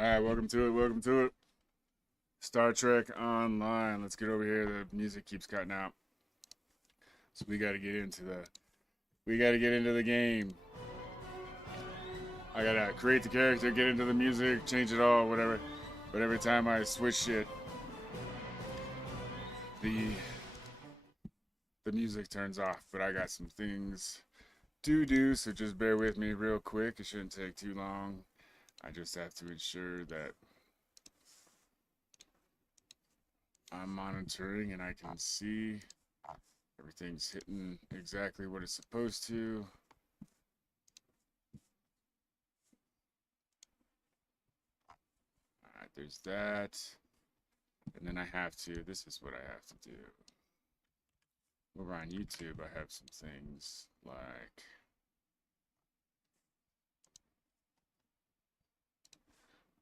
Alright, welcome to it, welcome to it. Star Trek Online. Let's get over here. The music keeps cutting out. So we gotta get into the game. I gotta create the character, get into the music, change it all, whatever. But every time I switch it, the music turns off. But I got some things to do, so just bear with me real quick. It shouldn't take too long. I just have to ensure that I'm monitoring and I can see everything's hitting exactly what it's supposed to. All right, there's that. And then this is what I have to do. Over on YouTube, I have some things like,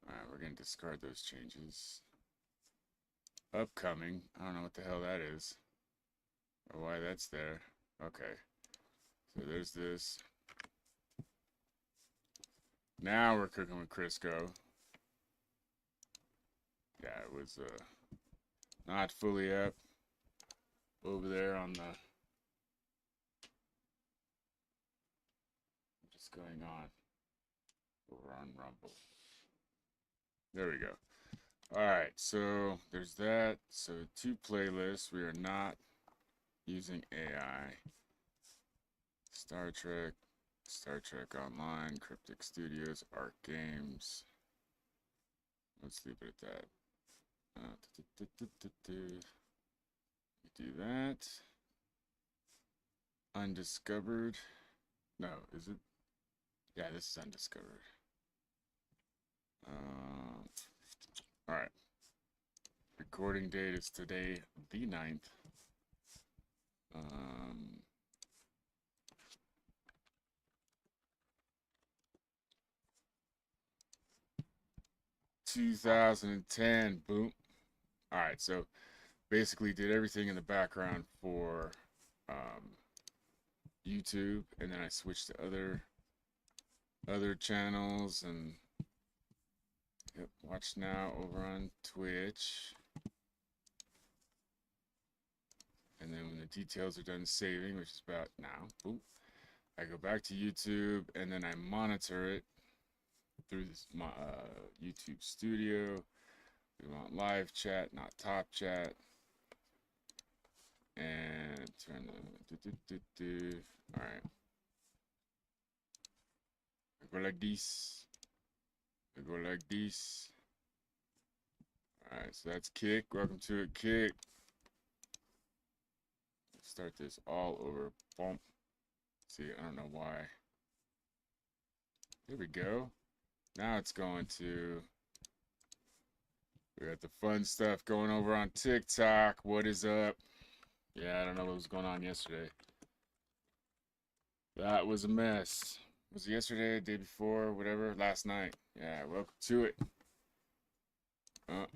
all right, we're gonna discard those changes. Upcoming, I don't know what the hell that is, or why that's there. Okay, so there's this. Now we're cooking with Crisco. Yeah, it was not fully up over there on the. What's going on over on Rumble? There we go. All right, so there's that. So two playlists. We are not using AI. Star Trek Online, Cryptic Studios, Arc Games. Let's leave it at that. Do that. Undiscovered. No, is it? Yeah, this is undiscovered. All right. Recording date is today, the 9th. 2010. Boom. All right, so basically did everything in the background for YouTube, and then I switched to other channels, and yep, watch now over on Twitch. And then when the details are done saving, which is about now, boom, I go back to YouTube, and then I monitor it through this YouTube Studio. We want live chat, not top chat. And turn the all right. I go like this. I go like this. All right, so that's Kick. Welcome to it, Kick. Let's start this all over. Boom. See, I don't know why. There we go. Now it's going to. We got the fun stuff going over on TikTok. What is up? Yeah, I don't know what was going on yesterday. That was a mess. Was it yesterday, day before, whatever? Last night. Yeah, welcome to it. All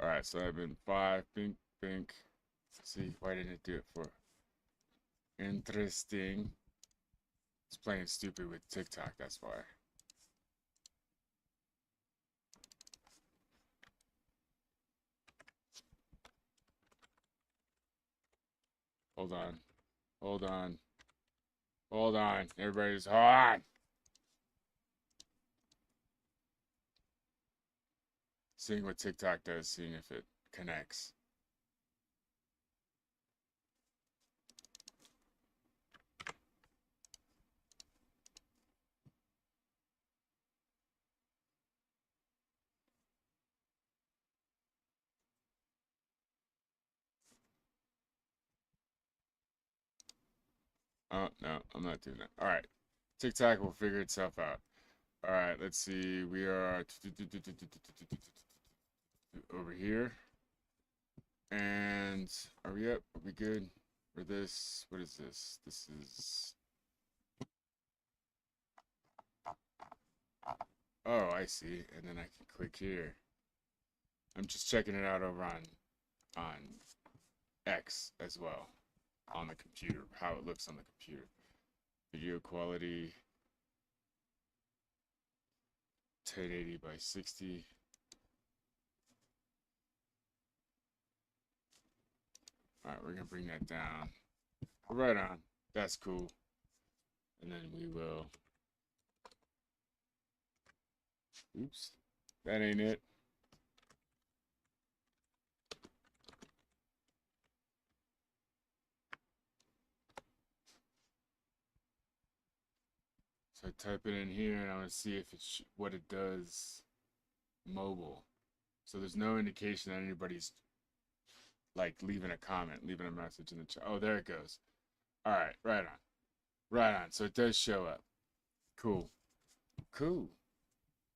right, so I've been 5, pink, pink. Let's see, why didn't it do it for? Interesting. It's playing stupid with TikTok, that's why. Hold on. Hold on. Hold on. Everybody's hold on. Seeing what TikTok does, seeing if it connects. Oh, no, I'm not doing that. All right. TikTok will figure itself out. All right, let's see. We are over here. And are we up? Are we good for this? What is this? This is. Oh, I see. And then I can click here. I'm just checking it out over on X as well on the computer, how it looks on the computer. Video quality 1080 by 60. All right, we're gonna bring that down. Right on. That's cool. And then we will. Oops, that ain't it. So I type it in here and I want to see if it's what it does mobile. So there's no indication that anybody's like leaving a comment, leaving a message in the chat. Oh, there it goes. All right, right on. Right on. So it does show up. Cool. Cool.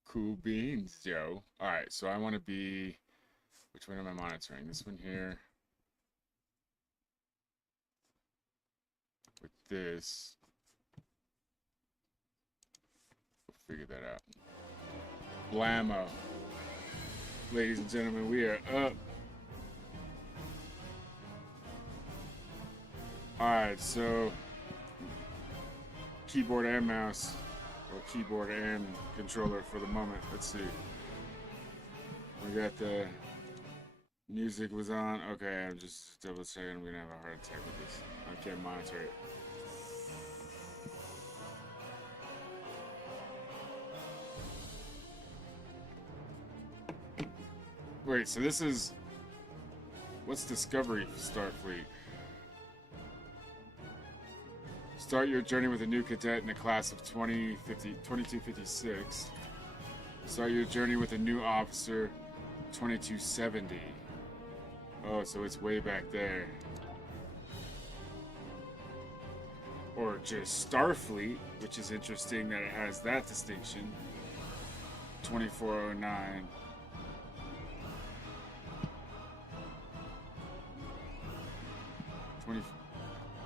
Cool beans, Joe. All right, so I want to be, which one am I monitoring? This one here. With this. We'll figure that out. Blammo. Ladies and gentlemen, we are up. Alright, so keyboard and mouse, or keyboard and controller for the moment. Let's see. We got the music was on. Okay, I'm just double checking. I'm gonna have a heart attack with this. I can't monitor it. Wait, so this is what's Discovery Starfleet? Start your journey with a new cadet in the class of 2256. Start your journey with a new officer, 2270. Oh, so it's way back there. Or just Starfleet, which is interesting that it has that distinction. 2409.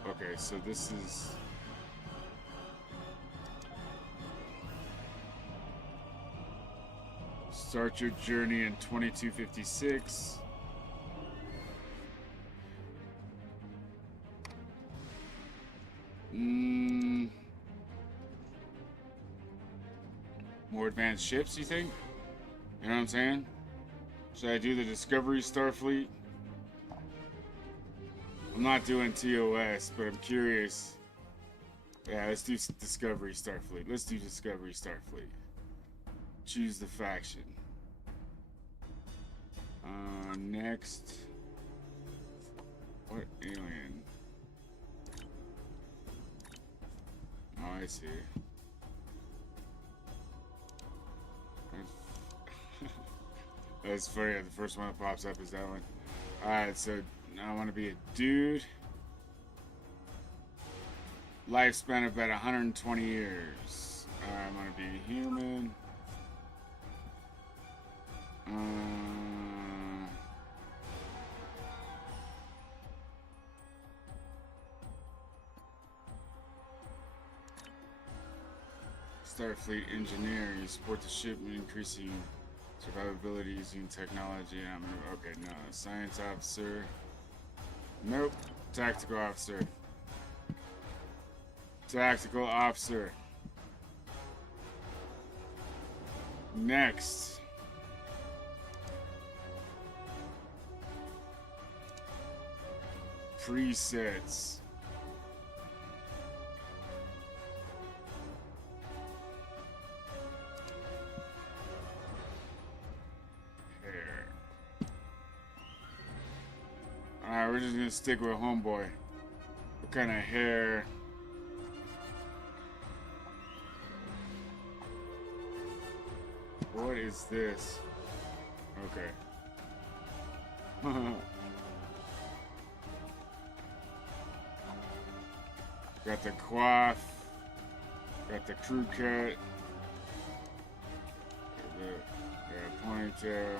Okay, so this is. Start your journey in 2256. More advanced ships, you think? You know what I'm saying? Should I do the Discovery Starfleet? I'm not doing TOS, but I'm curious. Yeah, let's do Discovery Starfleet. Let's do Discovery Starfleet. Choose the faction. Next. What alien? Oh, I see. That's funny. The first one that pops up is that one. Alright, so I want to be a dude. Lifespan of about 120 years. I want to be a human. Starfleet engineer. You support the ship in increasing survivability using technology. Okay, no. Science officer. Nope. Tactical officer. Tactical officer. Next. Presets. Hair. Alright, we're just gonna stick with homeboy. What kind of hair? What is this? Okay. Got the coif. Got the crew cut. The ponytail.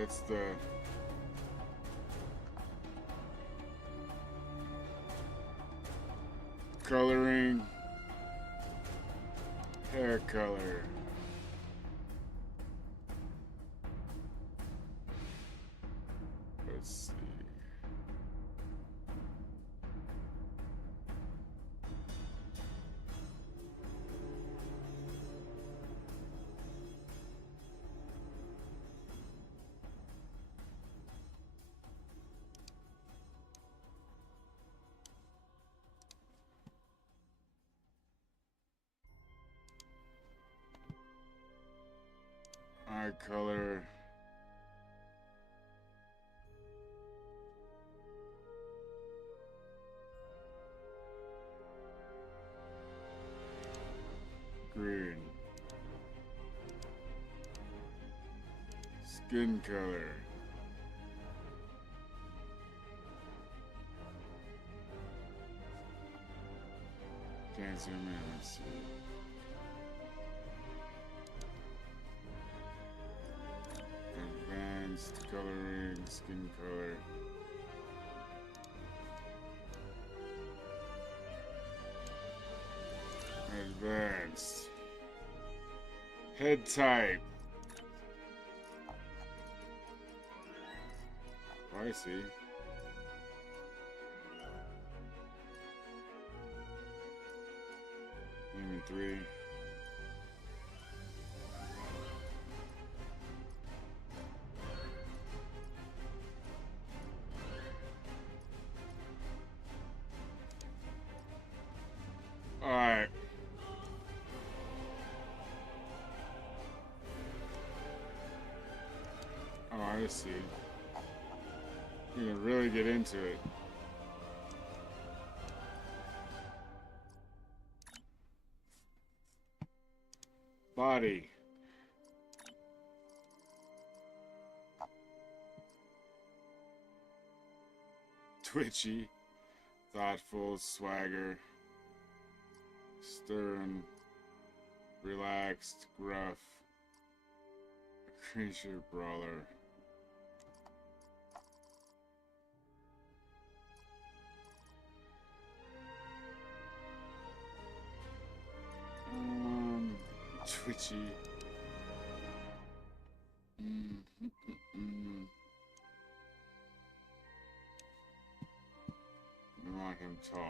that's the coloring, hair color. Let's see. Eye color. Green. Skin color. Can't zoom in, let's see. Advanced coloring, skin color. Advanced. Head type. Oh, I see. Maybe 3. Alright. Oh, I see. You're gonna really get into it. Body. Twitchy. Thoughtful. Swagger. Stern. Relaxed. Gruff. Creature brawler. Twitchy. We want him tall.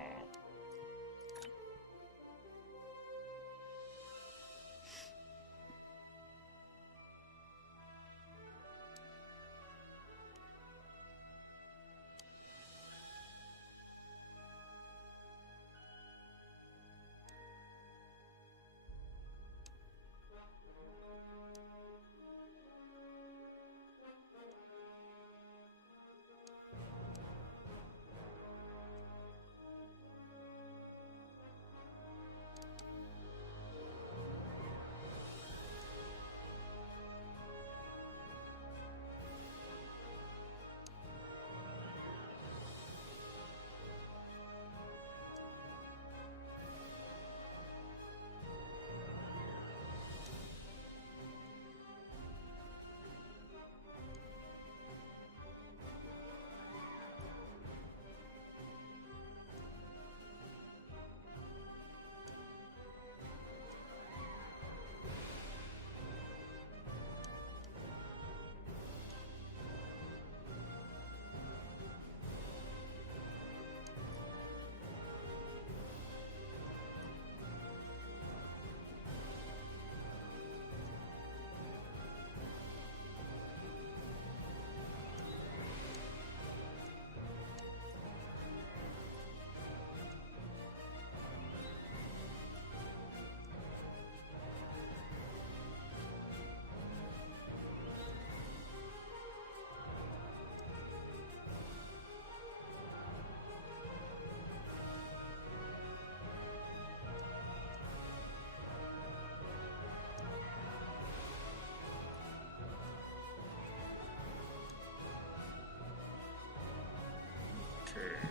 Okay.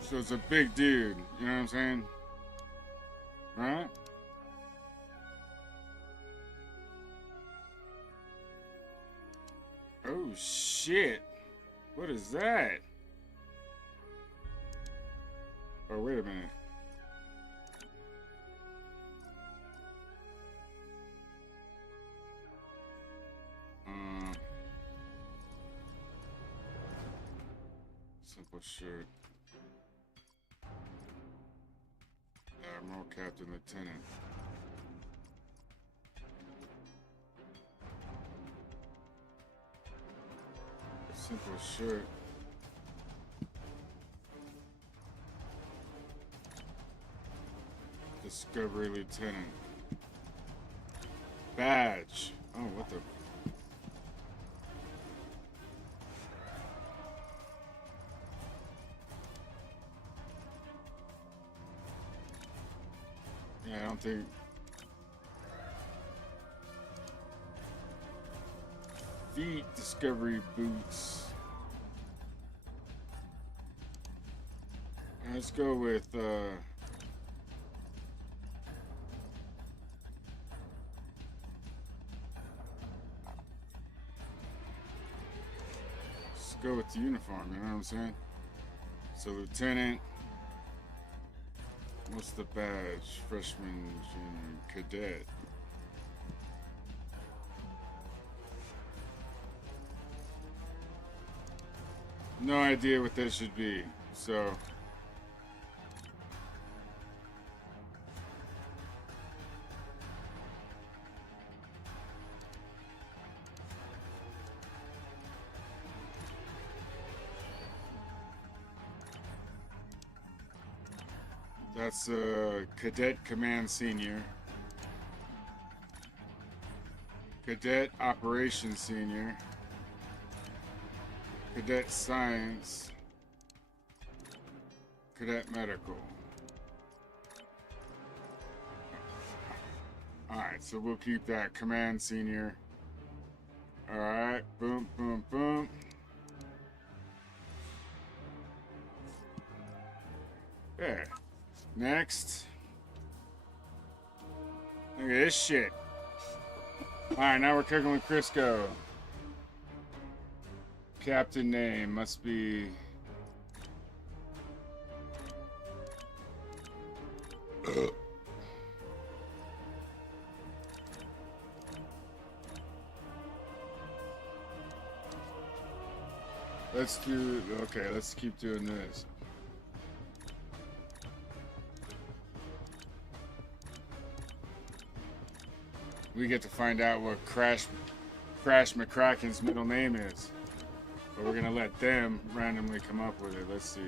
So it's a big dude, you know what I'm saying? Right? Oh shit. What is that? Oh, wait a minute. Simple shirt. Admiral, Captain, Lieutenant. Simple shirt. Discovery Lieutenant. Badge. Oh, what the? Yeah, I don't think. Feet, Discovery boots. Let's go with let's go with the uniform, you know what I'm saying? So Lieutenant, what's the badge? Freshman, junior, cadet. No idea what that should be, so that's Cadet Command Senior. Cadet Operations Senior. Cadet Science. Cadet Medical. Alright, so we'll keep that. Command Senior. Alright, boom, boom, boom. Yeah. Next. Look at this shit. Alright, now we're cooking with Crisco. Captain name must be... Let's do... Okay, let's keep doing this. We get to find out what Crash McCracken's middle name is. But we're gonna let them randomly come up with it. Let's see.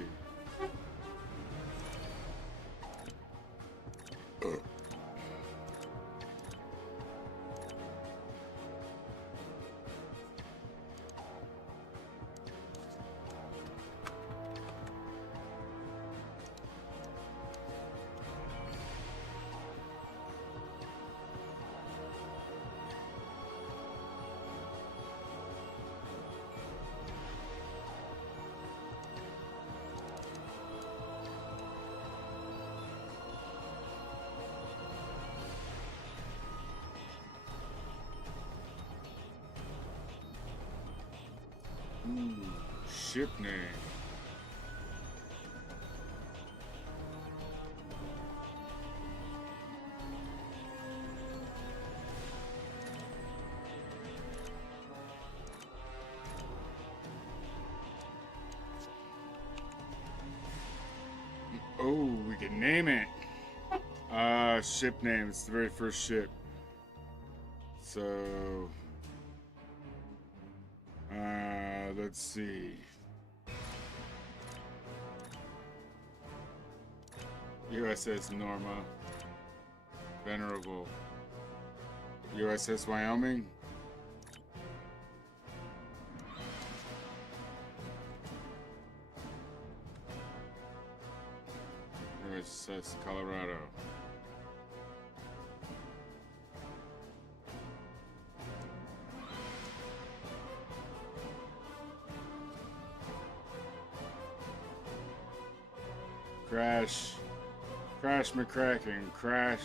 Ooh, ship name. Oh, we can name it. Ship name. It's the very first ship. So, let's see. USS Norma. Venerable. USS Wyoming. USS Colorado. Crash McCracken. Crash.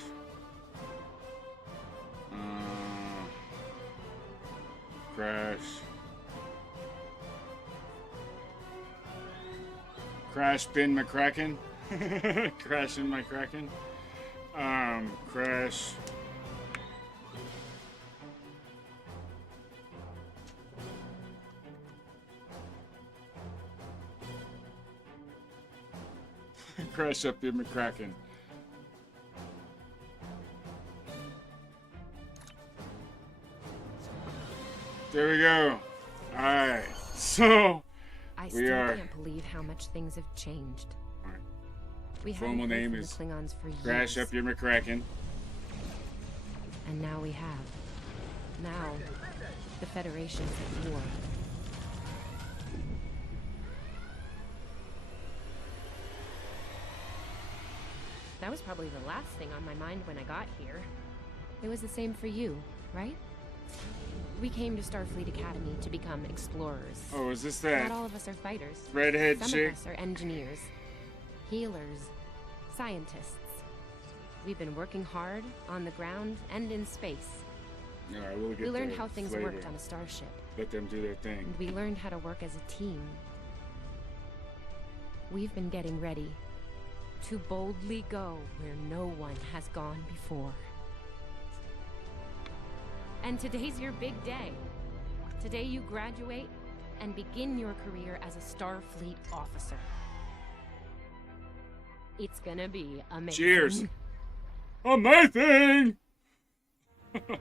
Crash Crash bin McCracken. Crash in my Kraken. Crash. Crash up in McCracken. There we go. Alright, so I still can't believe how much things have changed. Right. We Formal haven't heard name from is the Klingons for years. Crash up your McCracken. And now we have. Now, the Federation's at war. That was probably the last thing on my mind when I got here. It was the same for you, right? We came to Starfleet Academy to become explorers. Oh, is this that Not all of us are fighters. redhead Some chick? of us are engineers, healers, scientists. We've been working hard on the ground and in space. Alright, we'll get We learned the how things flavor. worked on a starship, Let them do their thing. and we learned how to work as a team. We've been getting ready to boldly go where no one has gone before. And today's your big day. Today you graduate and begin your career as a Starfleet officer. It's gonna be amazing. Cheers! Amazing! Welcome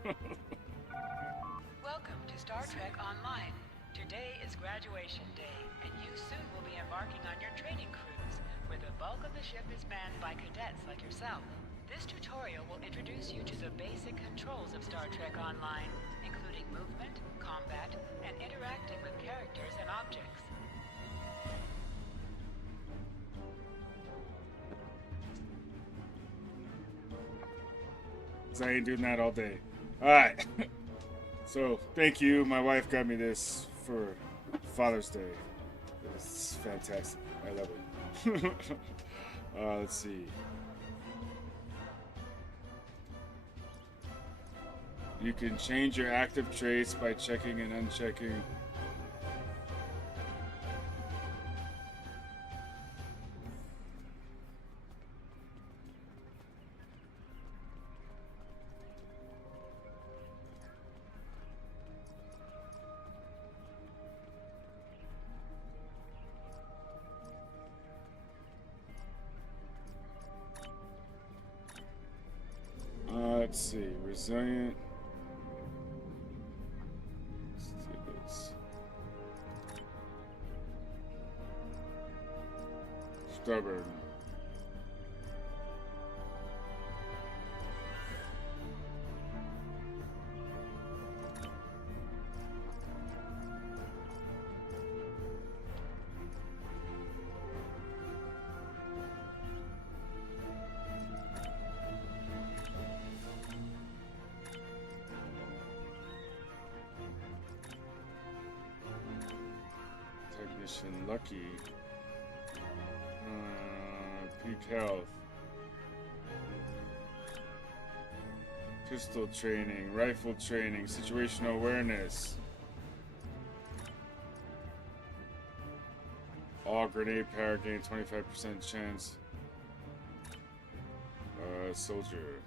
to Star Trek Online. Today is graduation day, and you soon will be embarking on your training cruise, where the bulk of the ship is manned by cadets like yourself. This tutorial will introduce you to the basic controls of Star Trek Online, including movement, combat, and interacting with characters and objects. So I ain't doing that all day. Alright. So, thank you. My wife got me this for Father's Day. It's fantastic. I love it. Let's see. You can change your active traits by checking and unchecking. Let's see. Resilient. Let's do this. Stubborn. Technician Lucky. Peak health. Pistol training, rifle training, situational awareness. All grenade power gain 25% chance. Soldier.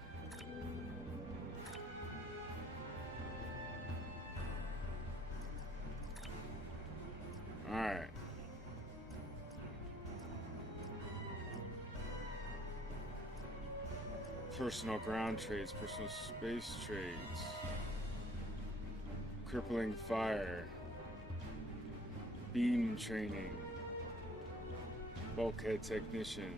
Alright. Personal ground trades, personal space trades. Crippling fire. Beam training. Bulkhead technician.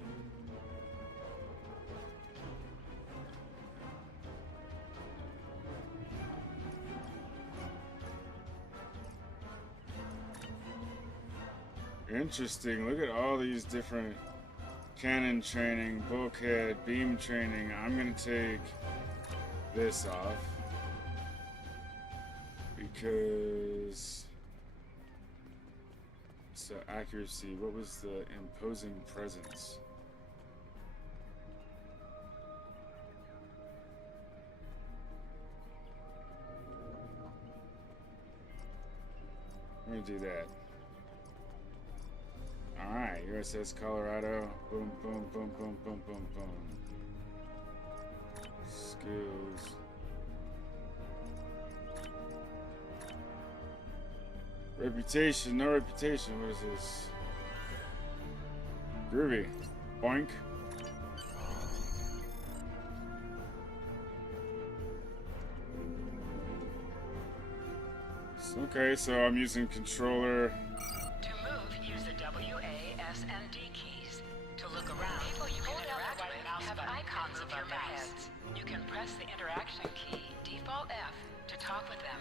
Interesting. Look at all these different cannon training, bulkhead, beam training. I'm gonna take this off because so accuracy. What was the imposing presence? I'm gonna do that. Alright, USS Colorado. Boom, boom, boom, boom, boom, boom, boom. Skills. Reputation, no reputation. What is this? Groovy. Boink. Okay, so I'm using controller. To move, use the W, A, S, and D keys. To look around, people you can interact with have icons above their heads. You can press the interaction key, default F, to talk with them.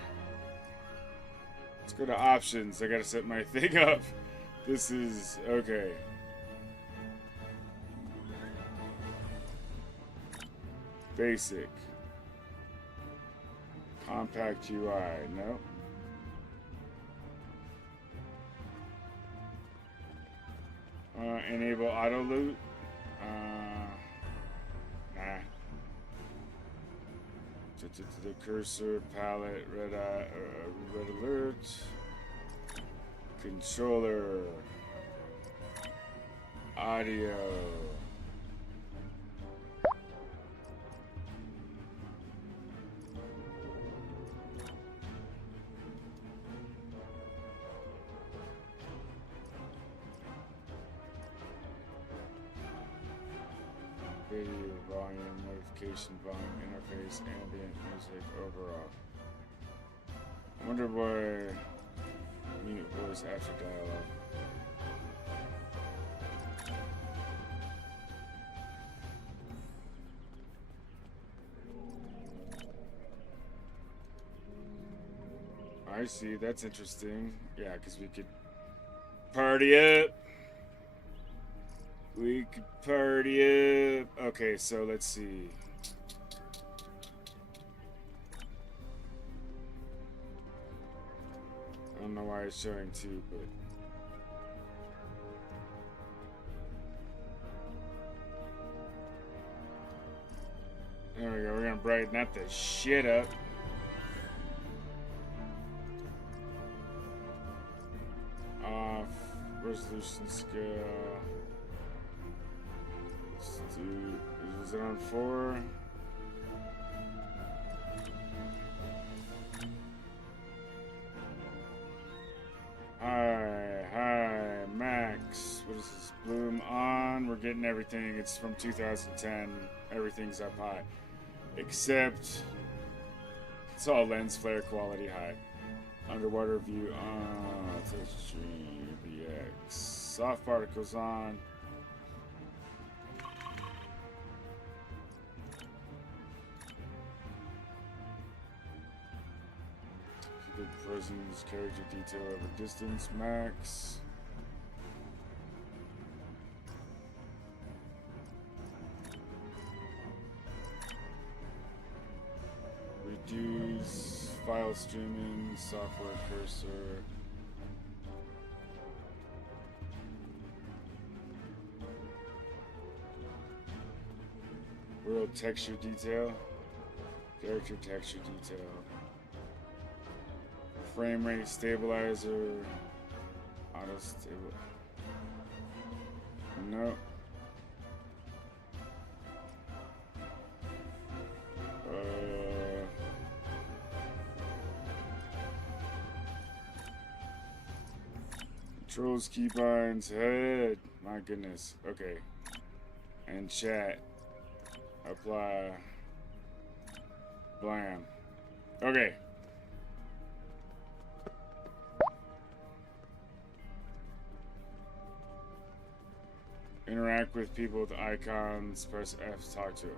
Let's go to options. I gotta set my thing up. This is okay. Basic. Compact UI. Nope. Enable auto loot. Nah. To the cursor, palette, red eye, red alert, controller, audio. Video, volume, notification, volume, interface, ambient music, overall. I wonder why unit voice after dialogue. I see, that's interesting. Yeah, because we could party up. We could party up. Okay, so let's see. I don't know why it's showing two, but there we go. We're gonna brighten up the shit up. Off resolution scale. Let's do. Is it on 4? Hi, Max. What is this? Bloom on. We're getting everything. It's from 2010. Everything's up high. Except it's all lens flare quality high. Underwater view on. Touchscreen, BX. Soft particles on. Good presence, character detail over distance, max. Reduce file streaming, software cursor. World texture detail, character texture detail. Frame rate stabilizer, auto stable. No. Controls, keybinds, head. My goodness. Okay. And chat. Apply. Blam. Okay. Interact with people with icons, press F to talk to them.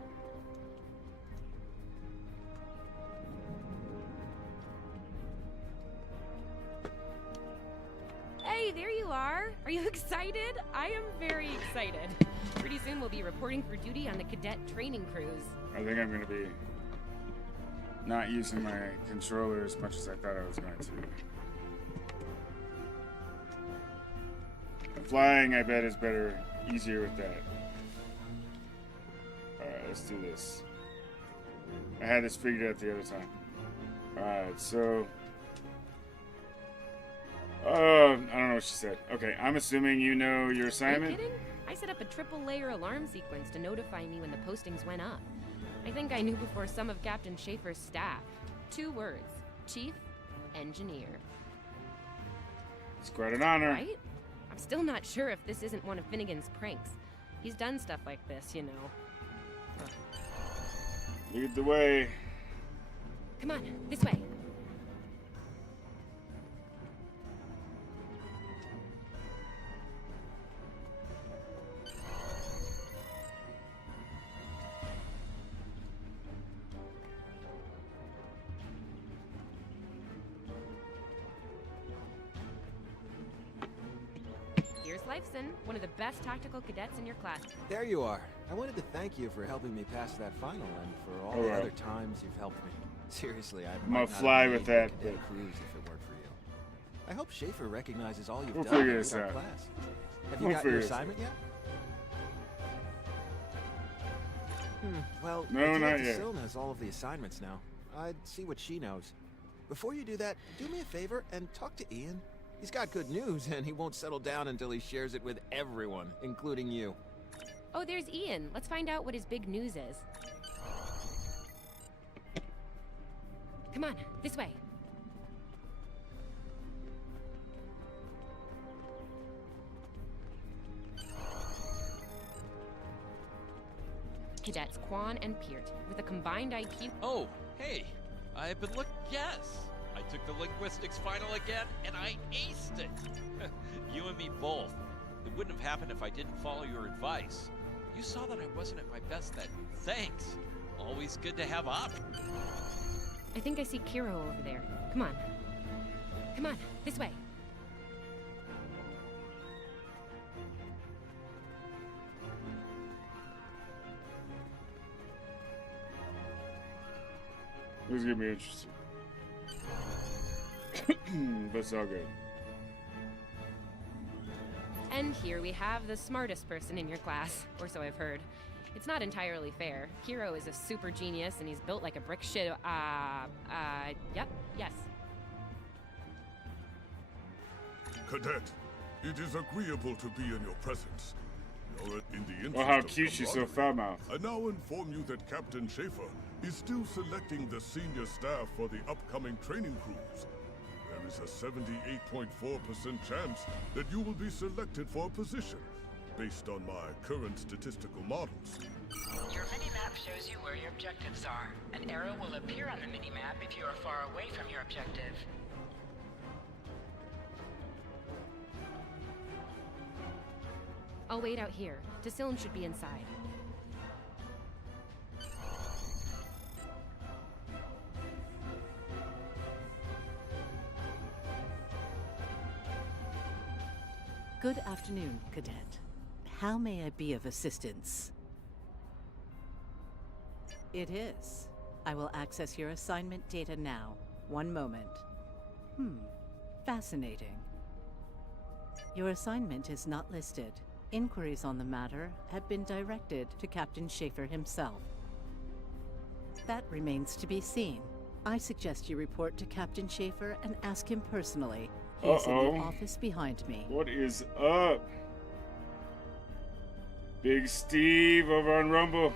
Hey, there you are. Are you excited? I am very excited. Pretty soon we'll be reporting for duty on the cadet training cruise. I think I'm going to be not using my controller as much as I thought I was going to. Flying, I bet, is better, easier with that. Alright, let's do this. I had this figured out the other time. Alright, so I don't know know what she said. Okay, I'm assuming you know your Are you assignment. kidding? I set up a triple-layer alarm sequence to notify me when the postings went up. I think I knew before some of Captain Schaefer's staff. 2 words. Chief Engineer. It's quite an honor. Right? I'm still not sure if this isn't one of Finnegan's pranks. He's done stuff like this, you know. Lead the way. Come on, this way. Here's Lifeson, one of the best tactical cadets in your class. There you are. I wanted to thank you for helping me pass that final and for all the Alright. other times you've helped me. Seriously, I I'm might gonna not fly have with made the that, cadet but- cruise if it weren't for you. I hope Schaefer recognizes all you've We'll done figure to this lead our out. class. Have We'll you got your figure this assignment yet? Well, No, Lieutenant not yet. Siln has all of the assignments now. I'd see what she knows. Before you do that, do me a favor and talk to Ian. He's got good news, and he won't settle down until he shares it with everyone, including you. Oh, there's Ian. Let's find out what his big news is. Come on, this way. Cadets Quan and Peart, with a combined IQ. Oh, hey, I've been yes, I took the linguistics final again, and I aced it. You and me both. It wouldn't have happened if I didn't follow your advice. You saw that I wasn't at my best then. Thanks. Always good to have up. I think I see Kiro over there. Come on. Come on, this way. This is gonna be interesting. But it's all good. And here we have the smartest person in your class, or so I've heard. It's not entirely fair. Kiro is a super genius and he's built like a brick shit. Yep, yes. Cadet, it is agreeable to be in your presence. You're in the interest Well, how of cute she's so camaraderie. foul mouth. I now inform you that Captain Schaefer is still selecting the senior staff for the upcoming training cruise. There is a 78.4% chance that you will be selected for a position, based on my current statistical models. Your mini-map shows you where your objectives are. An arrow will appear on the mini-map if you are far away from your objective. I'll wait out here. Tasilm should be inside. Good afternoon, Cadet. How may I be of assistance? It is. I will access your assignment data now. One moment. Fascinating. Your assignment is not listed. Inquiries on the matter have been directed to Captain Schaefer himself. That remains to be seen. I suggest you report to Captain Schaefer and ask him personally. He's in the Uh-oh. office behind me. What is up? Big Steve over on Rumble.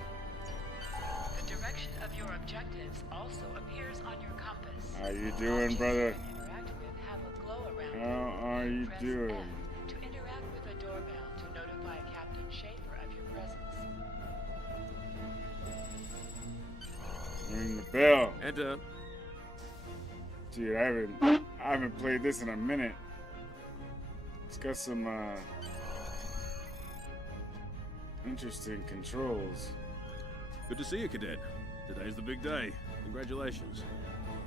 The direction of your objectives also appears on your compass. How you doing, brother? Interact with have a glow around How are you Press doing? F to interact with a doorbell to notify Captain Schaefer of your presence. Ring the bell. Enter. Dude, I haven't played this in a minute. It's got some interesting controls. Good to see you, Cadet. Today's the big day. Congratulations.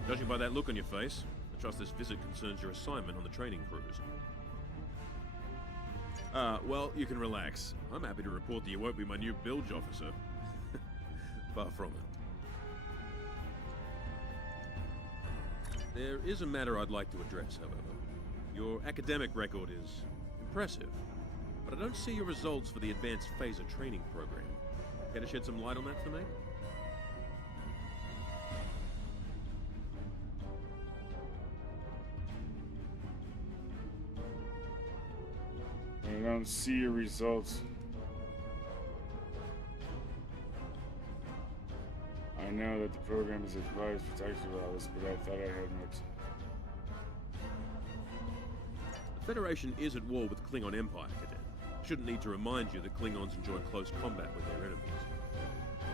Judging by that look on your face, I trust this visit concerns your assignment on the training cruise. Well, you can relax. I'm happy to report that you won't be my new bilge officer. Far from it. There is a matter I'd like to address, however. Your academic record is impressive, but I don't see your results for the Advanced Phaser training program. Care to shed some light on that for me? don't see your results. I know that the program is advised protection of all this, but I thought I had much. The Federation is at war with the Klingon Empire, Cadet. Shouldn't need to remind you that Klingons enjoy close combat with their enemies.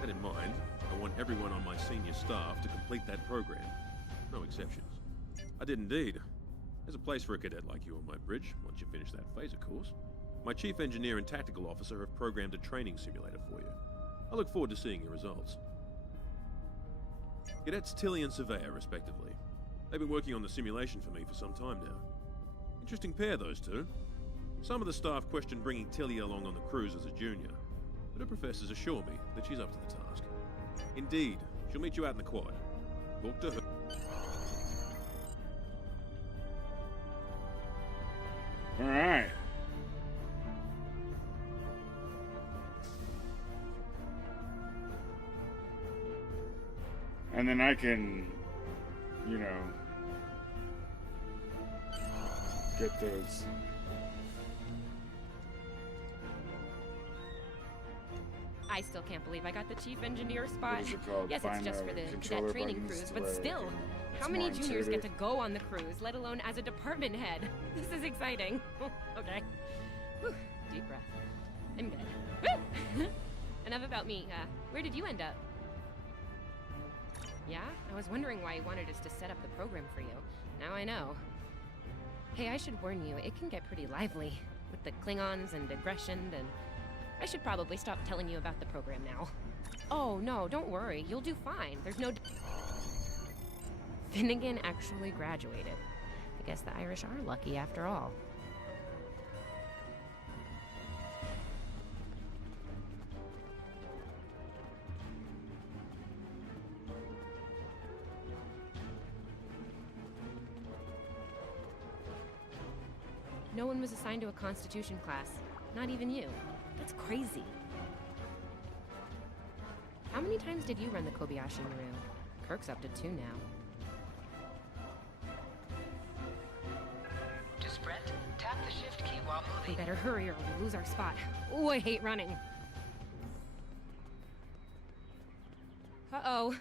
That in mind, I want everyone on my senior staff to complete that program. No exceptions. I did indeed. There's a place for a cadet like you on my bridge, once you finish that phaser course. My chief engineer and tactical officer have programmed a training simulator for you. I look forward to seeing your results. Cadets Tilly and Surveyor, respectively. They've been working on the simulation for me for some time now. Interesting pair, those two. Some of the staff question bringing Tilly along on the cruise as a junior, but her professors assure me that she's up to the task. Indeed, she'll meet you out in the quad. Talk to her. Alright. And then I can, you know, get those. I still can't believe I got the chief engineer spot. What is it called? Yes, Find it's just the for the controller cadet training buttons cruise, to but where still, it's how many more juniors get to intuitive. go on the cruise, let alone as a department head? This is exciting. Okay. Whew, deep breath. I'm good. Woo! Enough about me. Where did you end up? Yeah? I was wondering why you wanted us to set up the program for you. Now I know. Hey, I should warn you, it can get pretty lively. With the Klingons and aggression, and I should probably stop telling you about the program now. Oh, no, don't worry. You'll do fine. There's no... Finnegan actually graduated. I guess the Irish are lucky after all. No one was assigned to a Constitution class. Not even you. That's crazy. How many times did you run the Kobayashi Maru? Kirk's up to 2 now. To sprint, tap the shift key while We moving. better hurry or we'll lose our spot. Ooh, I hate running. Uh-oh.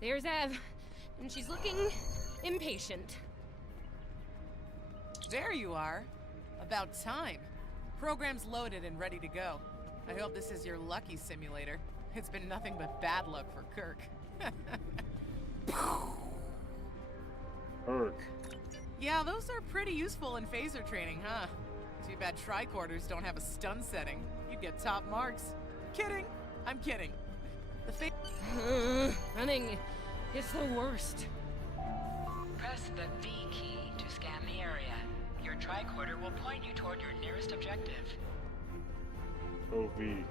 There's Ev. And she's looking impatient. There you are. About time. Program's loaded and ready to go. I hope this is your lucky simulator. It's been nothing but bad luck for Kirk. Kirk. Yeah, those are pretty useful in phaser training, huh? Too bad tricorders don't have a stun setting. You'd get top marks. Kidding. I'm kidding. The Running is the worst. Press the V key to scan the area. Your tricorder will point you toward your nearest objective. OV.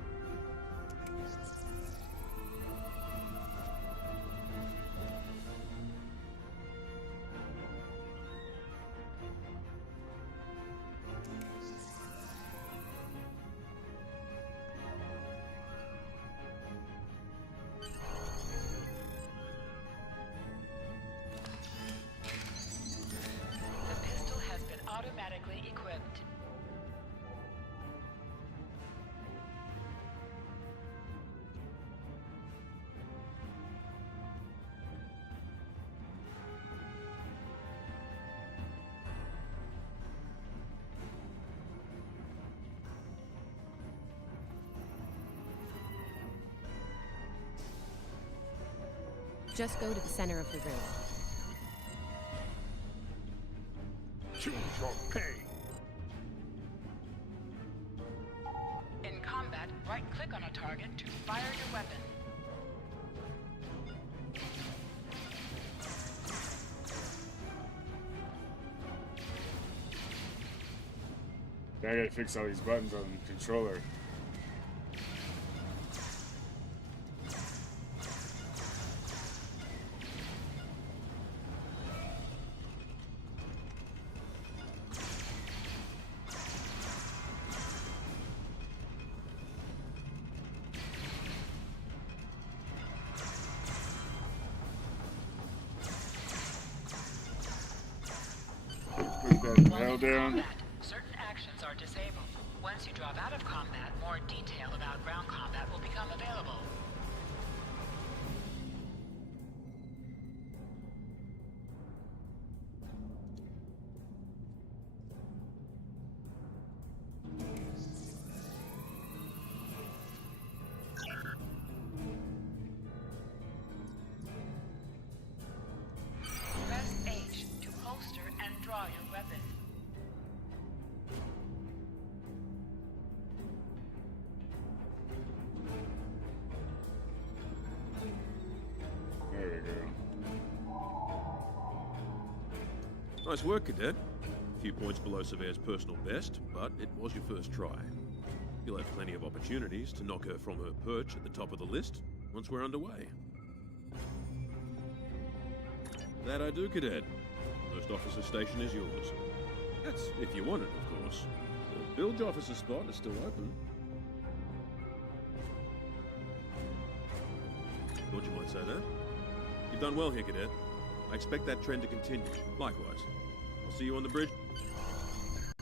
The pistol has been automatically equipped. Just go to the center of the room. Choose your pay. In combat, right-click on a target to fire your weapon. I gotta fix all these buttons on the controller. Put that While hell in down. combat, certain actions are disabled. Once you drop out of combat, more detail about ground combat will become available. Press H to holster and draw your weapon. There we go. Nice work, Cadet. A few points below Severe's personal best, but it was your first try. You'll have plenty of opportunities to knock her from her perch at the top of the list once we're underway. That I do, Cadet. First officer station is yours. That's if you want it, of course. The bilge officer spot is still open. Thought you might say that. You've done well here, Cadet. I expect that trend to continue. Likewise. I'll see you on the bridge.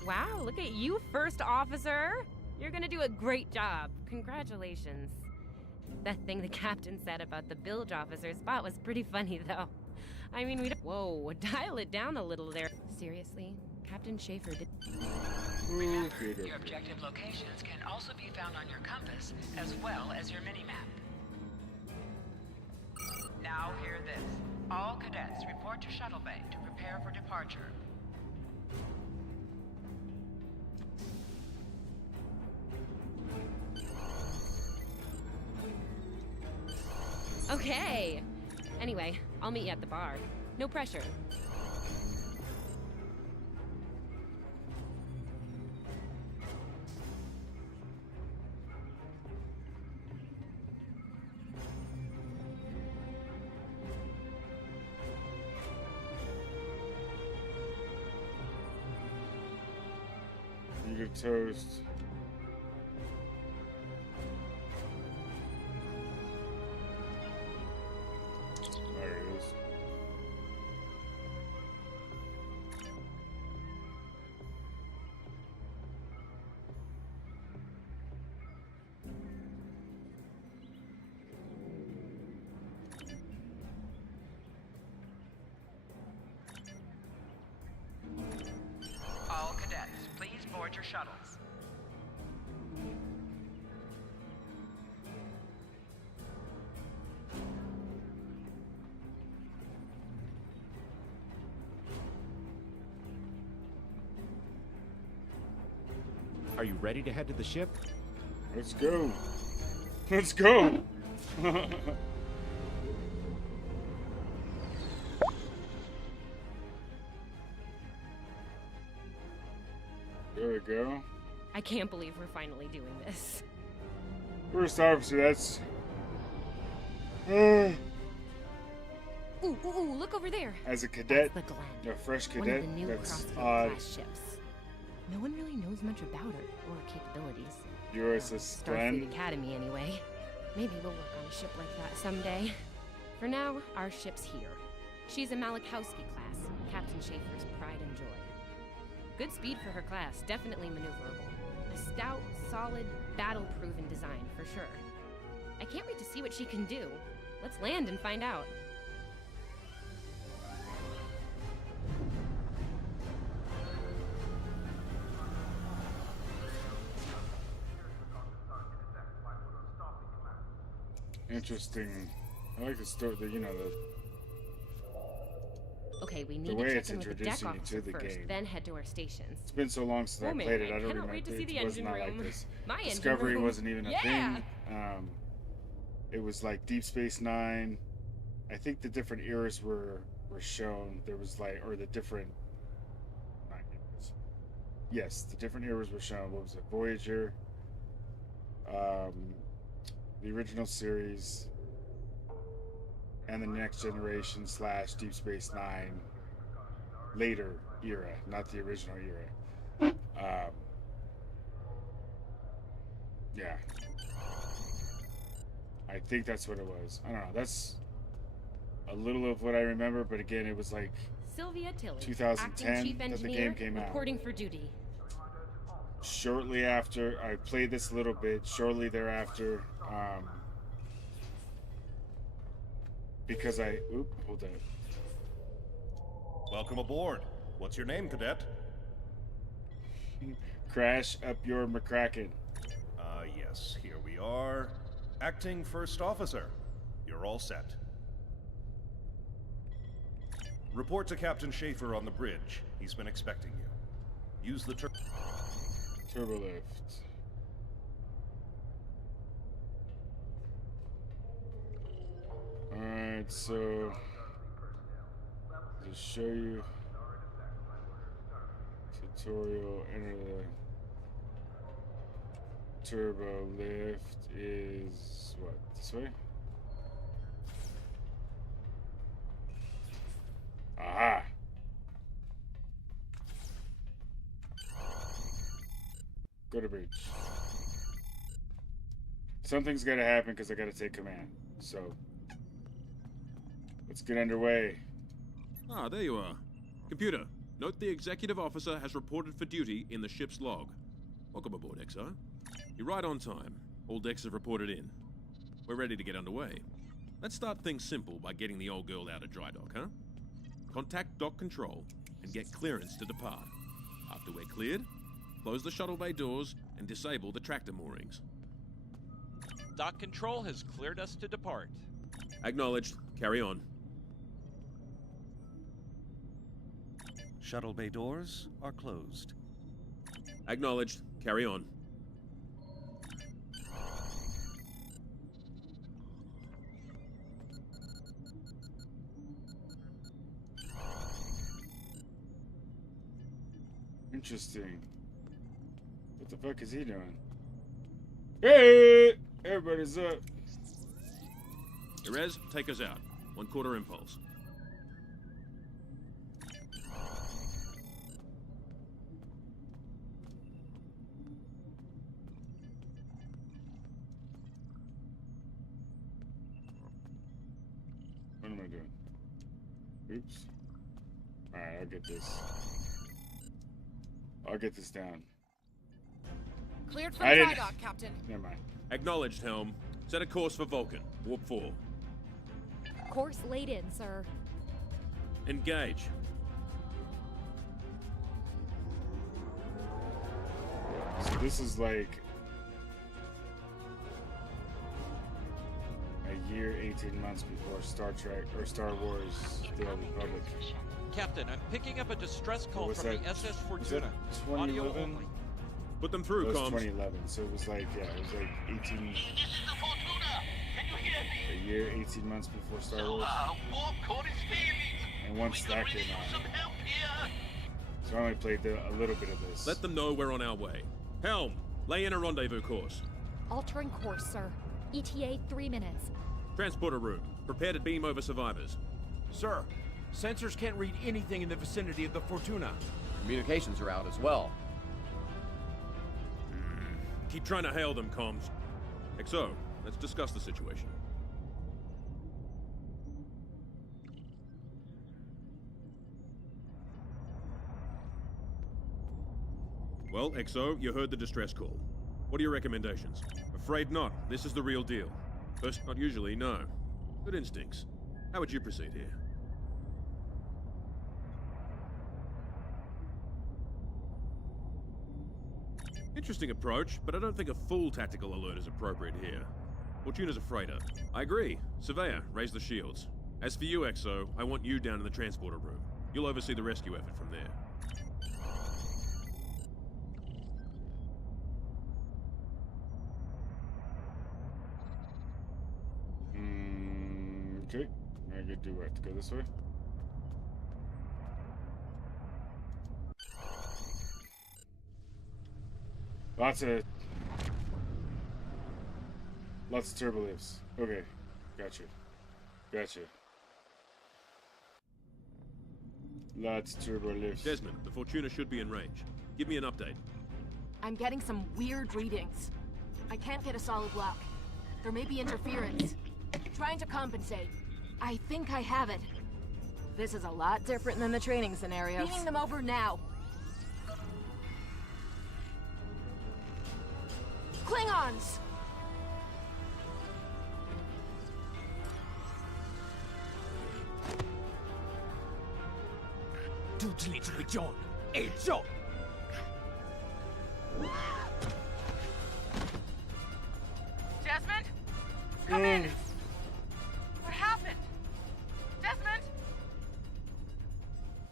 Wow, look at you, first officer! You're gonna do a great job. Congratulations. That thing the captain said about the bilge officer spot was pretty funny, though. I mean, whoa, dial it down a little there. Seriously? Captain Schaefer did... Remember, your objective locations can also be found on your compass, as well as your mini-map. Now hear this. All cadets report to Shuttle Bay to prepare for departure. Okay. Anyway, I'll meet you at the bar. No pressure. Eat a toast. There it is. All cadets, please board your shuttles. Are you ready to head to the ship? Let's go. Let's go. There we go. I can't believe we're finally doing this. First officer, that's... Ooh, ooh, ooh, look over there. As a cadet, That's the Glen, a fresh one cadet, of the new that's Crossfield odd. class ships. No one really knows much about her or her capabilities. USS Starfleet Glenn. Academy, anyway. Maybe we'll work on a ship like that someday. For now, our ship's here. She's a Malachowski class, Captain Schaefer's pride and joy. Good speed for her class, definitely maneuverable. A stout, solid, battle-proven design, for sure. I can't wait to see what she can do. Let's land and find out. Interesting. I like the story. You know, Okay, we the need way to it's check in with the deck introducing you officer to the first, game. then head to our stations. It's been so long since I man, played it. I I don't cannot remember. wait to see the It was engine not like room. this. My engine Discovery room. wasn't even a Yeah. thing. It was like Deep Space Nine. I think the different eras were shown. There was like, or the different. Not eras. Yes, the different eras were shown. What was it? Voyager. The original series. And the Next Generation / Deep Space Nine later era, not the original era. Yeah. I think that's what it was. I don't know. That's a little of what I remember, but again, it was like Sylvia Tilley, 2010 acting chief that the engineer, game came out. reporting for duty. shortly after I played this a little bit, shortly thereafter, because hold on. Welcome aboard. What's your name, Cadet? Crash up your McCracken. Yes, here we are. Acting First Officer. You're all set. Report to Captain Schaefer on the bridge. He's been expecting you. Use the turbo lift. Alright, so to show you tutorial, enter the turbo lift is what, this way? Aha! Go to bridge. Something's gotta happen because I gotta take command. So let's get underway. Ah, there you are. Computer, note the executive officer has reported for duty in the ship's log. Welcome aboard, XO. You're right on time. All decks have reported in. We're ready to get underway. Let's start things simple by getting the old girl out of dry dock, huh? Contact dock control and get clearance to depart. After we're cleared, close the shuttle bay doors and disable the tractor moorings. Dock control has cleared us to depart. Acknowledged. Carry on. shuttle bay doors are closed. Acknowledged. Carry on. Interesting. What the fuck is he doing? Hey! Everybody's up. Erez, take us out. 1/4 impulse. What am I doing? Oops. Alright, I'll get this. I'll get this down. Cleared from dry dock, Captain. Never mind. Acknowledged, Helm. Set a course for Vulcan. Warp 4. Course laid in, sir. Engage. So this is like a year, 18 months before Star Trek or Star Wars: The Old Republic. Captain, I'm picking up a distress call Was from that- the SS Was that Fortuna. Audio 2011? only. Put them through, It was comms. 2011, so it was like, yeah, it was like 18. A year, 18 months before Star Wars. And once that came out, so I only played a little bit of this. Let them know we're on our way. Helm, lay in a rendezvous course. Altering course, sir. ETA 3 minutes. Transporter route. Prepare to beam over survivors. Sir, sensors can't read anything in the vicinity of the Fortuna. Communications are out as well. Keep trying to hail them, comms. XO, let's discuss the situation. Well, XO, you heard the distress call. What are your recommendations? Afraid not. This is the real deal. First, not usually, no. Good instincts. How would you proceed here? Interesting approach, but I don't think a full tactical alert is appropriate here. Fortuna's a freighter. I agree. Surveyor, raise the shields. As for you, XO, I want you down in the transporter room. You'll oversee the rescue effort from there. Okay. I could do what? Go this way? Lots of turbo lifts. Okay. Gotcha. Lots of turbo lifts. Desmond, the Fortuna should be in range. Give me an update. I'm getting some weird readings. I can't get a solid lock. There may be interference. Trying to compensate. I think I have it. This is a lot different than the training scenarios. Beaming them over now. Klingons! Desmond? Come in! What happened? Desmond?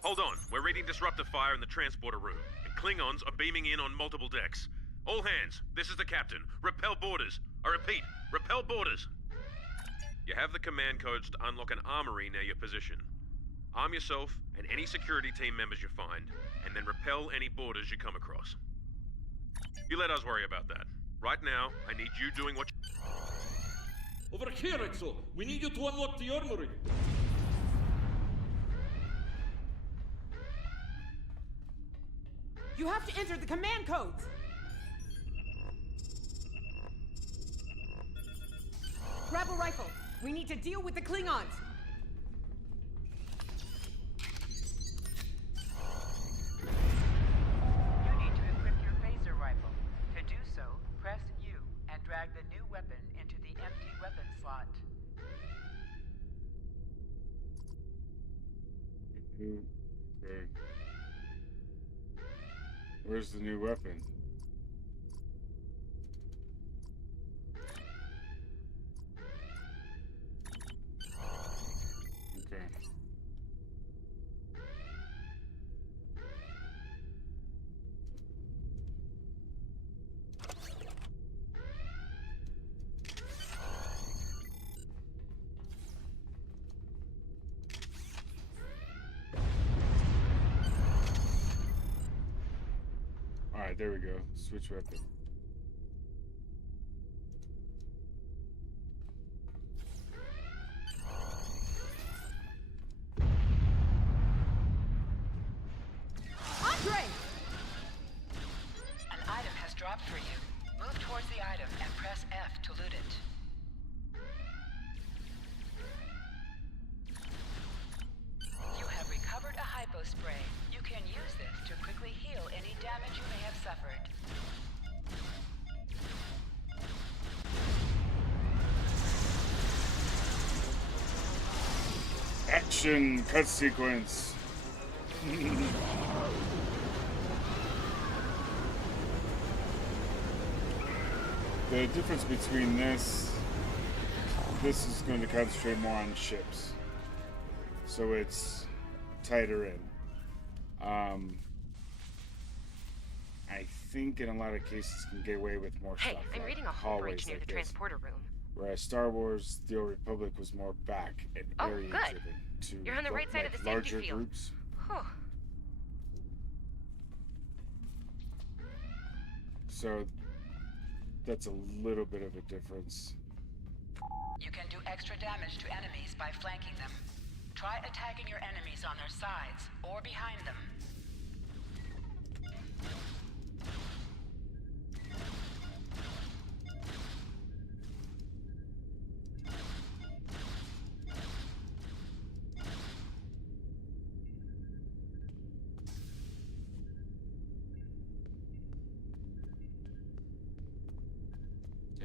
Hold on. We're reading disruptor fire in the transporter room, and Klingons are beaming in on multiple decks. All hands, this is the captain. Repel borders. I repeat, repel borders. You have the command codes to unlock an armory near your position. Arm yourself and any security team members you find, and then repel any borders you come across. You let us worry about that. Right now, I need you doing what Over here, Exo! We need you to unlock the armory! You have to enter the command codes! Grab a rifle! We need to deal with the Klingons! You need to equip your phaser rifle. To do so, press U and drag the new weapon into the empty weapon slot. Okay. Where's the new weapon? Okay. Alright, there we go. Switch weapon. Andre! An item has dropped for you. Move towards the item and press F to loot it. You have recovered a hypo spray. You can use this to quickly heal any damage you may have suffered. Action cut sequence. The difference between this is going to concentrate more on ships, so it's tighter in. I think in a lot of cases can get away with more Hey, stuff. I'm like reading a whole hallways breach near like the this. transporter room. Whereas Star Wars: The Old Republic was more back and Oh, area good. driven to You're on the right side of this empty larger field. groups. Whew. So that's a little bit of a difference. You can do extra damage to enemies by flanking them. Try attacking your enemies on their sides or behind them.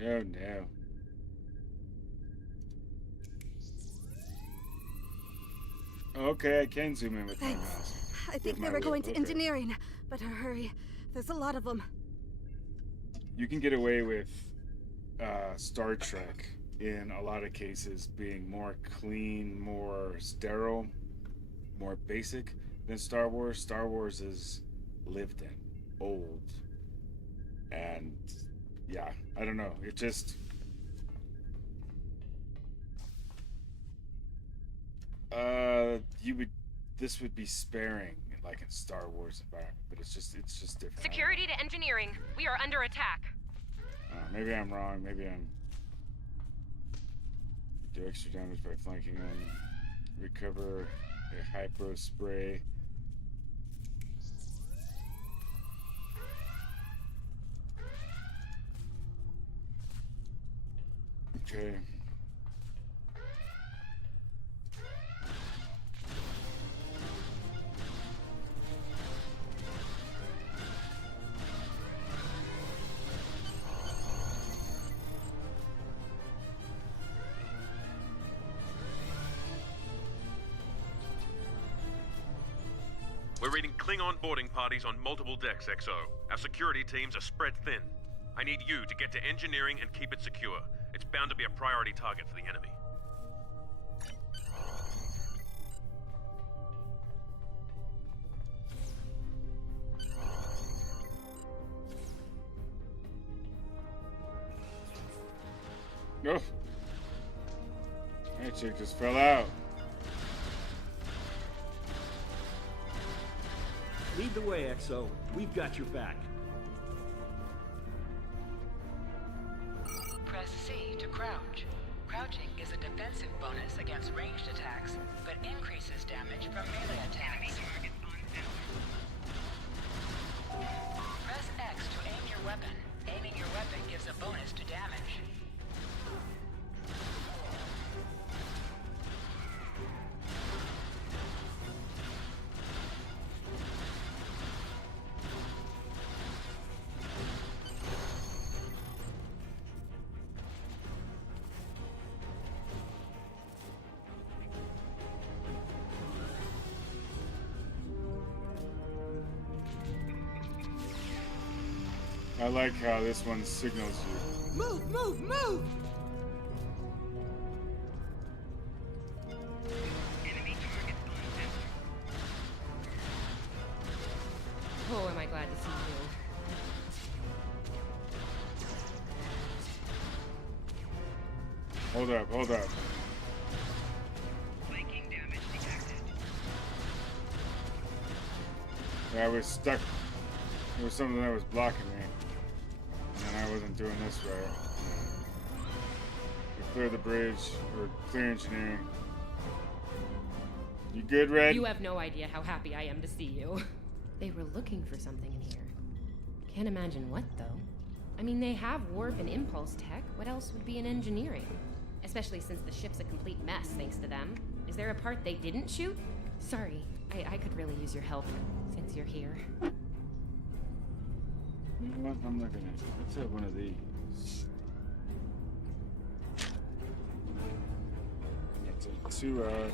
Oh no. Okay, I can zoom in with my Thanks. mouse. I think With they my were going whip, to okay. engineering. Better hurry. There's a lot of them. You can get away with Star Trek in a lot of cases being more clean, more sterile, more basic than Star Wars. Star Wars is lived in, old, and yeah, I don't know. It just this would be sparing like in Star Wars environment, but it's just different. Security to engineering. We are under attack. Maybe I'm wrong. Maybe I'm do extra damage by flanking them. Recover a hypo spray. Okay. Klingon boarding parties on multiple decks, XO. Our security teams are spread thin. I need you to get to engineering and keep it secure. It's bound to be a priority target for the enemy. No. That chick just fell out. Lead the way, XO. We've got your back. Press C to crouch. Crouching is a defensive bonus against ranged attacks, but increases damage from melee attacks. Press X to aim your weapon. Aiming your weapon gives a bonus to damage. I like how this one signals you. Move, move, move! Oh, am I glad to see you. Hold up, hold up. Yeah, I was stuck. There was something that was blocking me. And I wasn't doing this right. We clear the bridge, or clear engineering. You good, Red? You have no idea how happy I am to see you. They were looking for something in here. Can't imagine what, though. I mean, they have warp and impulse tech. What else would be in engineering? Especially since the ship's a complete mess, thanks to them. Is there a part they didn't shoot? Sorry, I could really use your help, since you're here. You know what? I'm looking at. Let's have one of these. That's a 2 out.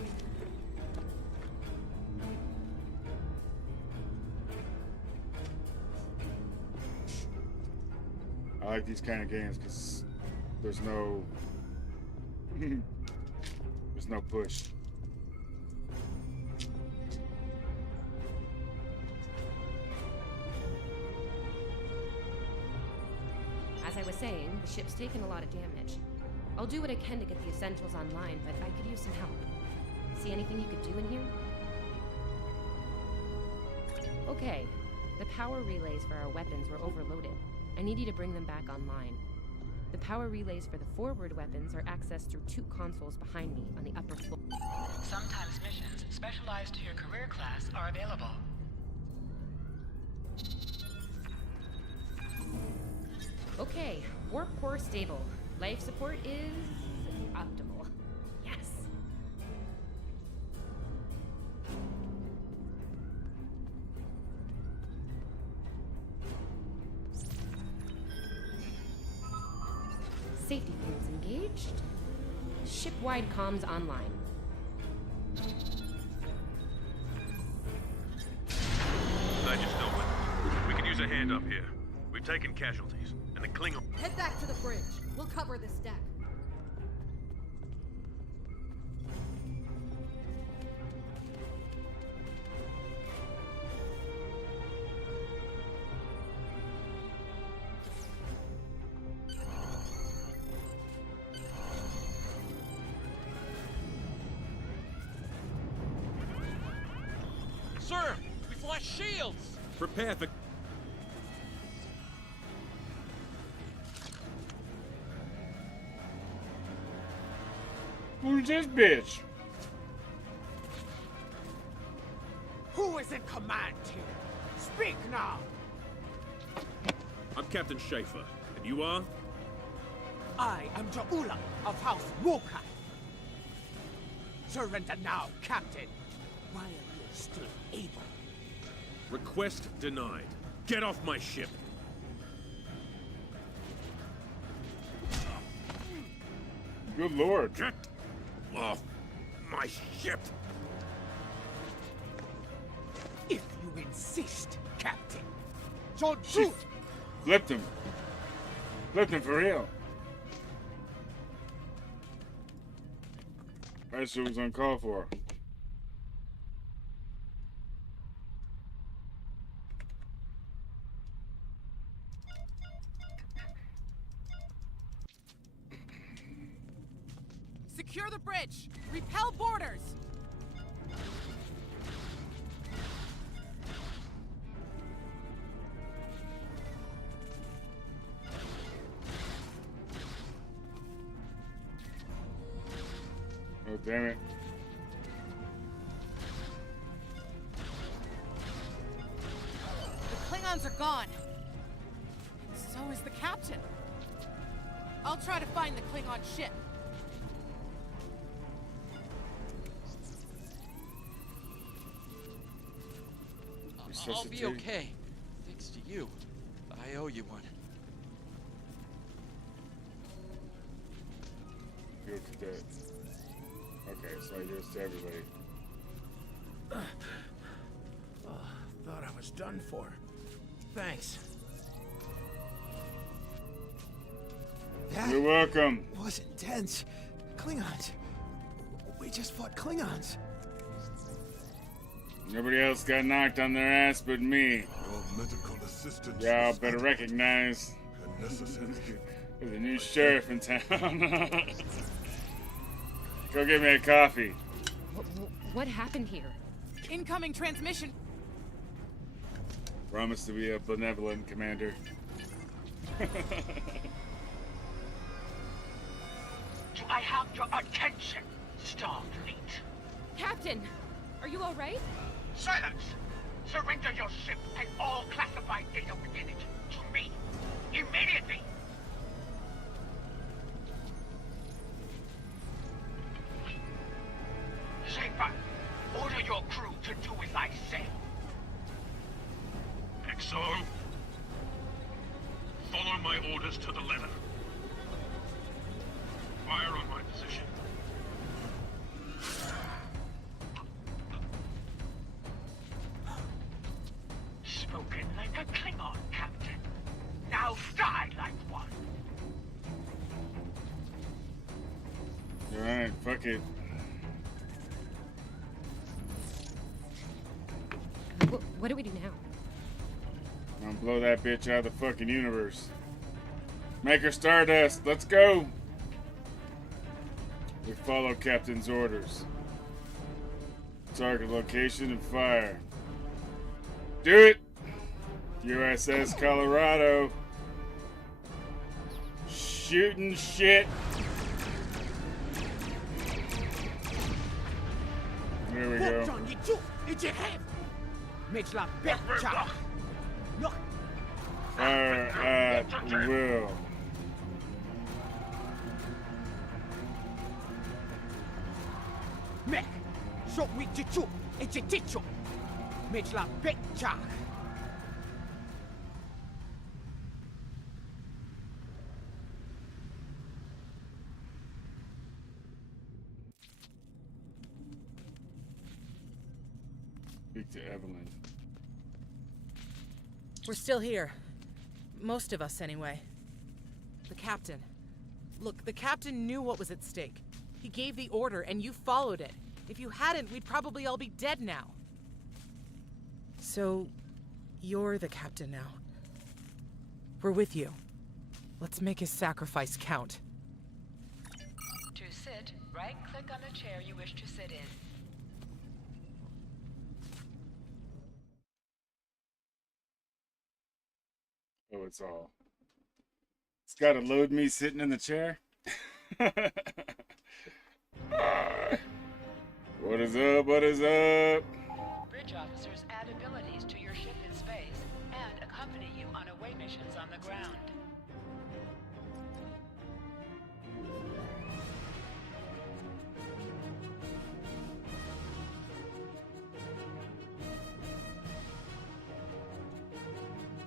I like these kind of games because there's no there's no push. As I was saying, the ship's taken a lot of damage. I'll do what I can to get the essentials online, but I could use some help. See anything you could do in here? Okay. The power relays for our weapons were overloaded. I need you to bring them back online. The power relays for the forward weapons are accessed through 2 consoles behind me on the upper floor. Sometimes missions specialized to your career class are available. Okay, warp core stable. Life support is optimal. Yes. Safety fields engaged. Ship-wide comms online. Glad you're still with us. We could use a hand up here. We've taken casualties, and the Klingon... Head back to the bridge. We'll cover this deck. Sir, we flashed shields! Prepare for... Who's this bitch? Who is in command here? Speak now! I'm Captain Schaefer, and you are? I am Ja'ula of House Wukai. Surrender now, Captain, while you're still able. Request denied. Get off my ship. Good lord. Get off my ship. If you insist. insist, Captain. Don't shoot! Flipped him. Flipped him for real. That shit was uncalled for. Secure the bridge! Repel boarders! Oh, damn it. The Klingons are gone. So is the captain. I'll try to find the Klingon ship. I'll be okay. Thanks to you. I owe you one. You're cadet. Okay, so I guess to everybody. Thought I was done for. Thanks. That You're welcome. was intense. Klingons. We just fought Klingons. Nobody else got knocked on their ass but me. Your medical assistance. Y'all better recognize necessary. there's a new sheriff in town. Go get me a coffee. What happened here? Incoming transmission. Promise to be a benevolent commander. Do I have your attention, Starfleet? Captain, are you all right? Silence! Surrender your ship and all classified data within it to me. Immediately! Schaefer, order your crew to do as I say. XO, follow my orders to the letter. Fire on my position. Spoken like a Klingon, Captain. Now die like one. Alright, fuck it. What do we do now? I'm gonna blow that bitch out of the fucking universe. Make her stardust. Let's go. We follow Captain's orders. Target location and fire. Do it! USS Colorado. Shooting shit. There we go. Fire at will. Mech, so we chichu, it's a ticho. Mitch la picture. Speak to Evelyn. We're still here. Most of us, anyway. The captain. Look, the captain knew what was at stake. He gave the order, and you followed it. If you hadn't, we'd probably all be dead now. So, you're the captain now. We're with you. Let's make his sacrifice count. To sit, right-click on the chair you wish to sit in. Oh, it's all. It's gotta load me sitting in the chair. What is up? What is up? Bridge officers add abilities to your ship in space and accompany you on away missions on the ground.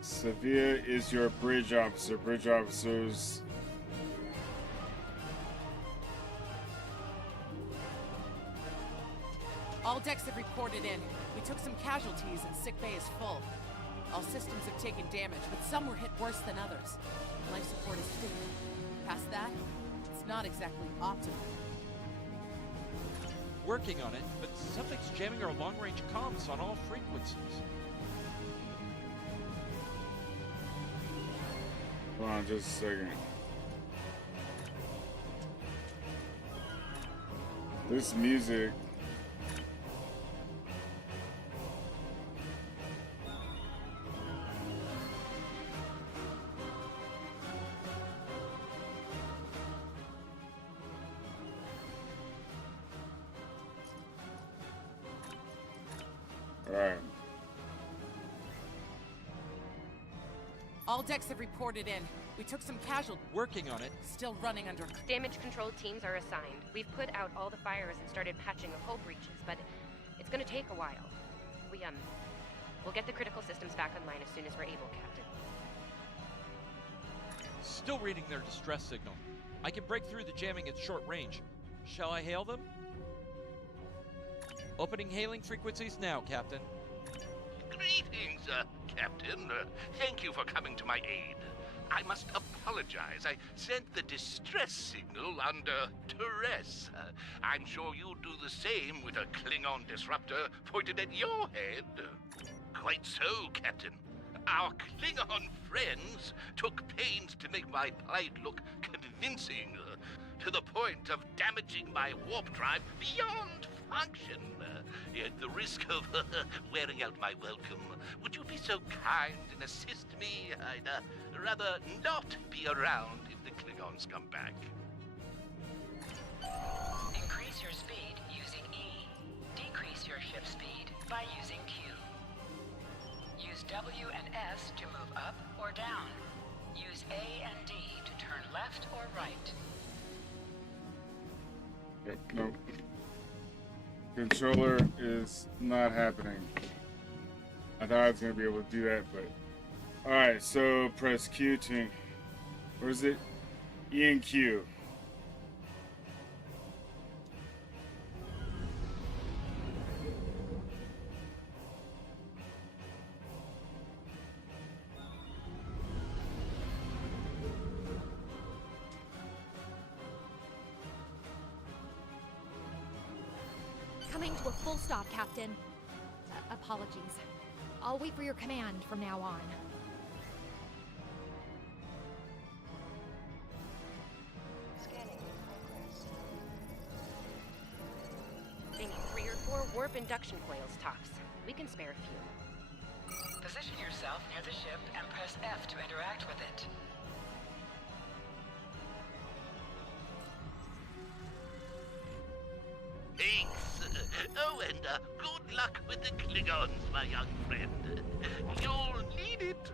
Sevilla is your bridge officer. Bridge officers. All decks have reported in. We took some casualties and sickbay is full. All systems have taken damage, but some were hit worse than others. Life support is too. Past that, it's not exactly optimal. Working on it, but something's jamming our long-range comms on all frequencies. Hold on just a second. This music. Alright. All decks have reported in. We took some casualties. Working on it. Still running under. Damage control teams are assigned. We've put out all the fires and started patching the hull breaches, but it's gonna take a while. We'll get the critical systems back online as soon as we're able, Captain. Still reading their distress signal. I can break through the jamming at short range. Shall I hail them? Opening hailing frequencies now, Captain. Greetings, Captain. Thank you for coming to my aid. I must apologize. I sent the distress signal under duress. I'm sure you'll do the same with a Klingon disruptor pointed at your head. Quite so, Captain. Our Klingon friends took pains to make my plight look convincing, to the point of damaging my warp drive beyond function. At the risk of wearing out my welcome, would you be so kind and assist me? I'd rather not be around if the Klingons come back. Increase your speed using E. Decrease your ship speed by using Q. Use W and S to move up or down. Use A and D to turn left or right. Yep, nope. Controller is not happening. I thought I was gonna be able to do that, but alright, so press Q to, where is it? E and Q. Coming to a full stop, Captain. Apologies. I'll wait for your command from now on. They need 3 or 4 warp induction coils tops. We can spare a few. Position yourself near the ship and press F to interact with it. Thanks. Oh, and good luck with the Klingons, my young friend. You'll need it.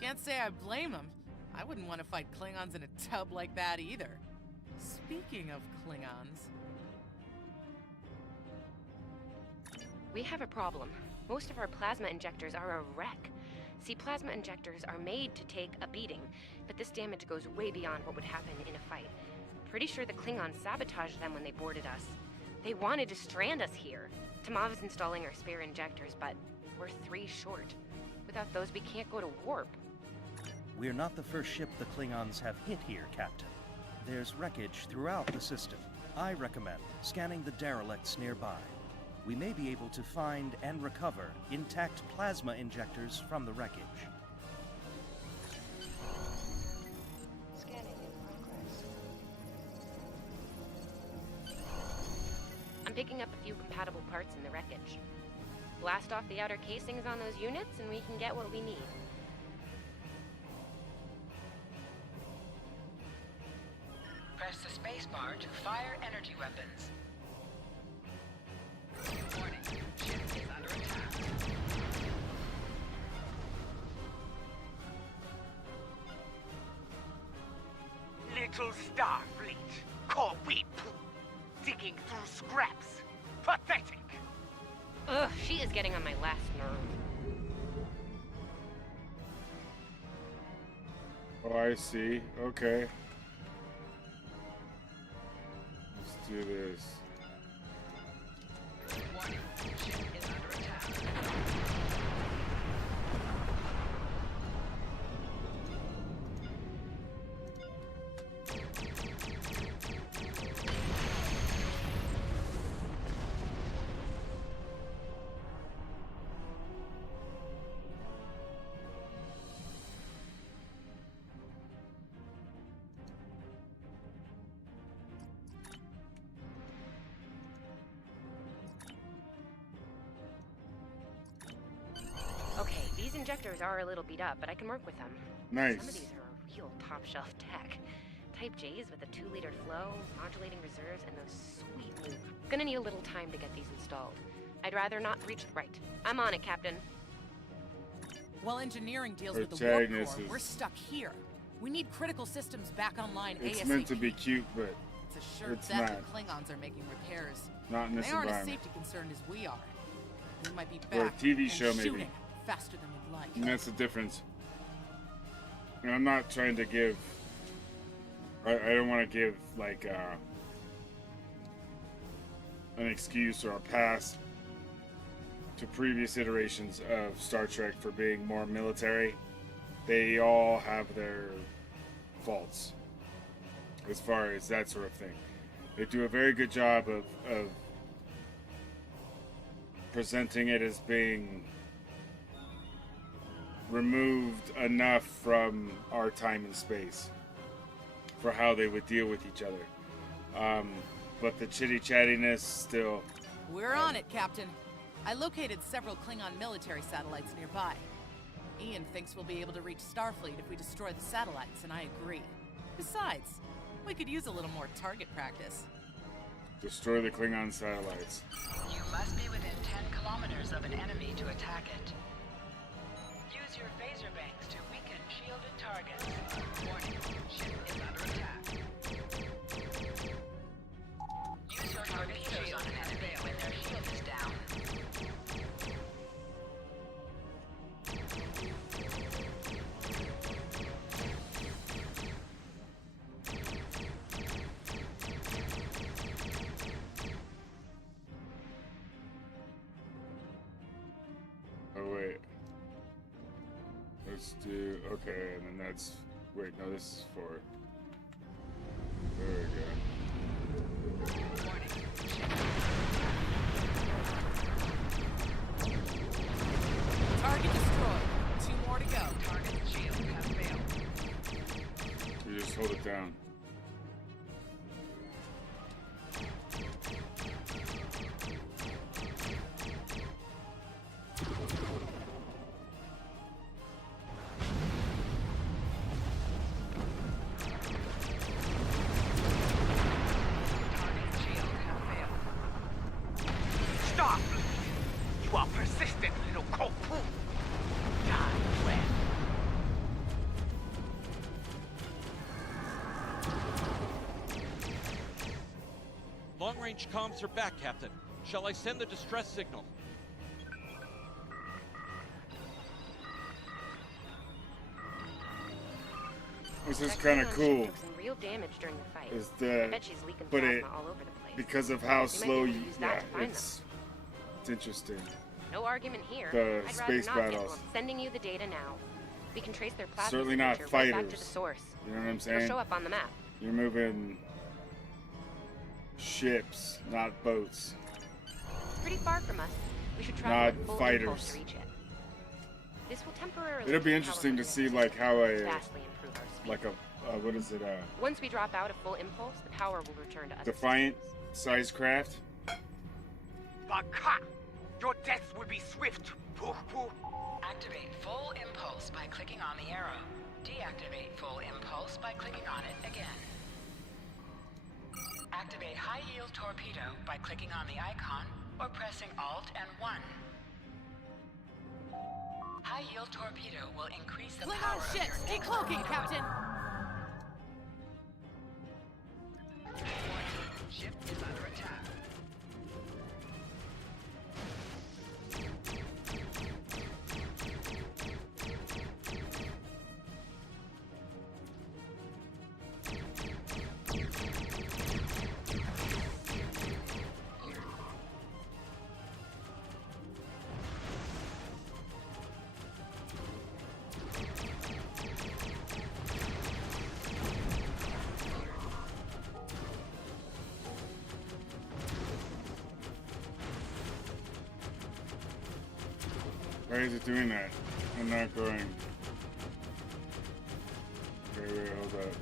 Can't say I blame him. I wouldn't want to fight Klingons in a tub like that either. Speaking of Klingons... We have a problem. Most of our plasma injectors are a wreck. See, plasma injectors are made to take a beating, but this damage goes way beyond what would happen in a fight. Pretty sure the Klingons sabotaged them when they boarded us. They wanted to strand us here. Tamav is installing our spare injectors, but we're 3 short. Without those, we can't go to warp. We're not the first ship the Klingons have hit here, Captain. There's wreckage throughout the system. I recommend scanning the derelicts nearby. We may be able to find and recover intact plasma injectors from the wreckage. Scanning in progress. I'm picking up a few compatible parts in the wreckage. Blast off the outer casings on those units and we can get what we need. Press the spacebar to fire energy weapons. Warning, ship is under attack. Little Starfleet, core weep, digging through scraps. Pathetic. Ugh, she is getting on my last nerve. Oh, I see. Okay. do this. Warning, ship is under attack. Okay, these injectors are a little beat up, but I can work with them. Nice. Some of these are real top-shelf tech. Type J's with a 2-liter flow, modulating reserves, and those sweet loop. Gonna need a little time to get these installed. I'd rather not reach the right. I'm on it, Captain. While engineering deals with the warp Protagonist core, is- we're stuck here. We need critical systems back online It's ASAP. meant to be cute, but It's a sure it's bet not. the Klingons are making repairs. Not in this They aren't as environment. safety concerned as we are. We might be Or a back TV and show, maybe. shooting faster than we'd like. And that's the difference. And I'm not trying to give. I don't want to give like an excuse or a pass to previous iterations of Star Trek for being more military. They all have their faults as far as that sort of thing. They do a very good job of presenting it as being removed enough from our time and space for how they would deal with each other. But the chitty chattiness still. We're on it, Captain. I located several Klingon military satellites nearby. Ian thinks we'll be able to reach Starfleet if we destroy the satellites, and I agree. Besides, we could use a little more target practice. Destroy the Klingon satellites. You must be within 10 kilometers of an enemy to attack it. Use your phaser banks to weaken shielded targets. Warning, ship is under attack. Use your torpedoes on an enemy when their shield is down. Oh wait. Let's do okay, and then that's wait, no, this is for there we go. Target destroyed. 2 more to go. Target shield has failed. You just hold it down. Stop! You are persistent, little cold. Die well. Long-range comms are back, Captain. Shall I send the distress signal? This is That kind of Klingon cool. ship took some real damage during the fight. Is I that bet she's leaking but plasma it all over the place. because of how We might be slow able to you use that yeah, to find it's interesting. No argument here. The I'd space rather not battles. gamble. I'm sending you the data now. We can trace their plasma Certainly not signature right back to the fighters. source. You know what I'm It'll saying? show up on the map. You're moving ships, not boats. It's pretty far from us. We should travel Not at full fighters. impulse to reach it. This will temporarily It'll be keep interesting to power see from like how a vastly improve our speed. like a what is it Once we drop out of full impulse, the power will return to us. Defiant size craft? Baka! Your death will be swift. Activate full impulse by clicking on the arrow. Deactivate full impulse by clicking on it again. Activate high yield torpedo by clicking on the icon or pressing Alt and 1. High yield torpedo will increase the power Klingon of ship, your stay next cloaking, torpedo. Captain. Ship is under attack. Why is it doing that? I'm not going. Wait, hold up.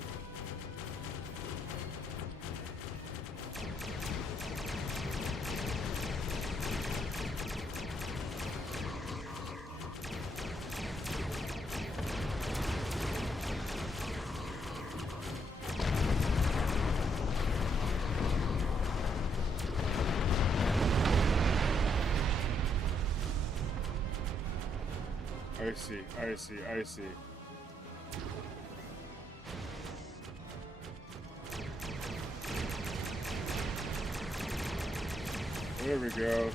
I see. There we go.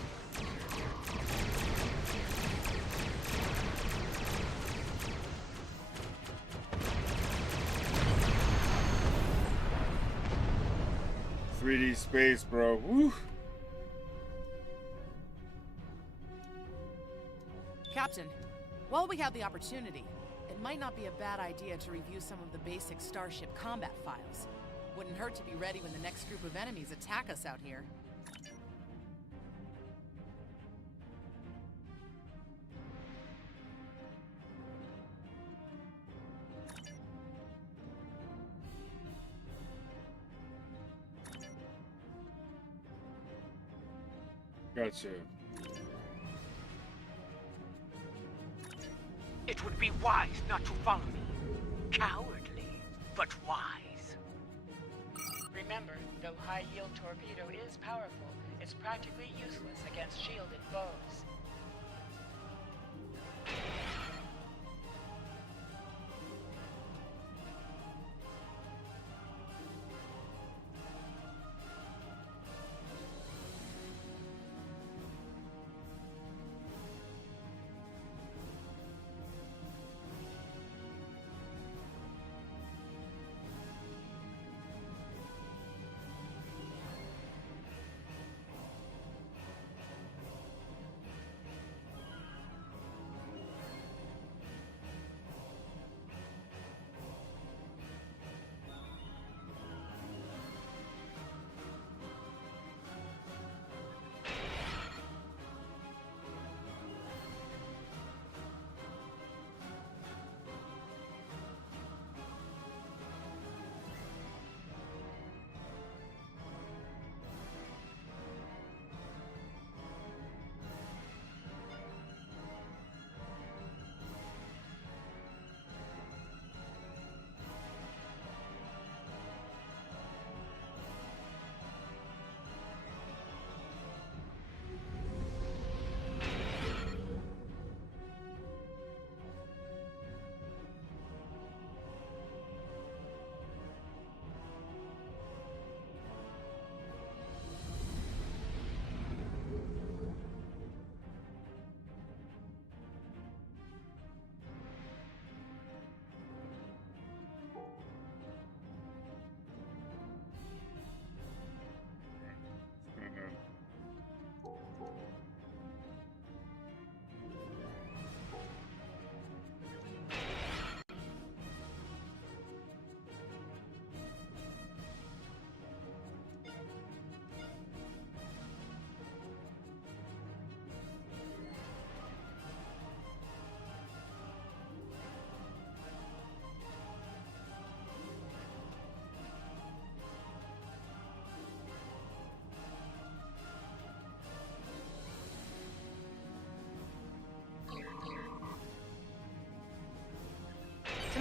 "3D space, bro. Woo. Captain, while we have the opportunity, it might not be a bad idea to review some of the basic Starship combat files. Wouldn't hurt to be ready when the next group of enemies attack us out here. Gotcha. It would be wise not to follow me. Cowardly, but wise. Remember, though high-yield torpedo is powerful, it's practically useless against shielded foes.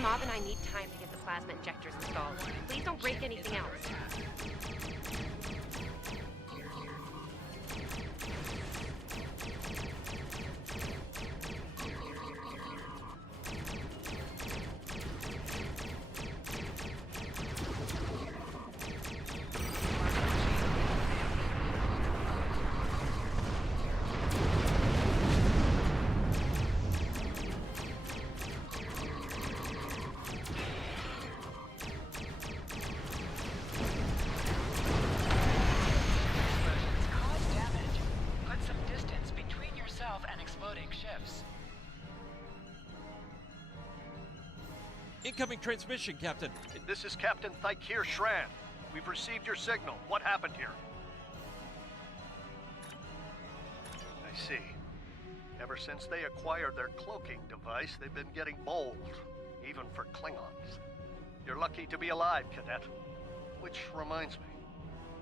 Mob and I need time to get the plasma injectors installed. Please don't break anything else. Incoming transmission, Captain. This is Captain Thykir Shran. We've received your signal. What happened here? I see. Ever since they acquired their cloaking device, they've been getting bold, even for Klingons. You're lucky to be alive, Cadet. Which reminds me,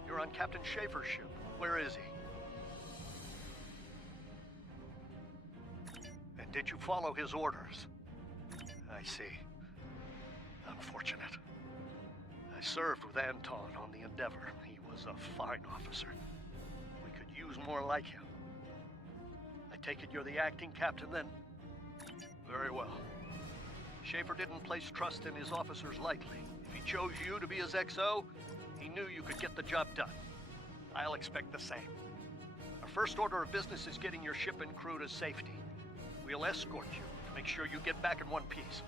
you're on Captain Schaefer's ship. Where is he? And did you follow his orders? I see. Unfortunate. I served with Anton on the Endeavor. He was a fine officer. We could use more like him. I take it you're the acting captain then? Very well. Schaefer didn't place trust in his officers lightly. If he chose you to be his XO, he knew you could get the job done. I'll expect the same. Our first order of business is getting your ship and crew to safety. We'll escort you to make sure you get back in one piece.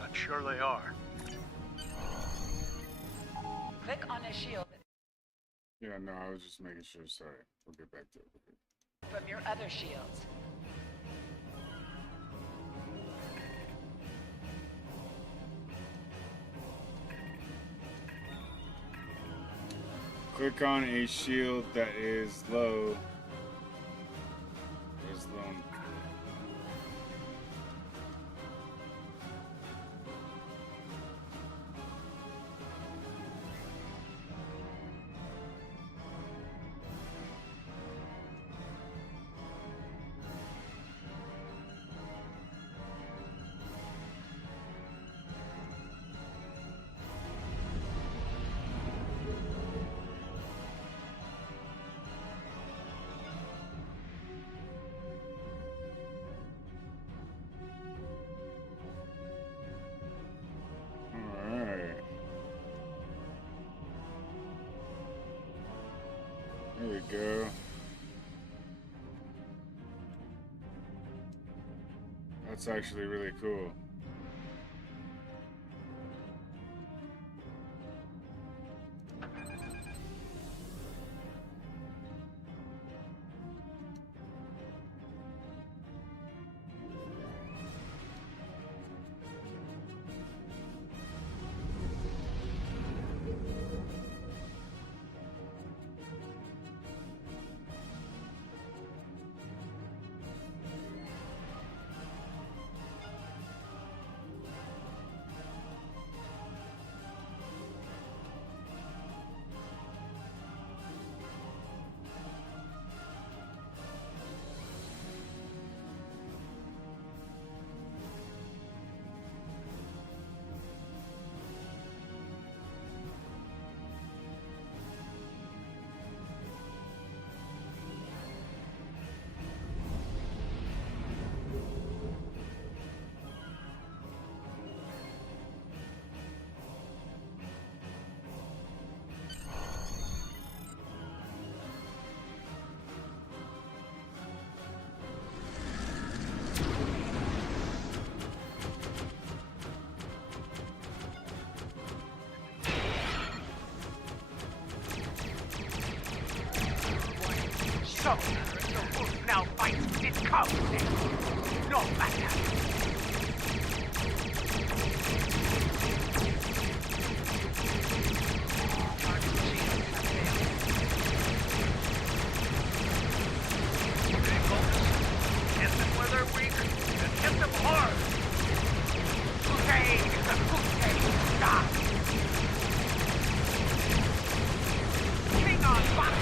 I'm sure they are. Click on a shield Yeah, no, I was just making sure. Sorry. We'll get back to it. from your other shields. Click on a shield that is low. Is low. There we go. That's actually really cool. So, who now fights its cowardly? No matter. Hit them where they're weak, and hit them hard. Hussein is a Hussein star. King on back,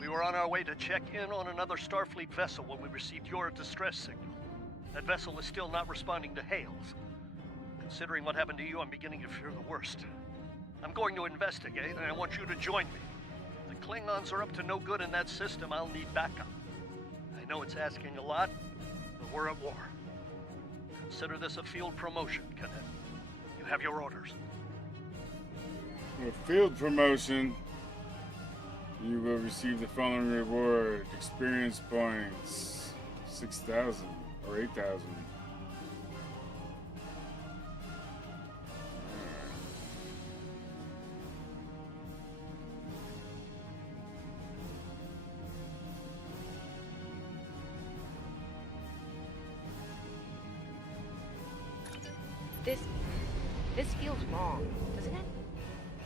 We were on our way to check in on another Starfleet vessel when we received your distress signal. That vessel is still not responding to hails. Considering what happened to you, I'm beginning to fear the worst. I'm going to investigate, and I want you to join me. If the Klingons are up to no good in that system, I'll need backup. I know it's asking a lot, but we're at war. Consider this a field promotion, Cadet. You have your orders. For field promotion, you will receive the following reward: experience points, 6,000 or 8,000. This feels wrong, doesn't it?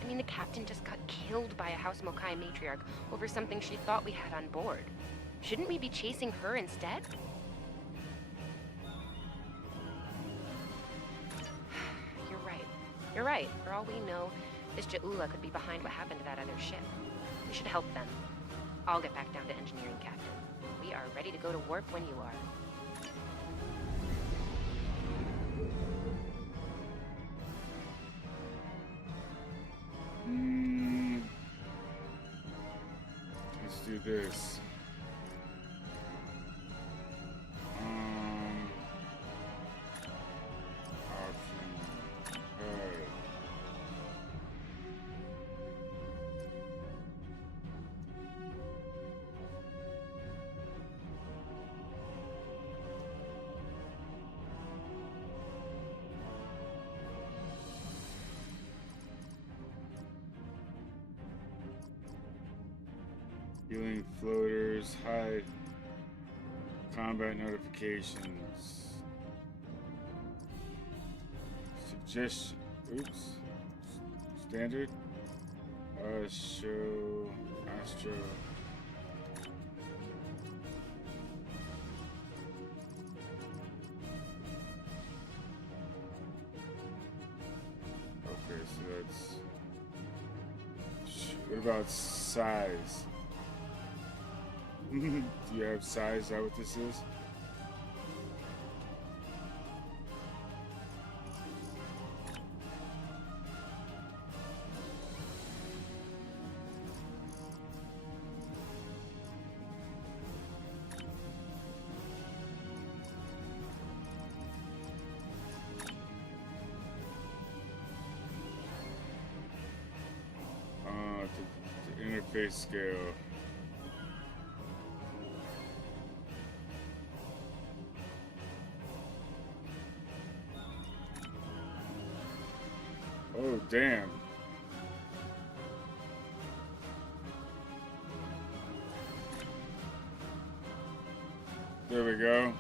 I mean, the captain just got killed by a House Mokai matriarch over something she thought we had on board. Shouldn't we be chasing her instead? You're right. You're right. For all we know, this Ja'ula could be behind what happened to that other ship. We should help them. I'll get back down to engineering, Captain. We are ready to go to warp when you are. Let's do this. Healing floaters, hide combat notifications. Suggestion. Oops. Standard. Show. Astro. Okay, so that's. What about size? Do you have size? Is that what this is? The interface scale. Oh, damn. There we go.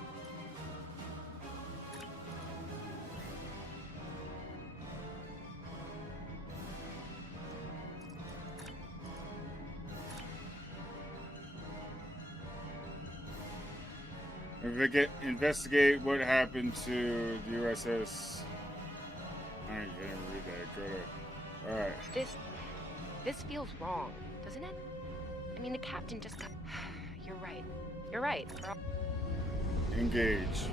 Investigate what happened to the USS. I can't even read that. Go to. All right. This feels wrong, doesn't it? I mean, the captain just got. You're right. You're right. Engage.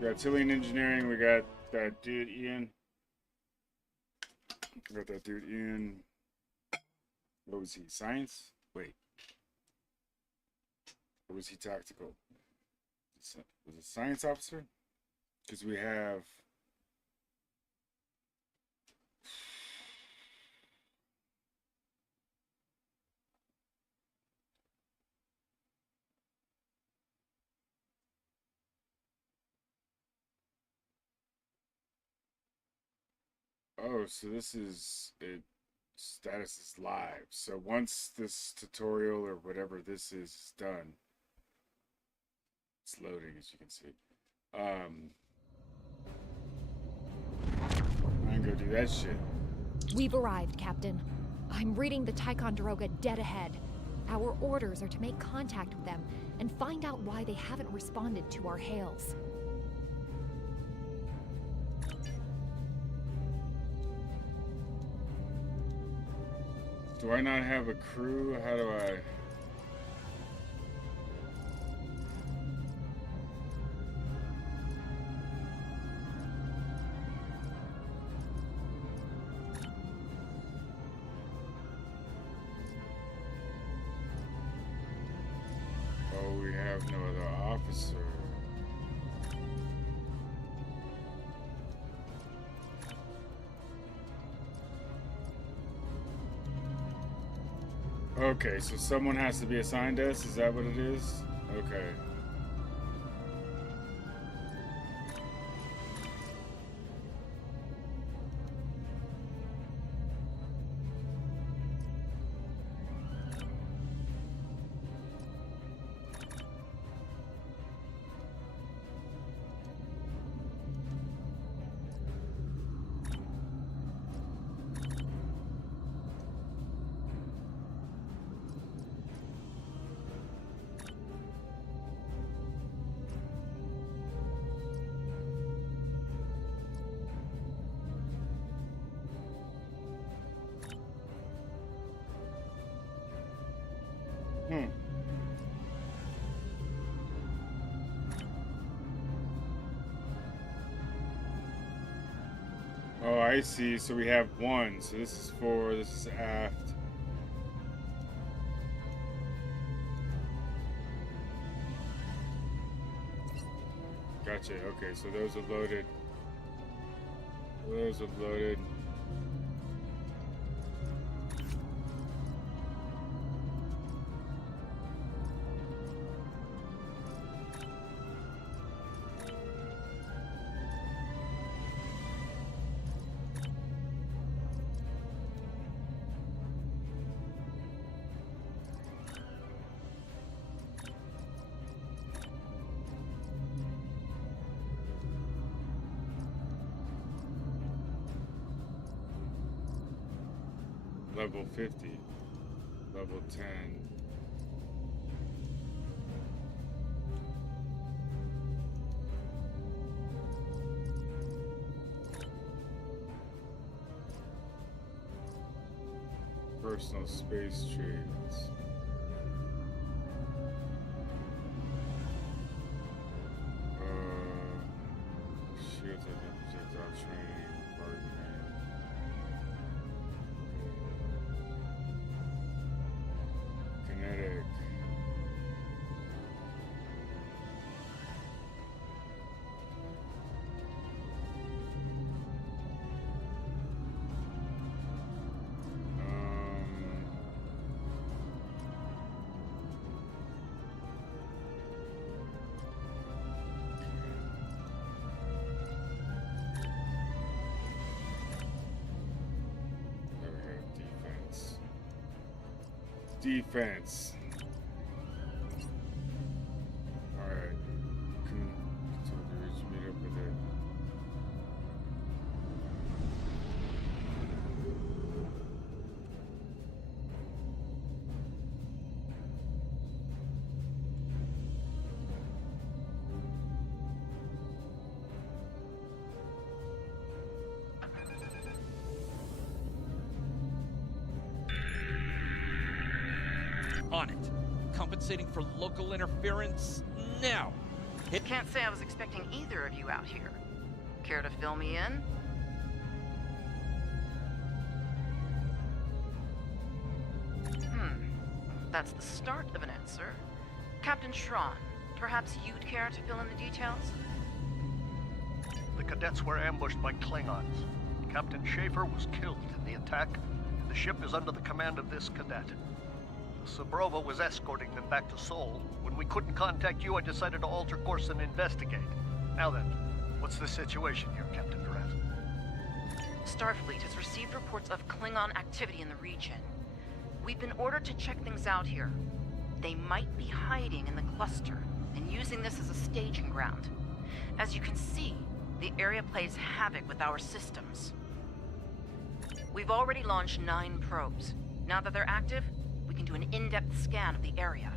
We got Tillian Engineering. We got that dude Ian. We got that dude Ian. What was he? Science? Wait. Or was he tactical? Was it science officer? Because we have. Oh, so this is it. Status is live. So once this tutorial or whatever this is done, it's loading, as you can see. I can go do that shit. We've arrived, Captain. I'm reading the Ticonderoga dead ahead. Our orders are to make contact with them and find out why they haven't responded to our hails. Do I not have a crew? How do I... Oh, we have no other officer. Okay, so someone has to be assigned us? Is that what it is? Okay. I see. So we have one. So this is forward, this is aft. Gotcha. Okay, so those are loaded. Those are loaded. Level 50, level 10. Personal space trades. Shields and projectile training, bargaining. Kinetic. Never have defense. Defense. Alright. Meet up with it. On it. Compensating for local interference now. Can't say I was expecting either of you out here. Care to fill me in? That's the start of an answer. Captain Shran, perhaps you'd care to fill in the details? The cadets were ambushed by Klingons. Captain Schaefer was killed in the attack. The ship is under the command of this cadet. Sabrova was escorting them back to Sol. When we couldn't contact you, I decided to alter course and investigate. Now then, what's the situation here, Captain Durant? Starfleet has received reports of Klingon activity in the region. We've been ordered to check things out here. They might be hiding in the cluster and using this as a staging ground. As you can see, the area plays havoc with our systems. We've already launched 9 probes. Now that they're active, we can do an in-depth scan of the area.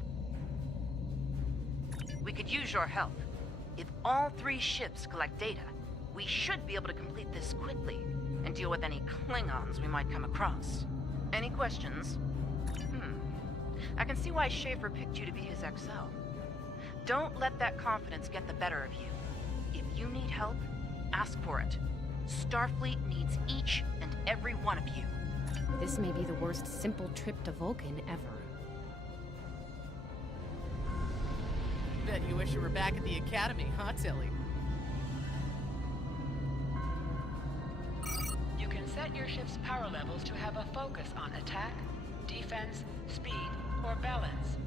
We could use your help. If all 3 ships collect data, we should be able to complete this quickly and deal with any Klingons we might come across. Any questions? I can see why Schaefer picked you to be his XL. Don't let that confidence get the better of you. If you need help, ask for it. Starfleet needs each and every one of you. This may be the worst simple trip to Vulcan ever. Bet you wish you were back at the academy, huh, Tilly? You can set your ship's power levels to have a focus on attack, defense, speed, or balance.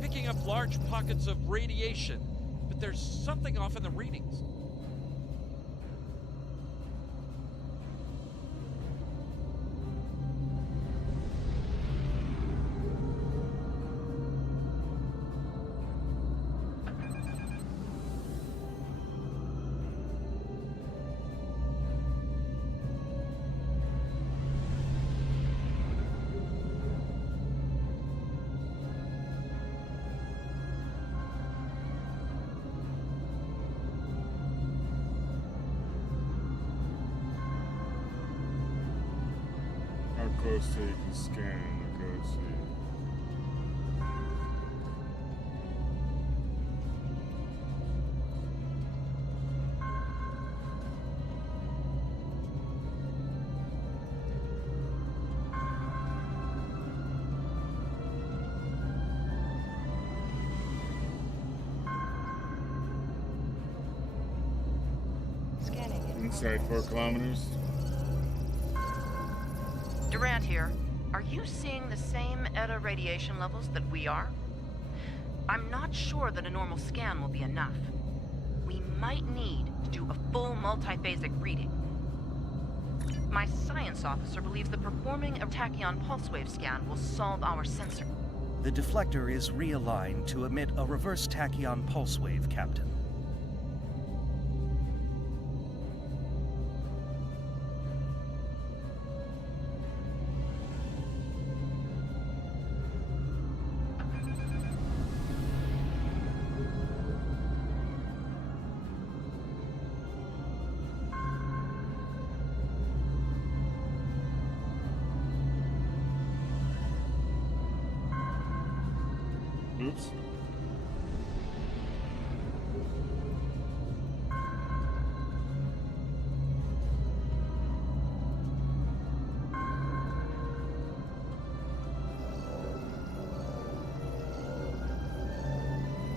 Picking up large pockets of radiation, but there's something off in the readings. close till you can scan. Okay, let's see. Inside 4 kilometers. Durant here. Are you seeing the same ETA radiation levels that we are? I'm not sure that a normal scan will be enough. We might need to do a full multiphasic reading. My science officer believes that performing a tachyon pulse wave scan will solve our sensor. The deflector is realigned to emit a reverse tachyon pulse wave, Captain. Oops.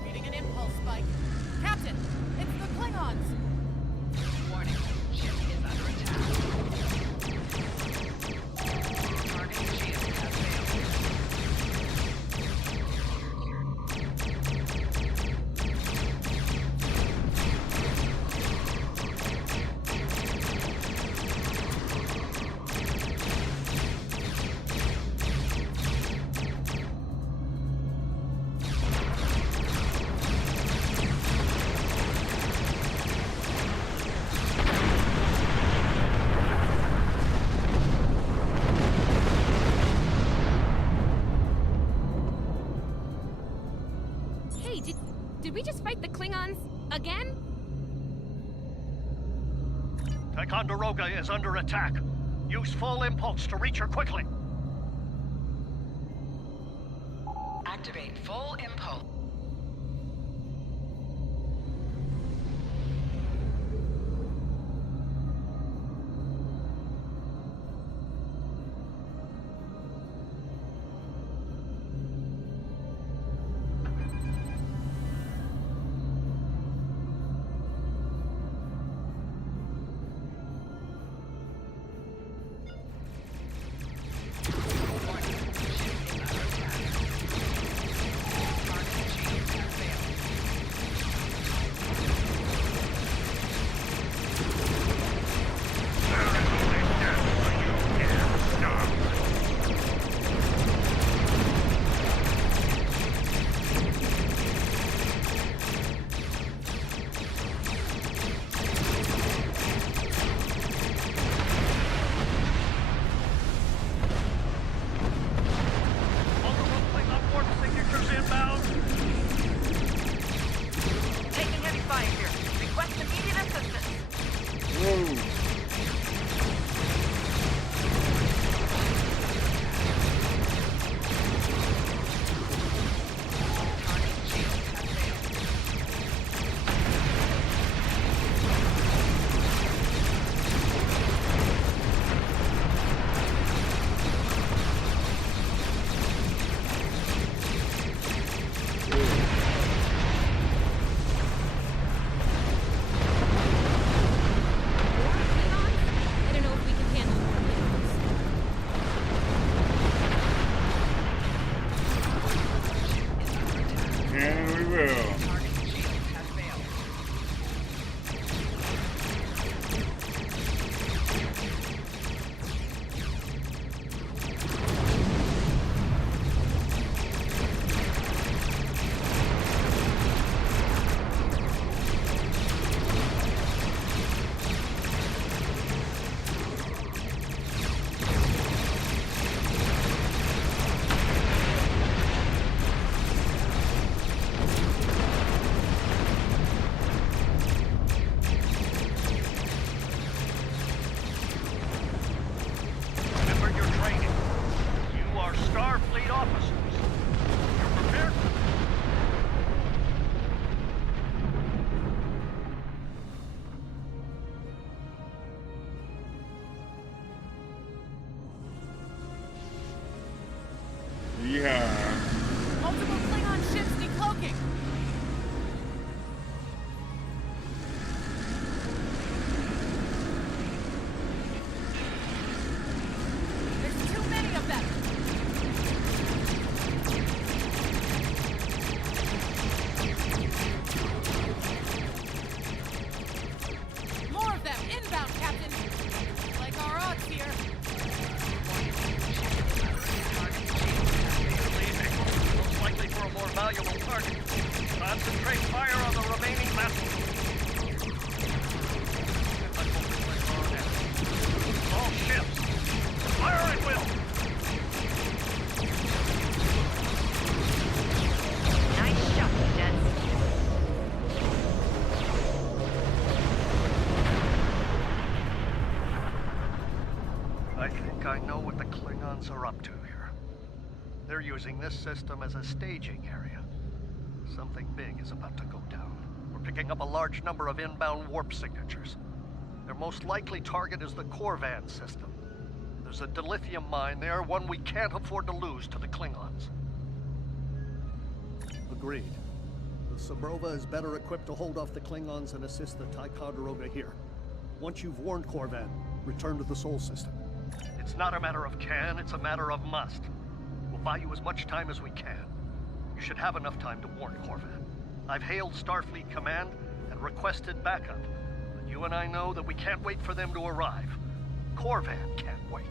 Reading an impulse spike. Captain, it's the Klingons! Warning, ship is under attack. Target shield has failed. Hey, did we just fight the Klingons again? Ticonderoga is under attack. Use full impulse to reach her quickly. Activate full impulse. Warning, ship is under attack. Target Concentrate fire on the remaining vessels. All ships. Fire at will. Nice shot, cadets. I think I know what the Klingons are up to here. They're using this system as a staging area. Something big is about to go down. We're picking up a large number of inbound warp signatures. Their most likely target is the Korvan system. There's a dilithium mine there, one we can't afford to lose to the Klingons. Agreed. The Sabrova is better equipped to hold off the Klingons and assist the Ticonderoga here. Once you've warned Korvan, return to the Sol system. It's not a matter of can, it's a matter of must. We'll buy you as much time as we can. You should have enough time to warn Korvan. I've hailed Starfleet Command and requested backup. But you and I know that we can't wait for them to arrive. Korvan can't wait.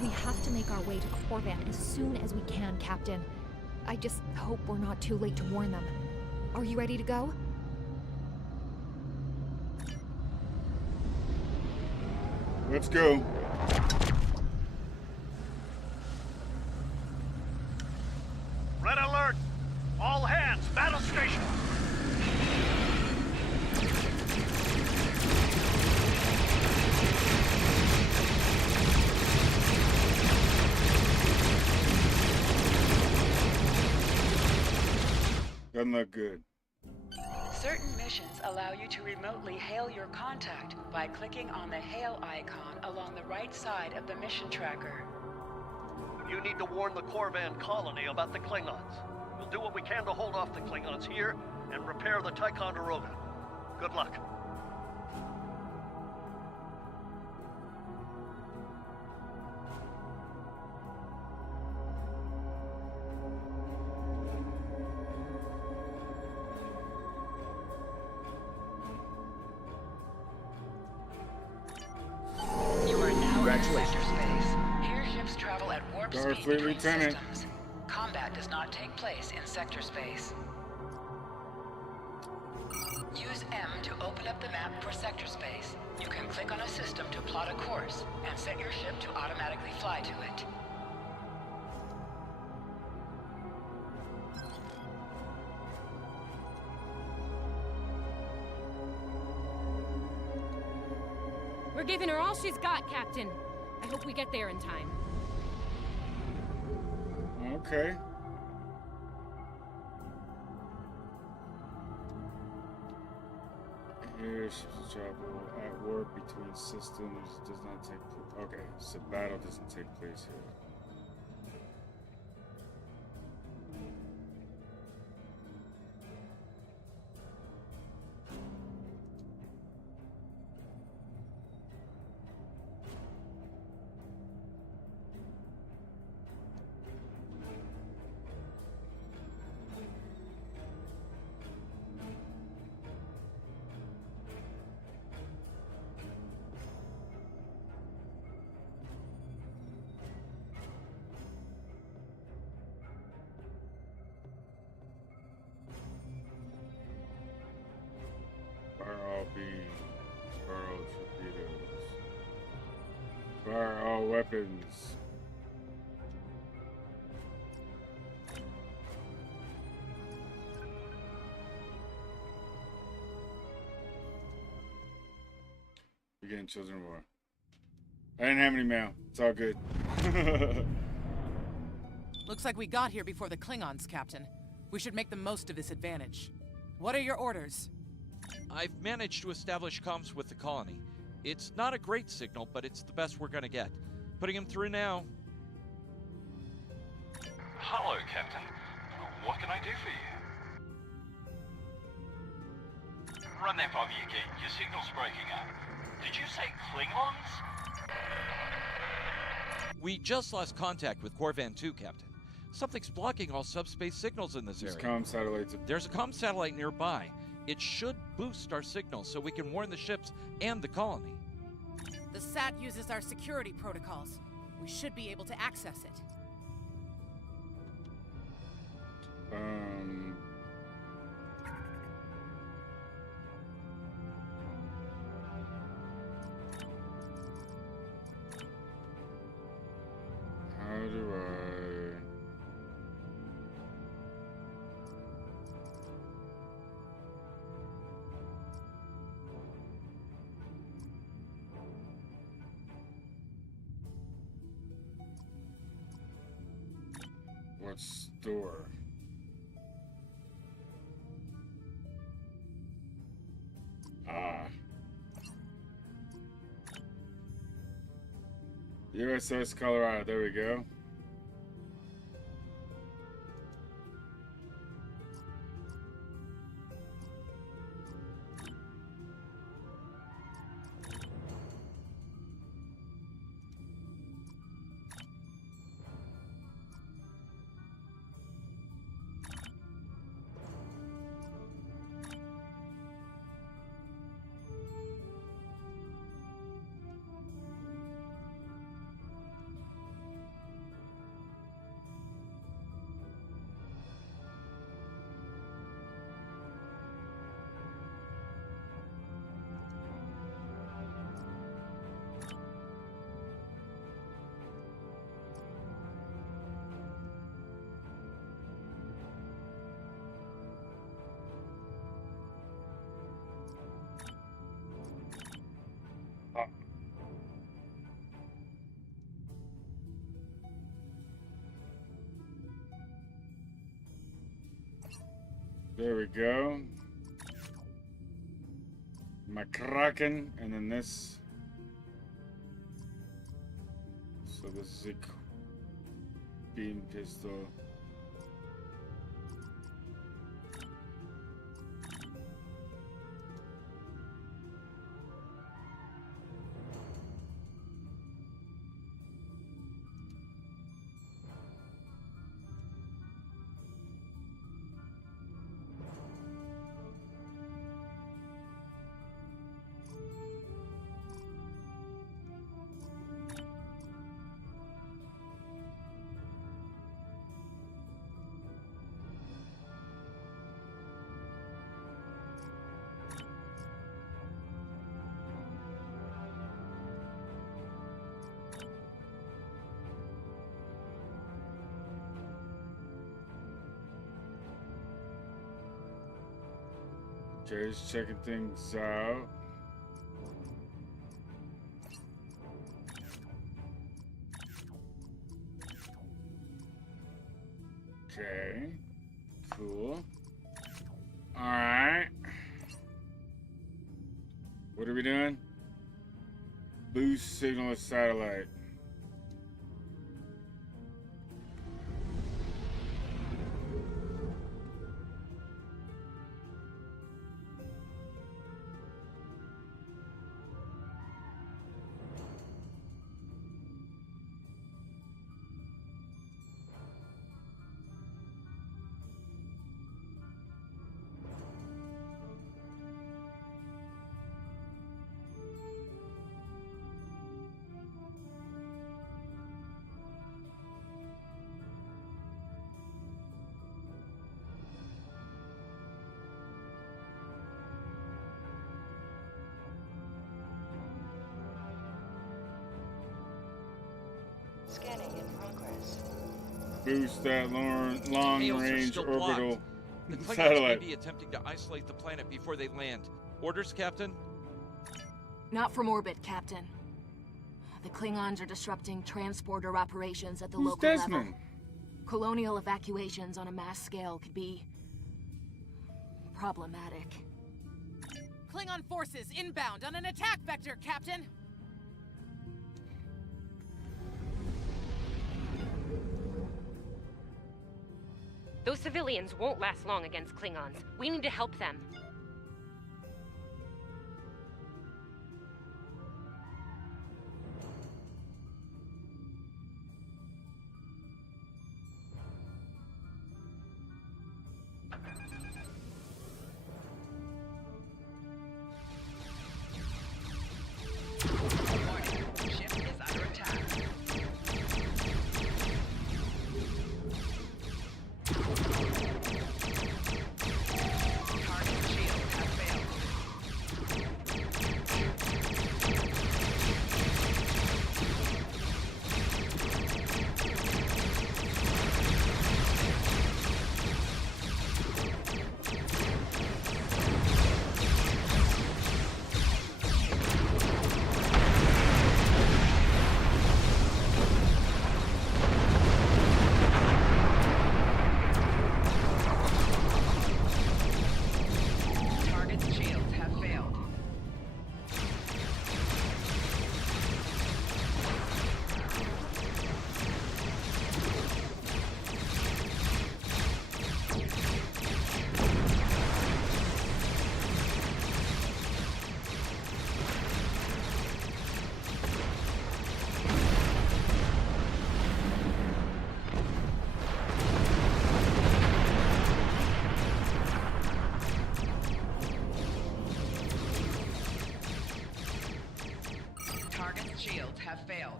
We have to make our way to Korvan as soon as we can, Captain. I just hope we're not too late to warn them. Are you ready to go? Let's go. Red alert! All hands, battle station! Doesn't look good. Certain missions allow you to remotely hail your contact by clicking on the hail icon along the right side of the mission tracker. You need to warn the Korvan colony about the Klingons. We'll do what we can to hold off the Klingons here and repair the Ticonderoga. Good luck. You are now in sector space. Here ships travel at warp speed Starfleet between Lieutenant. systems. Combat does not take place in sector space. Use M to open up the map for sector space. You can click on a system to plot a course and set your ship to automatically fly to it. We're giving her all she's got, Captain. I hope we get there in time. Okay. Here, ships travel at warp between systems. Does not take place. Okay, so battle doesn't take place here. Fire all beams. Fire all torpedoes. Fire all weapons. We're getting children war. I didn't have any mail. It's all good. Looks like we got here before the Klingons, Captain. We should make the most of this advantage. What are your orders? I've managed to establish comms with the colony. It's not a great signal, but it's the best we're gonna get. Putting him through now. Hello, Captain. What can I do for you? Run that by me again. Your signal's breaking up. Did you say Klingons? We just lost contact with Korvan 2, Captain. Something's blocking all subspace signals in this There's area. comm satellites. There's a comm satellite nearby. It should boost our signal so we can warn the ships and the colony. The SAT uses our security protocols. We should be able to access it. How do I... What store? Ah. USS Colorado, there we go. There we go. McCracken, and then this. So this is a beam pistol. Okay, just checking things out. Okay, cool. Alright. What are we doing? Boost signal of satellite. Scanning in progress. Boost that Tails are long-range still orbital blocked. The Klingons satellite. may be attempting to isolate the planet before they land. Orders, Captain? Not from orbit, Captain. The Klingons are disrupting transporter operations at the Who's local Desmond? level. Colonial evacuations on a mass scale could be problematic. Klingon forces inbound on an attack vector, Captain! Those civilians won't last long against Klingons. We need to help them. Ship is under attack. Target's shields have failed.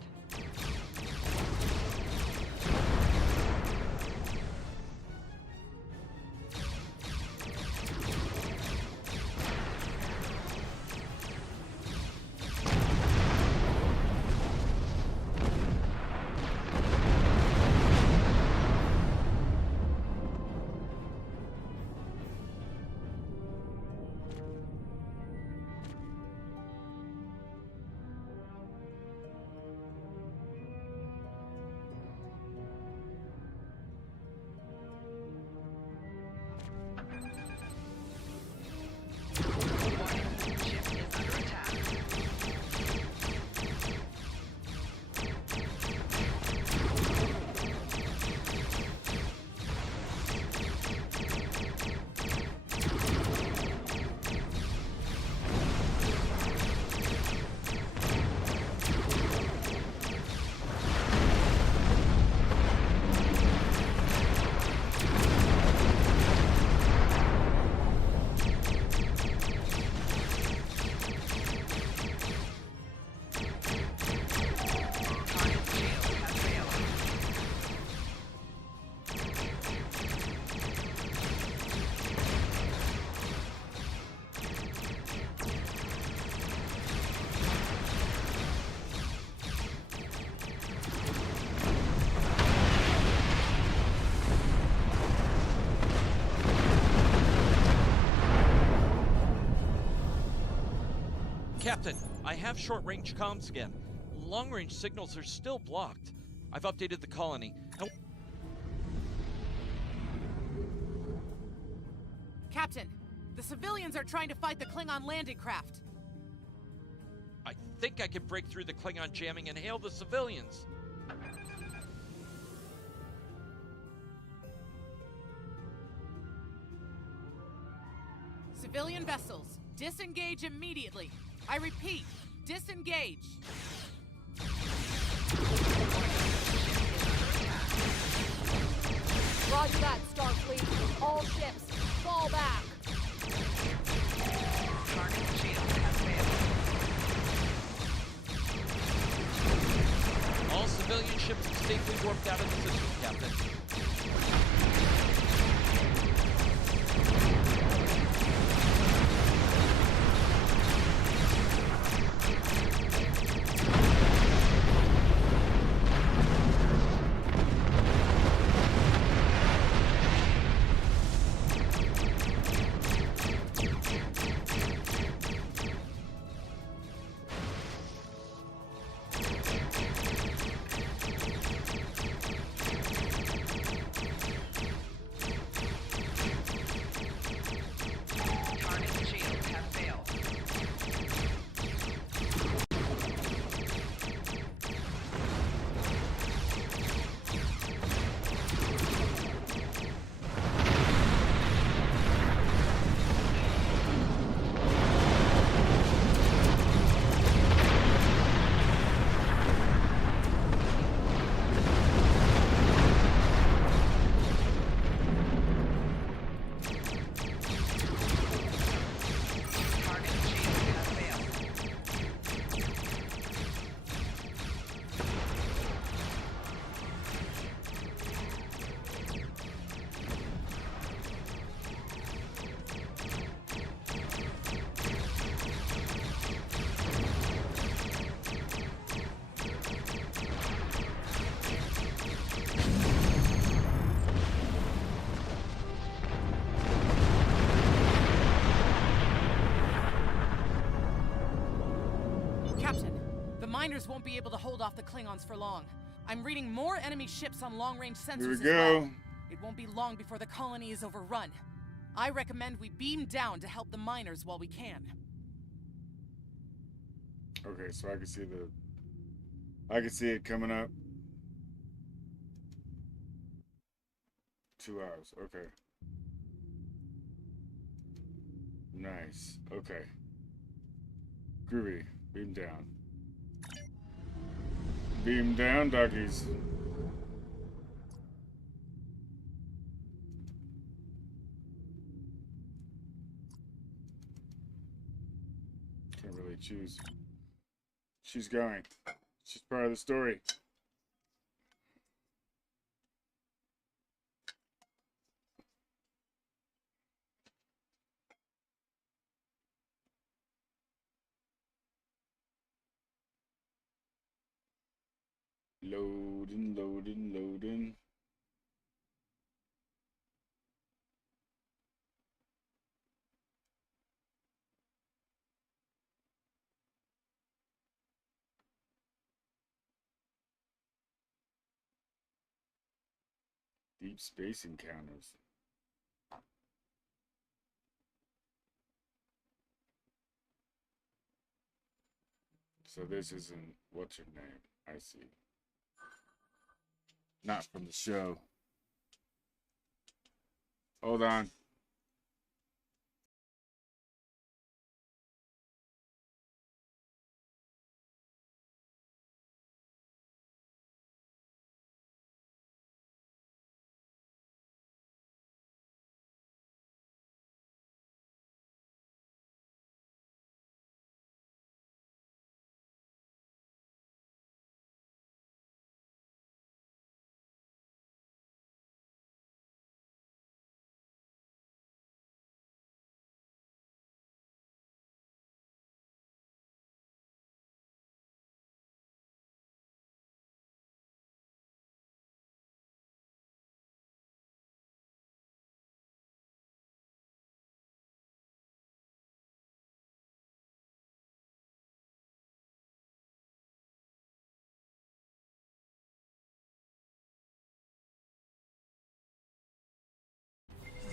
Captain, I have short-range comms again. Long-range signals are still blocked. I've updated the colony. Captain, the civilians are trying to fight the Klingon landing craft. I think I can break through the Klingon jamming and hail the civilians. Civilian vessels, disengage immediately. I repeat, disengage. Roger that, Starfleet. All ships, fall back. Target's shield has failed. All civilian ships have safely warped out of the system, Captain. Miners won't be able to hold off the Klingons for long. I'm reading more enemy ships on long-range sensors Here we as go. well. It won't be long before the colony is overrun. I recommend we beam down to help the miners while we can. Okay, so I can see it coming up. 2 hours. Okay. Nice. Okay. Groovy. Beam down. Beam down, duckies. Can't really choose. She's going. She's part of the story. Loading, loading, loading. Deep space encounters. So this isn't, what's her name? I see. Not from the show. Hold on.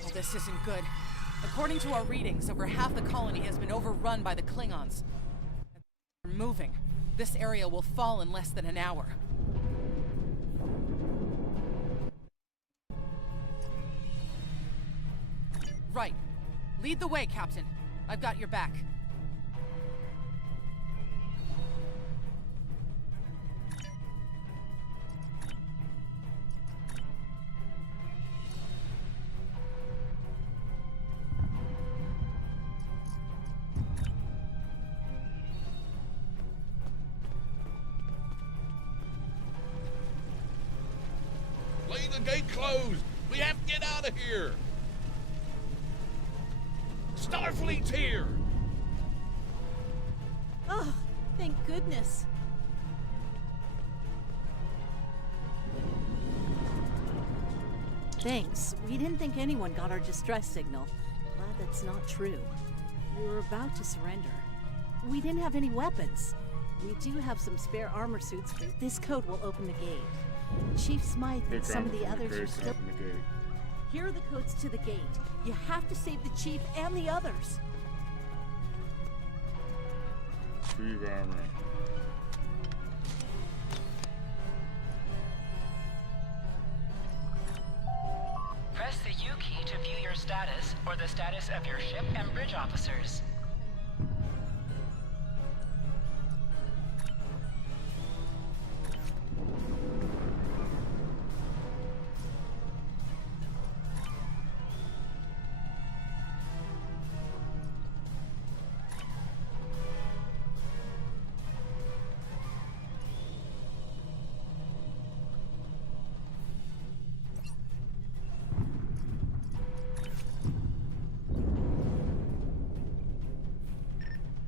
Well, this isn't good. According to our readings, over half the colony has been overrun by the Klingons. They're moving. This area will fall in less than an hour. Right. Lead the way, Captain. I've got your back. Lay the gate closed! We have to get out of here! Starfleet's here! Oh, thank goodness. Thanks. We didn't think anyone got our distress signal. Glad that's not true. We were about to surrender. We didn't have any weapons. We do have some spare armor suits. This code will open the gate. Chief Smythe and some of the others are still... Here are the codes to the gate. You have to save the Chief and the others. Tree armor. Press the U key to view your status or the status of your ship and bridge officers.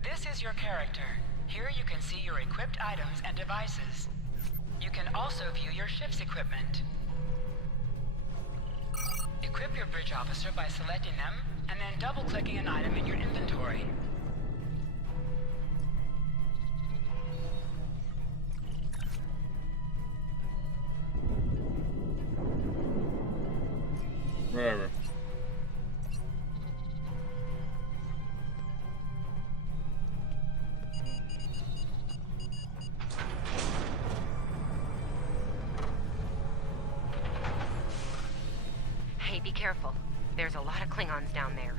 This is your character. Here you can see your equipped items and devices. You can also view your ship's equipment. Equip your bridge officer by selecting them and then double-clicking an item in your inventory. Whatever. Hey, be careful. There's a lot of Klingons down there.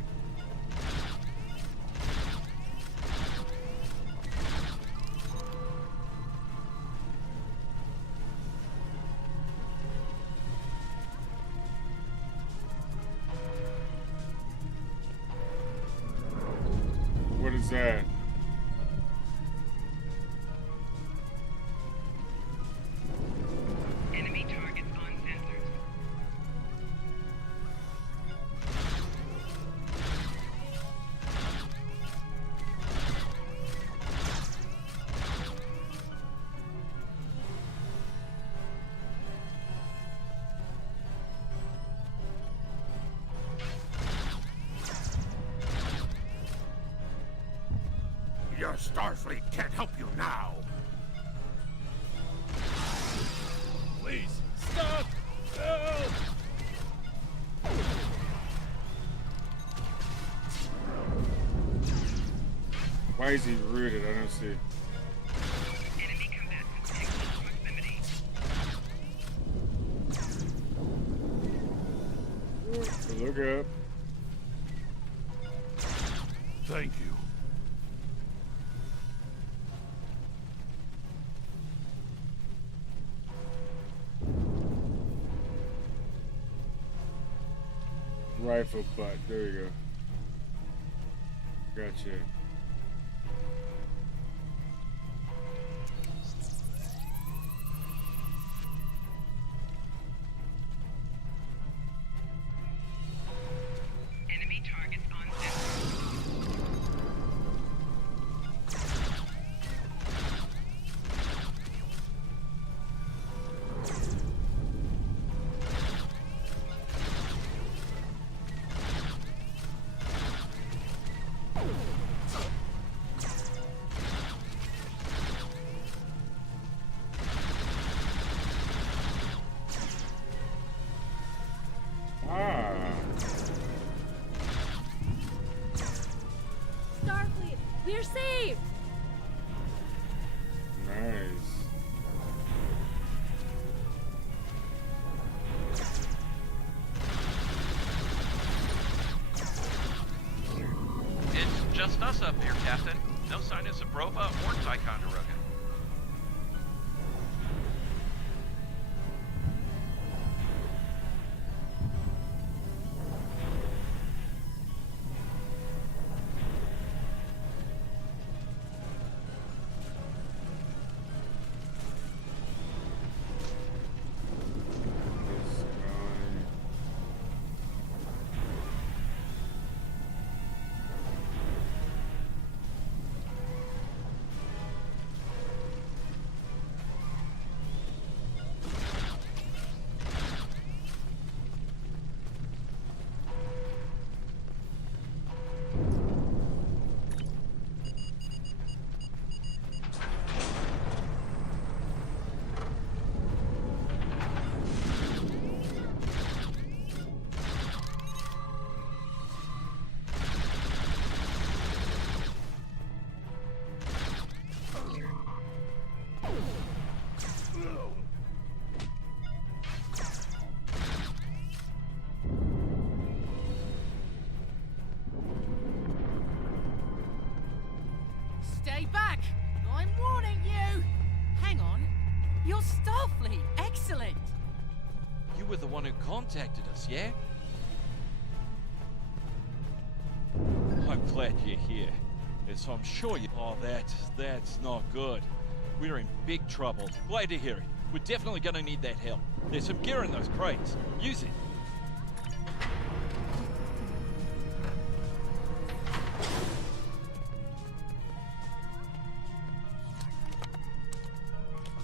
What is that? Your Starfleet can't help you now. Please, stop! Help! Why is he rooted? I don't see. Look up. Thank you. Rifle butt. There you go. Gotcha. Enemy targets on Starfleet, we're saved! Nice. It's just us up here, Captain. No sign of Sabrova or Ticonderoga. Stay back! I'm warning you! Hang on. You're Starfleet. Excellent! You were the one who contacted us, yeah? I'm glad you're here. As I'm sure you... Oh, that's not good. We're in big trouble. Glad to hear it. We're definitely gonna need that help. There's some gear in those crates. Use it.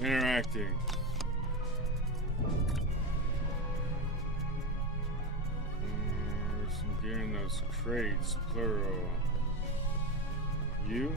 Interacting. There's some gear in those crates, plural. You?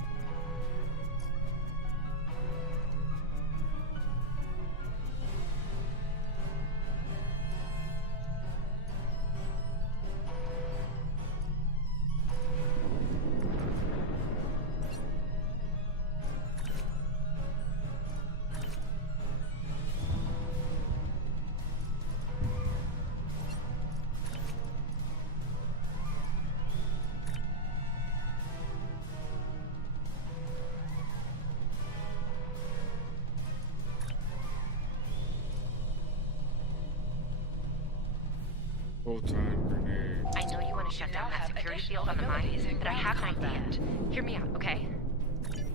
Full-time grenade. I know you want to shut down that security field on the mine, but I have an idea. Hear me out, okay?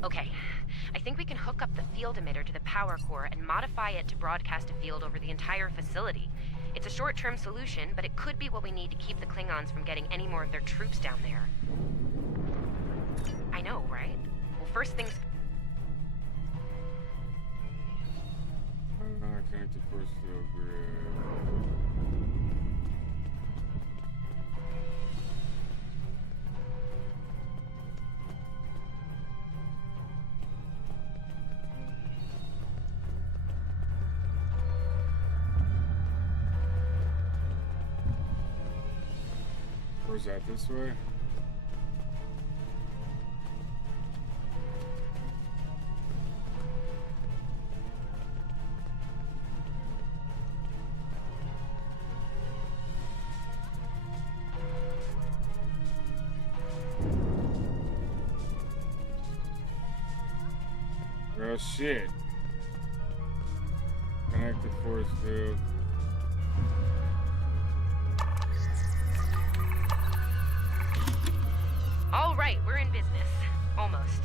Okay. I think we can hook up the field emitter to the power core and modify it to broadcast a field over the entire facility. It's a short-term solution, but it could be what we need to keep the Klingons from getting any more of their troops down there. I know, right? Well, first things... Connected force field grid. Where's that? This way? Oh shit. Connect the force field. All right, we're in business. Almost.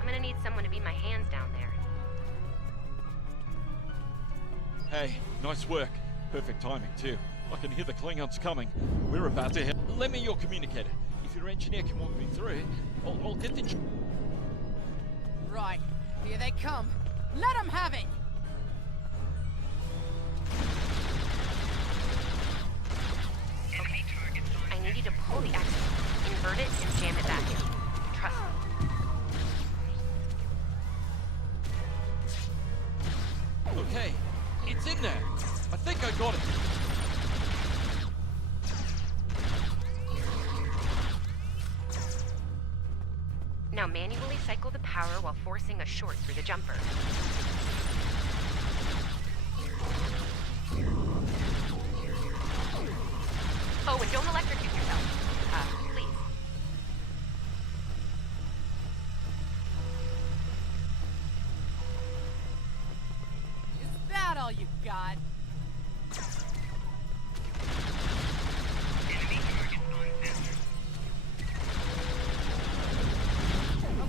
I'm gonna need someone to be my hands down there. Hey, nice work. Perfect timing, too. I can hear the Klingons coming. We're about to hit. Lend me your communicator. If your engineer can walk me through, I'll get the... Right. Here they come. Let them have it! I need you to pull the axis, invert it, and jam it back in. Trust me. Okay, it's in there. I think I got it. Now manually cycle the power while forcing a short through the jumper. Oh, and don't electrocute yourself. Please. Is that all you got?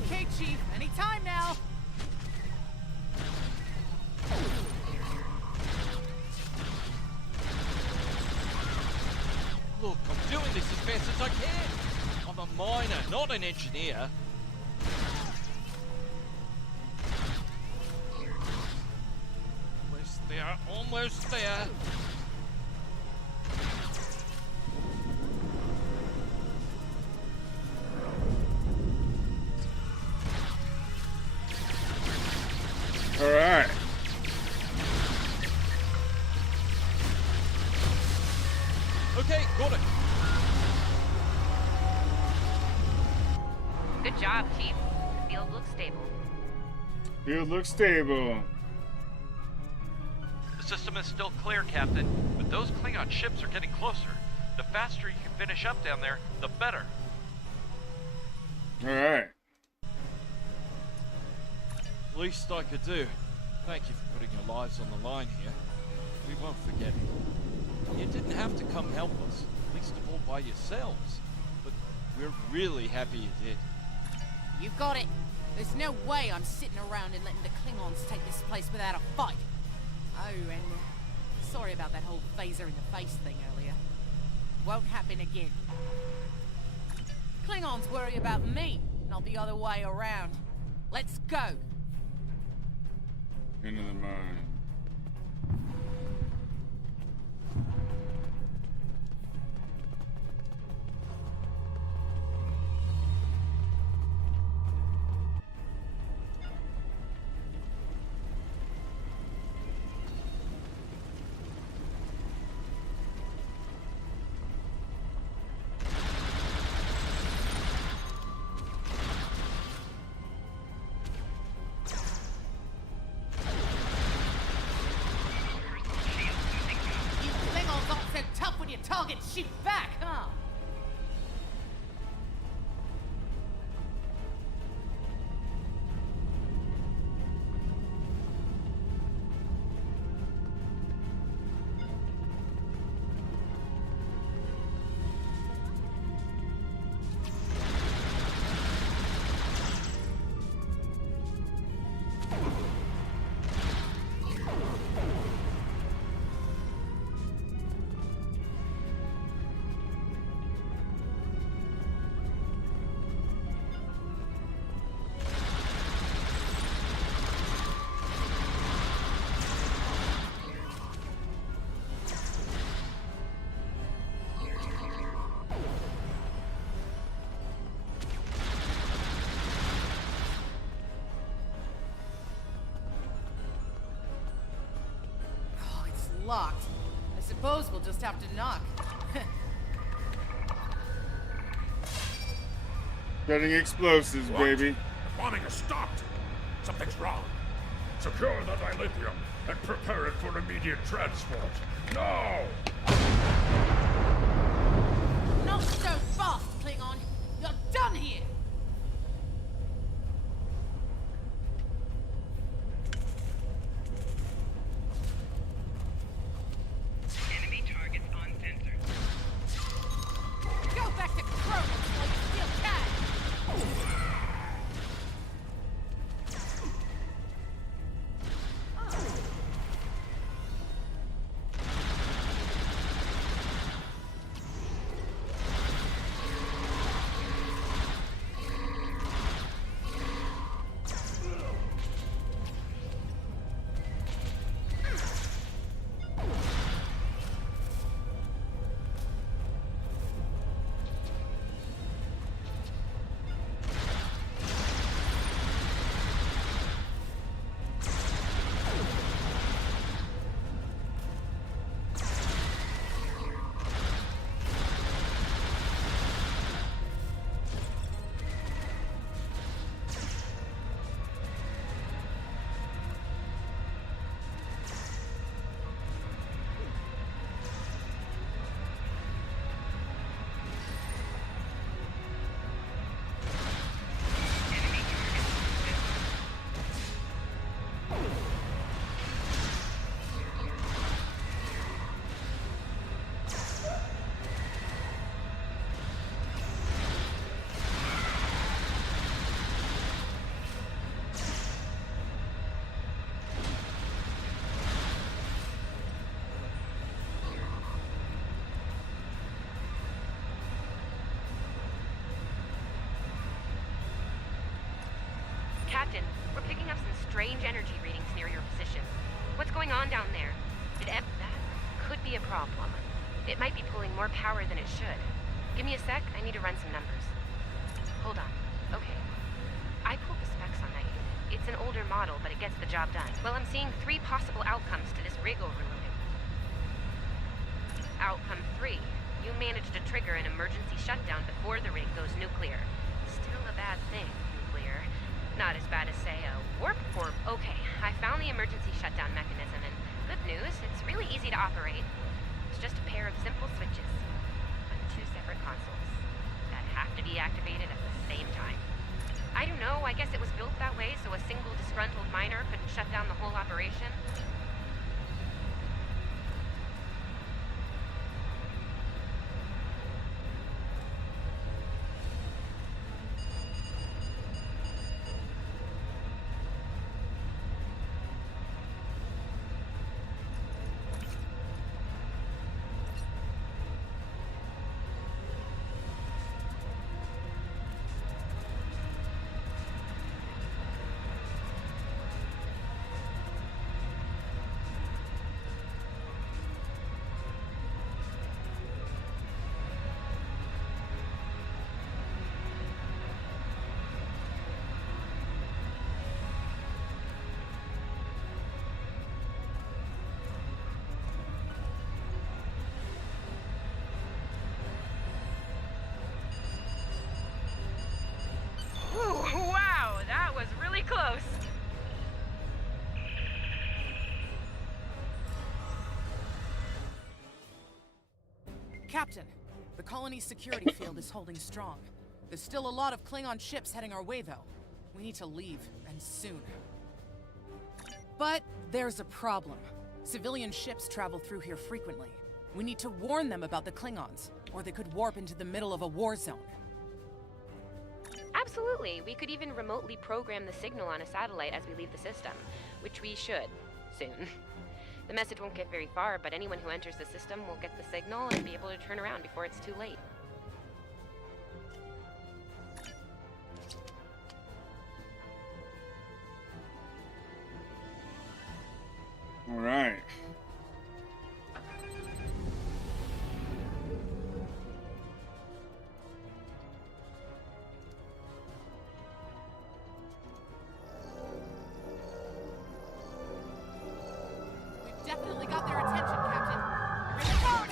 Okay, Chief. Anytime now. Look, I'm doing this as best as I can. I'm a miner, not an engineer. Almost there, almost there. All right. Okay, got it. Good job, Chief. The field looks stable. Field looks stable. The system is still clear, Captain, but those Klingon ships are getting closer. The faster you can finish up down there, the better. All right. Least I could do. Thank you for putting your lives on the line here. We won't forget it. You didn't have to come help us, least of all by yourselves. But we're really happy you did. You got it. There's no way I'm sitting around and letting the Klingons take this place without a fight. Oh, and sorry about that whole phaser in the face thing earlier. Won't happen again. Klingons worry about me, not the other way around. Let's go. Into the mine. Target shoot back, huh? Locked. I suppose we'll just have to knock. Getting explosives, What? baby. The bombing has stopped. Something's wrong. Secure the dilithium and prepare it for immediate transport. Now! Not so fast, Klingon. You're done here. Enemy targets on sensor. Go back to Kronos while you still can. Captain, we're picking up some strange energy readings near your position. What's going on down there? That could be a problem. It might be pulling more power than it should. Give me a sec, I need to run some numbers. Hold on. Okay. I pulled the specs on that unit. It's an older model, but it gets the job done. Well, I'm seeing 3 possible outcomes to this rig overloading. Outcome 3. You managed to trigger an emergency shutdown before the rig goes nuclear. Still a bad thing, nuclear. Not as bad as, say, a warp core. Okay, I found the emergency shutdown mechanism, and good news, it's really easy to operate. It's just a pair of simple switches on 2 separate consoles that have to be activated at the same time. I don't know, I guess it was built that way so a single disgruntled miner couldn't shut down the whole operation. Wow, that was really close. Captain, the colony's security field is holding strong. There's still a lot of Klingon ships heading our way, though. We need to leave, and soon. But there's a problem. Civilian ships travel through here frequently. We need to warn them about the Klingons, or they could warp into the middle of a war zone. Absolutely. We could even remotely program the signal on a satellite as we leave the system, which we should soon. The message won't get very far, but anyone who enters the system will get the signal and be able to turn around before it's too late. All right. We've definitely got their attention, Captain. Bring it forward!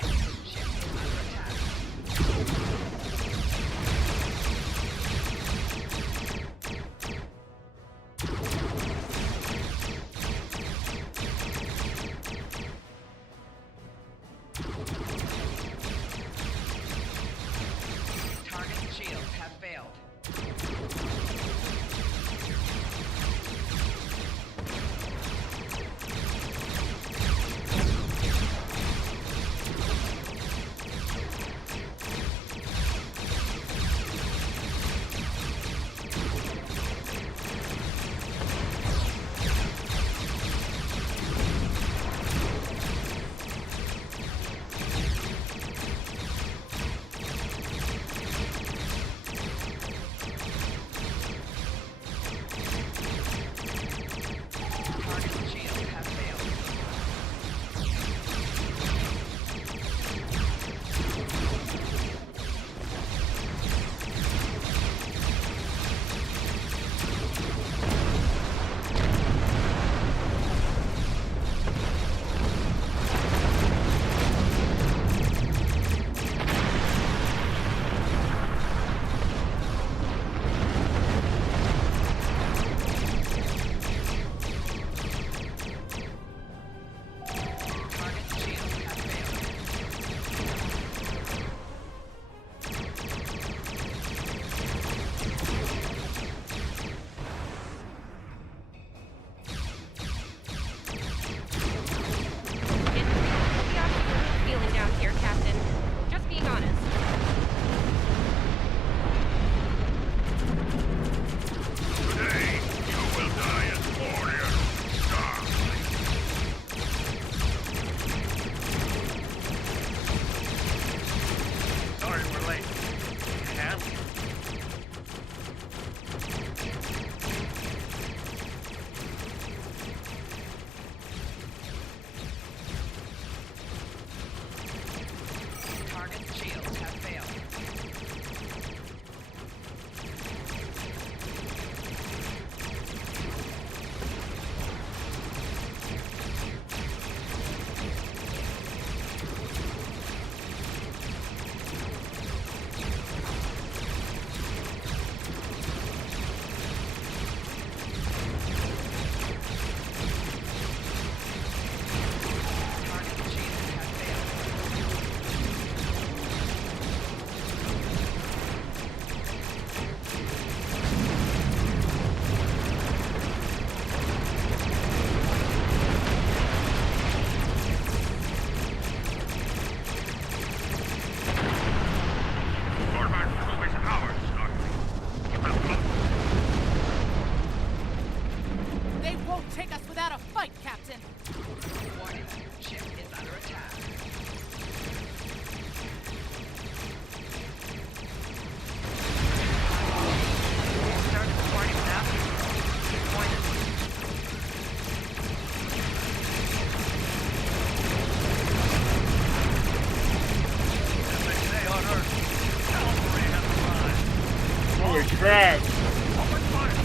take us without a fight, Captain. Warning, ship is under attack. Start reporting now. Pointed. As they say on Earth, Calvary has arrived. Holy crap! Open fire!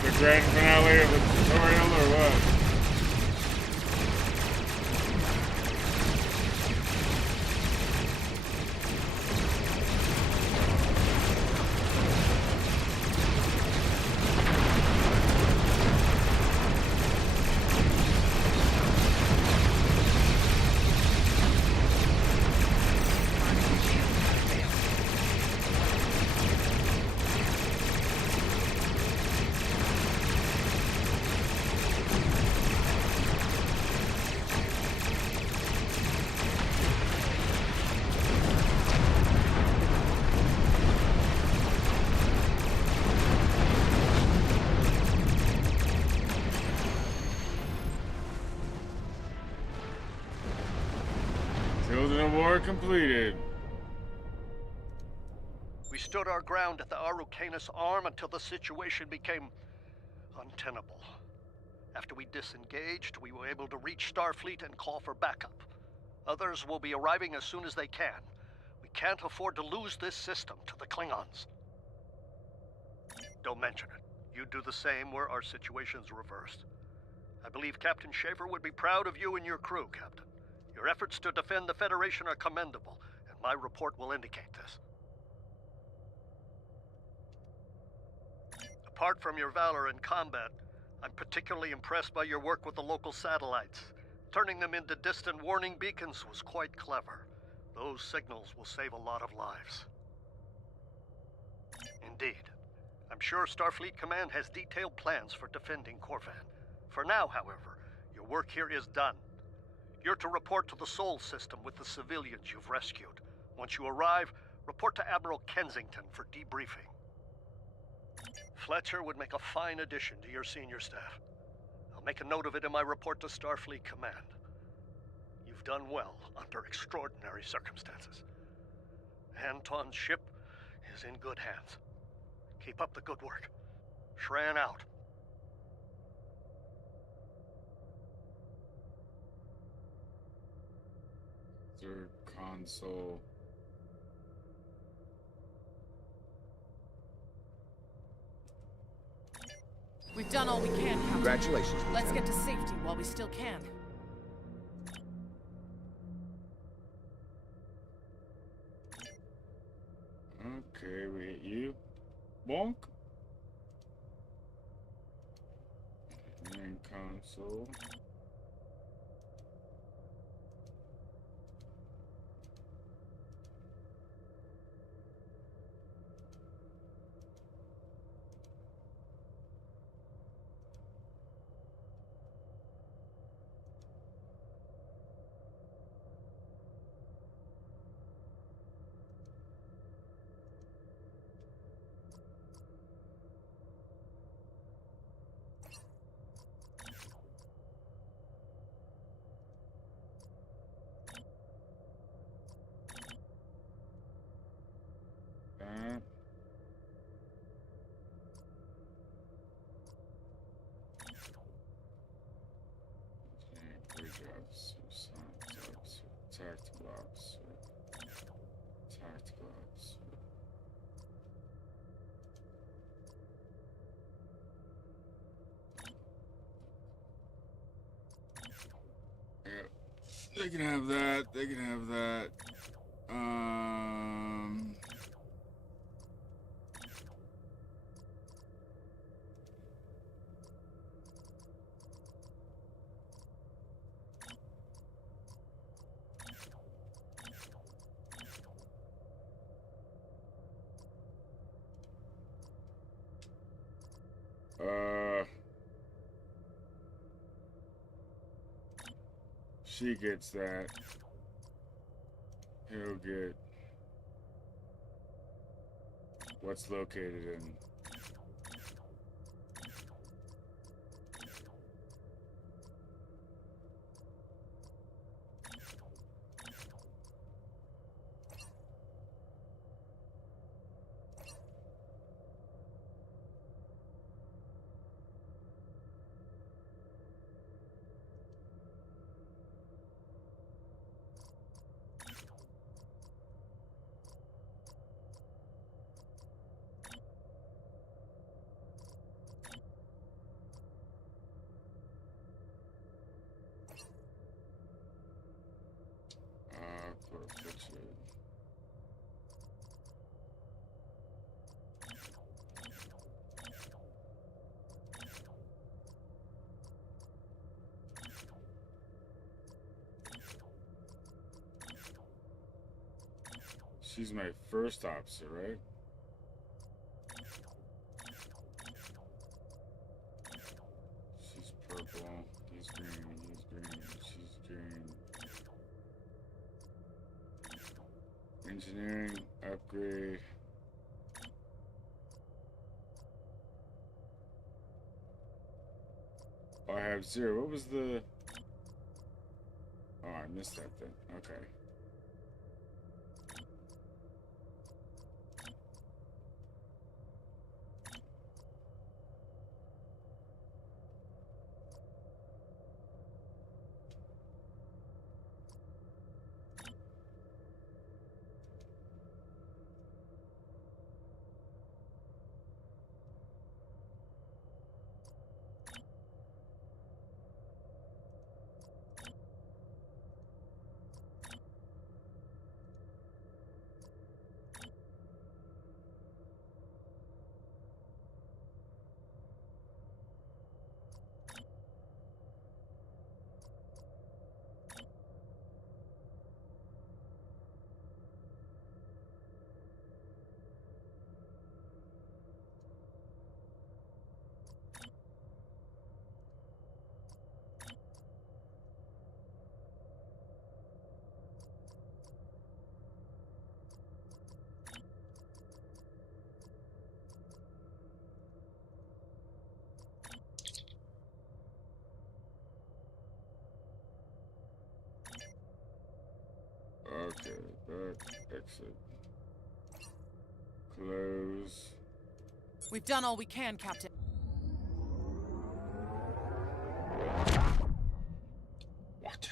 The grand finale of the tutorial or what? Children of War completed. We stood our ground at the Araucanus Arm until the situation became untenable. After we disengaged, we were able to reach Starfleet and call for backup. Others will be arriving as soon as they can. We can't afford to lose this system to the Klingons. Don't mention it. You do the same where our situation's reversed. I believe Captain Schaefer would be proud of you and your crew, Captain. Your efforts to defend the Federation are commendable, and my report will indicate this. Apart from your valor in combat, I'm particularly impressed by your work with the local satellites. Turning them into distant warning beacons was quite clever. Those signals will save a lot of lives. Indeed. I'm sure Starfleet Command has detailed plans for defending Corvan. For now, however, your work here is done. You're to report to the Sol system with the civilians you've rescued. Once you arrive, report to Admiral Kensington for debriefing. Fletcher would make a fine addition to your senior staff. I'll make a note of it in my report to Starfleet Command. You've done well under extraordinary circumstances. Anton's ship is in good hands. Keep up the good work. Shran out. Third console. We've done all we can, Captain. Congratulations, Let's Lieutenant. get to safety while we still can. Okay, we hit you. Bonk. Main console. That. Bridge officer, science officer, tactical officer, tactical officer. Yep. They can have that. They can have that. She gets that. He'll get what's located in She's my first officer, right? She's purple. He's green. He's green. She's green. Engineering upgrade. Oh, I have 0. What was the... Oh, I missed that then. Okay. Okay, back, exit. Close. We've done all we can, Captain. What?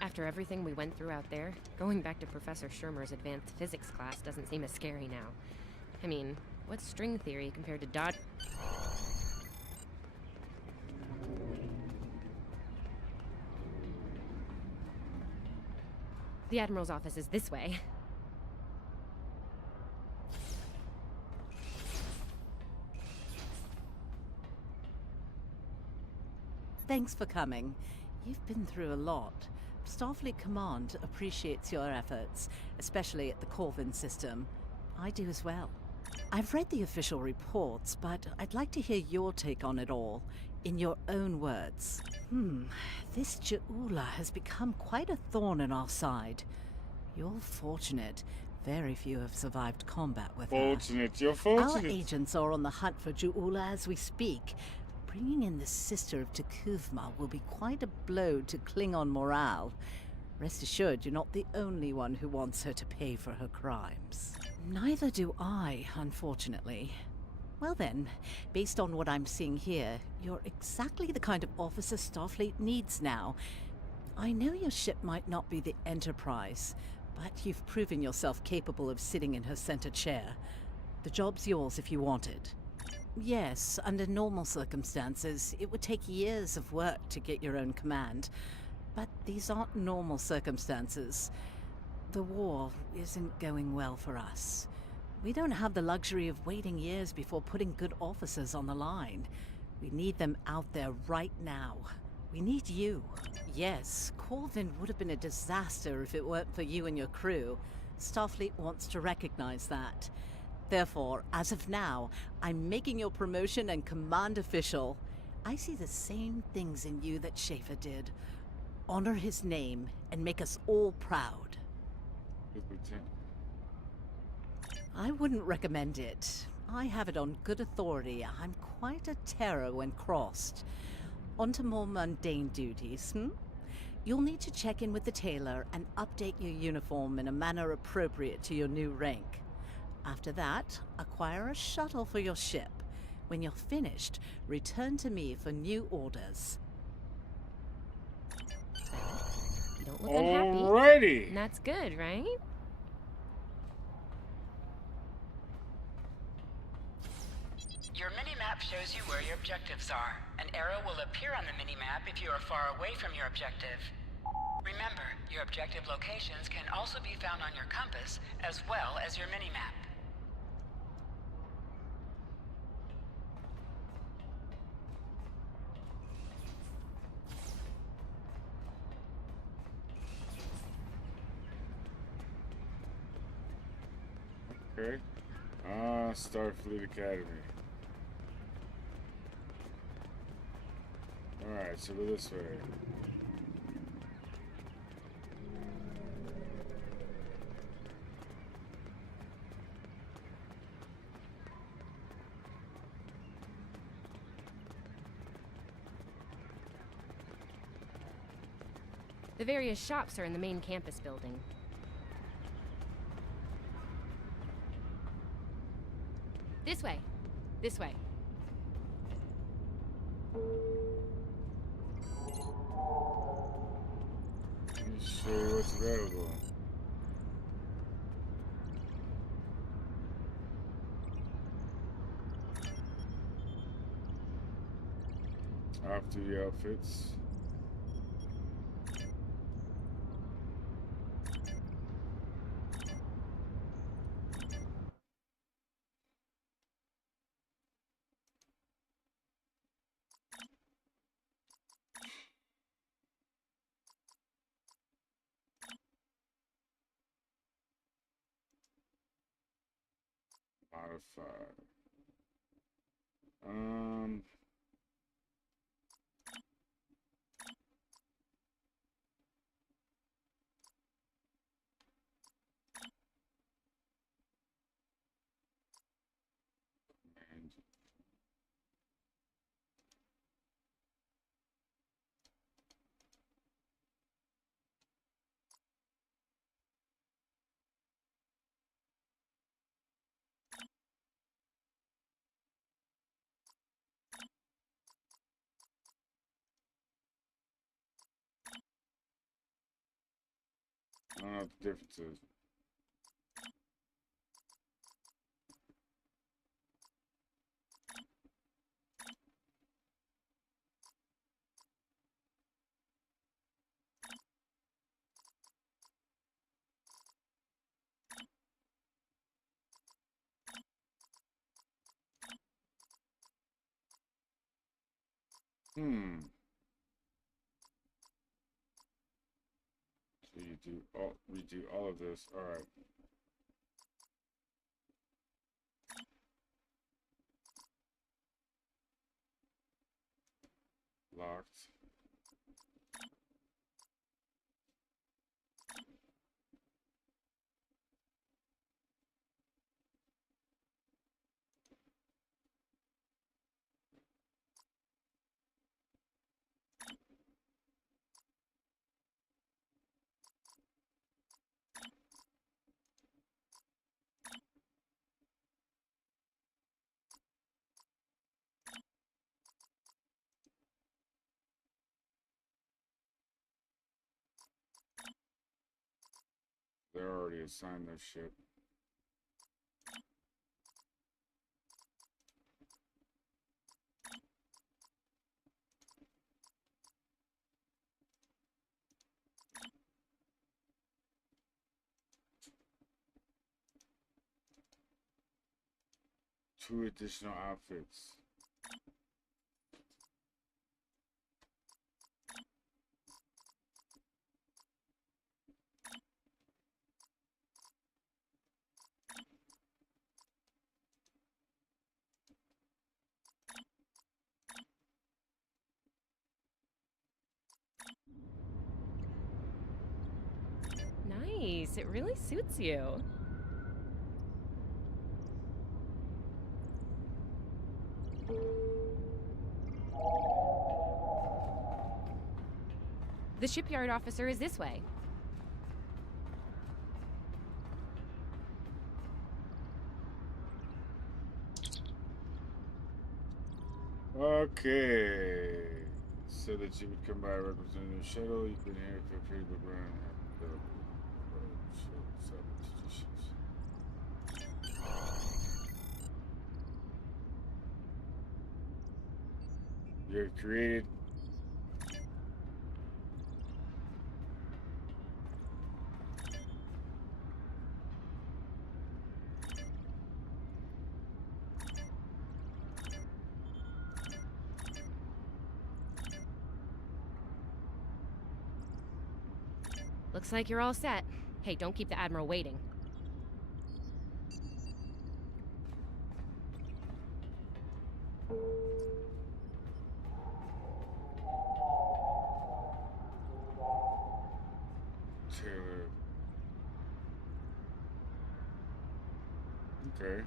After everything we went through out there, going back to Professor Shermer's advanced physics class doesn't seem as scary now. I mean, what's string theory compared to Dodge? The Admiral's office is this way. Thanks for coming. You've been through a lot. Starfleet Command appreciates your efforts, especially at the Corvin system. I do as well. I've read the official reports, but I'd like to hear your take on it all, in your own words. This Ju'ula has become quite a thorn in our side. You're fortunate. Very few have survived combat with her. Fortunate, you're fortunate. Our agents are on the hunt for Ju'ula as we speak. Bringing in the sister of T'Kuvma will be quite a blow to Klingon morale. Rest assured, you're not the only one who wants her to pay for her crimes. Neither do I, unfortunately. Well then, based on what I'm seeing here, you're exactly the kind of officer Starfleet needs now. I know your ship might not be the Enterprise, but you've proven yourself capable of sitting in her center chair. The job's yours if you want it. Yes, under normal circumstances, it would take years of work to get your own command. But these aren't normal circumstances. The war isn't going well for us. We don't have the luxury of waiting years before putting good officers on the line. We need them out there right now. We need you. Yes, Corvin would have been a disaster if it weren't for you and your crew. Starfleet wants to recognize that. Therefore, as of now, I'm making your promotion and command official. I see the same things in you that Schaefer did. Honor his name and make us all proud. I wouldn't recommend it. I have it on good authority. I'm quite a terror when crossed. On to more mundane duties, You'll need to check in with the tailor and update your uniform in a manner appropriate to your new rank. After that, acquire a shuttle for your ship. When you're finished, return to me for new orders. You don't look unhappy. Alrighty. And that's good, right? Your mini-map shows you where your objectives are. An arrow will appear on the mini-map if you are far away from your objective. Remember, your objective locations can also be found on your compass, as well as your mini-map. Okay. Starfleet Academy. Alright, so go this way. The various shops are in the main campus building. This way. This way. Let me show you what's available. Off-duty outfits. Modified. I don't know what the difference is. So you do all, we do all of this. All right. Locked. They're already assigned their ship. Two additional outfits. Nice. It really suits you. The shipyard officer is this way. Okay. So that you would come by representing the shuttle, you can hear feel free to look around. You have created Looks like you're all set. Hey, don't keep the Admiral waiting. Okay.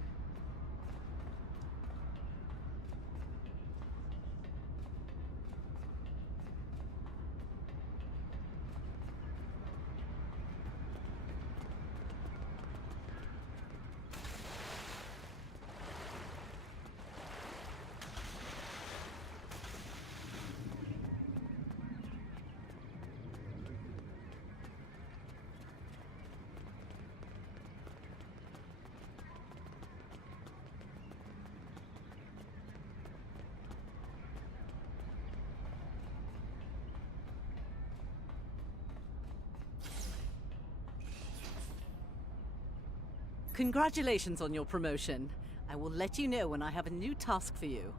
Congratulations on your promotion. I will let you know when I have a new task for you.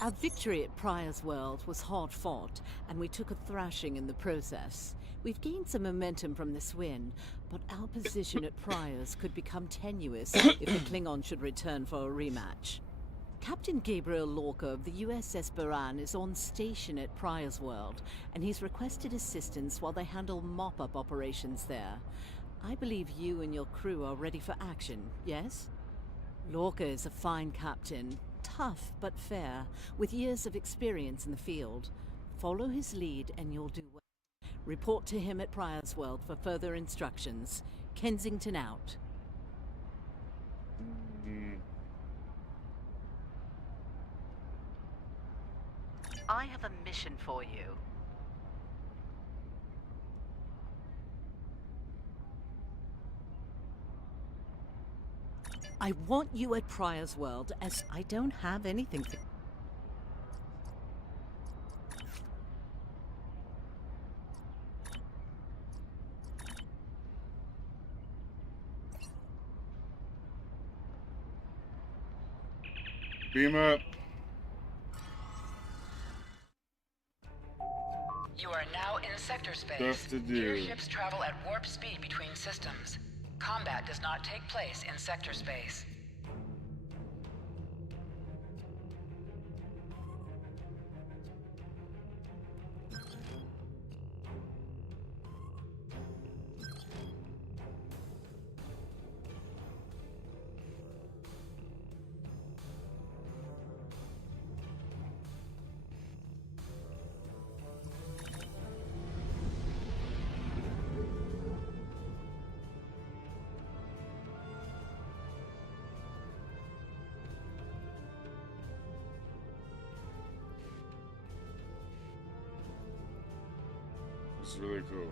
Our victory at Pryor's World was hard fought, and we took a thrashing in the process. We've gained some momentum from this win, but our position at Pryor's could become tenuous if the Klingon should return for a rematch. Captain Gabriel Lorca of the USS Baran is on station at Pryor's World, and he's requested assistance while they handle mop-up operations there. I believe you and your crew are ready for action, yes? Lorca is a fine captain, tough but fair, with years of experience in the field. Follow his lead and you'll do well. Report to him at Pryor's World for further instructions. Kensington out. I have a mission for you. I want you at Pryor's World, as I don't have anything for... Beam up. You are now in sector space. Stuff to do. Your ships travel at warp speed between systems. Combat does not take place in sector space. It's really cool.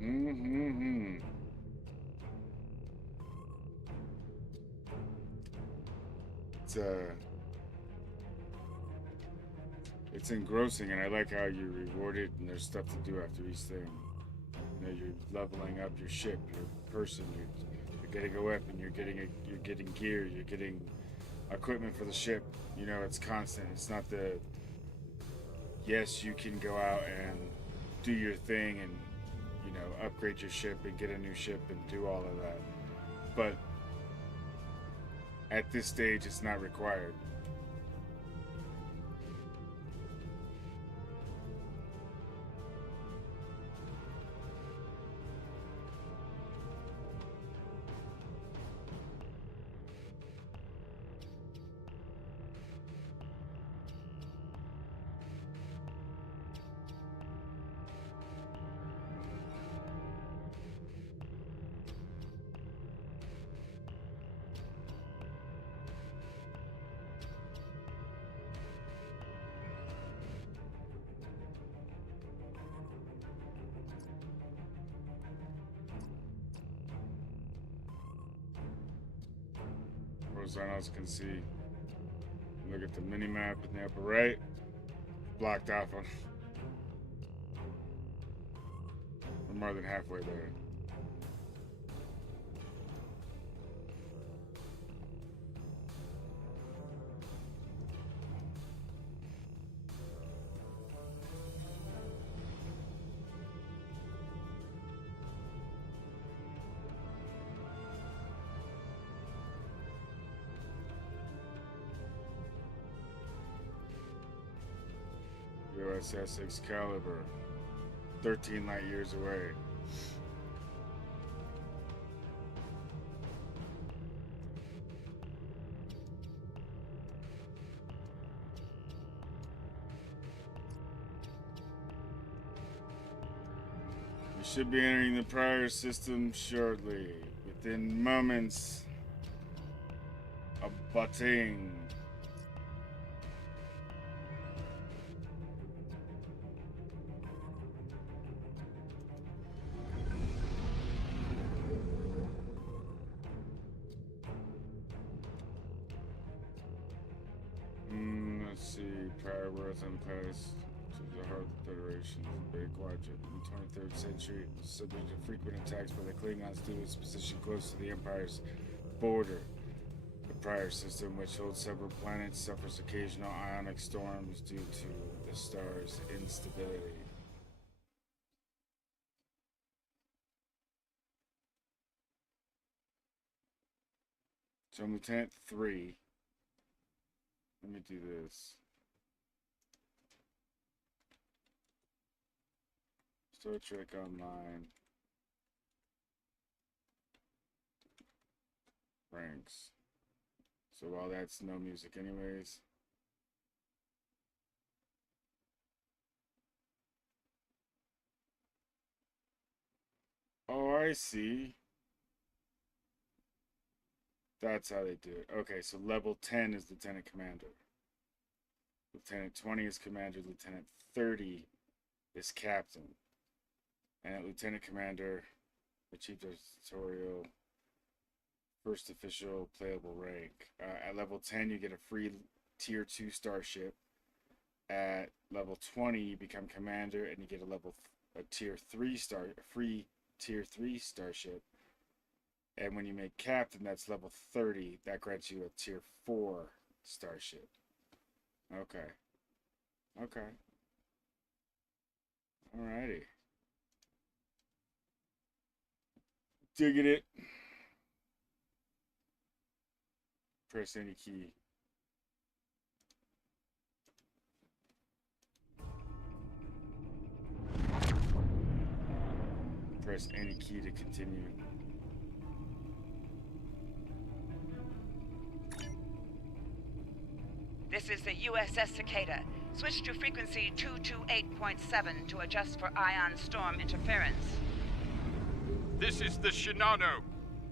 Mm-hmm. It's engrossing, and I like how you reward it, and there's stuff to do after each thing. You know, you're leveling up your ship, your person, you're getting a weapon, you're getting gear, you're getting equipment for the ship. You know, it's constant. It's not the yes, you can go out and do your thing and, you know, upgrade your ship and get a new ship and do all of that. But at this stage, it's not required. so no one else can see. Look at the mini map in the upper right. Blocked off on. We're more than halfway there. USS Excalibur, 13 light years away. We should be entering the prior system shortly, within moments of butting. Let's see, prior worlds unpassed to the heart of the Federation, the Big Quadrant. In the 23rd century, it was subject to frequent attacks by the Klingons due to its position close to the Empire's border. The prior system, which holds several planets, suffers occasional ionic storms due to the star's instability. So I'm Lieutenant 3. Let me do this. Star Trek Online. Ranks. So while that's no music anyways. Oh, I see. That's how they do it. Okay, so level 10 is Lieutenant Commander. Lieutenant 20 is Commander. Lieutenant 30 is Captain. And at Lieutenant Commander, achieved a tutorial, first official playable rank. At level 10, you get a free tier 2 starship. At level 20, you become Commander, and you get a free tier 3 starship. And when you make Captain, that's level 30. That grants you a tier 4 starship. Okay. Okay. Alrighty. Digging it. Press any key. Press any key to continue. This is the USS Cicada. Switch to frequency 228.7 to adjust for ion storm interference. This is the Shinano.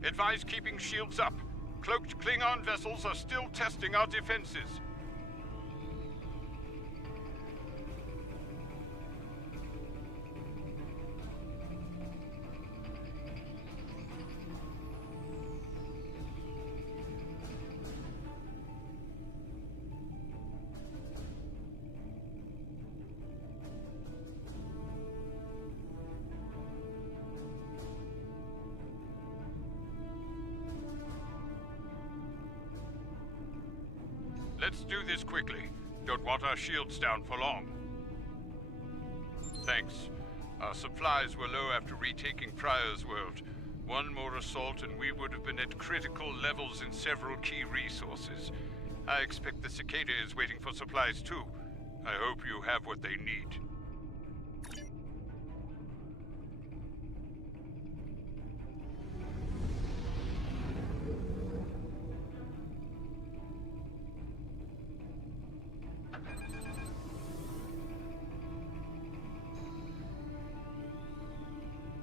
Advise keeping shields up. Cloaked Klingon vessels are still testing our defenses. Let's do this quickly. Don't want our shields down for long. Thanks. Our supplies were low after retaking Pryor's world. One more assault and we would have been at critical levels in several key resources. I expect the Cicada is waiting for supplies too. I hope you have what they need.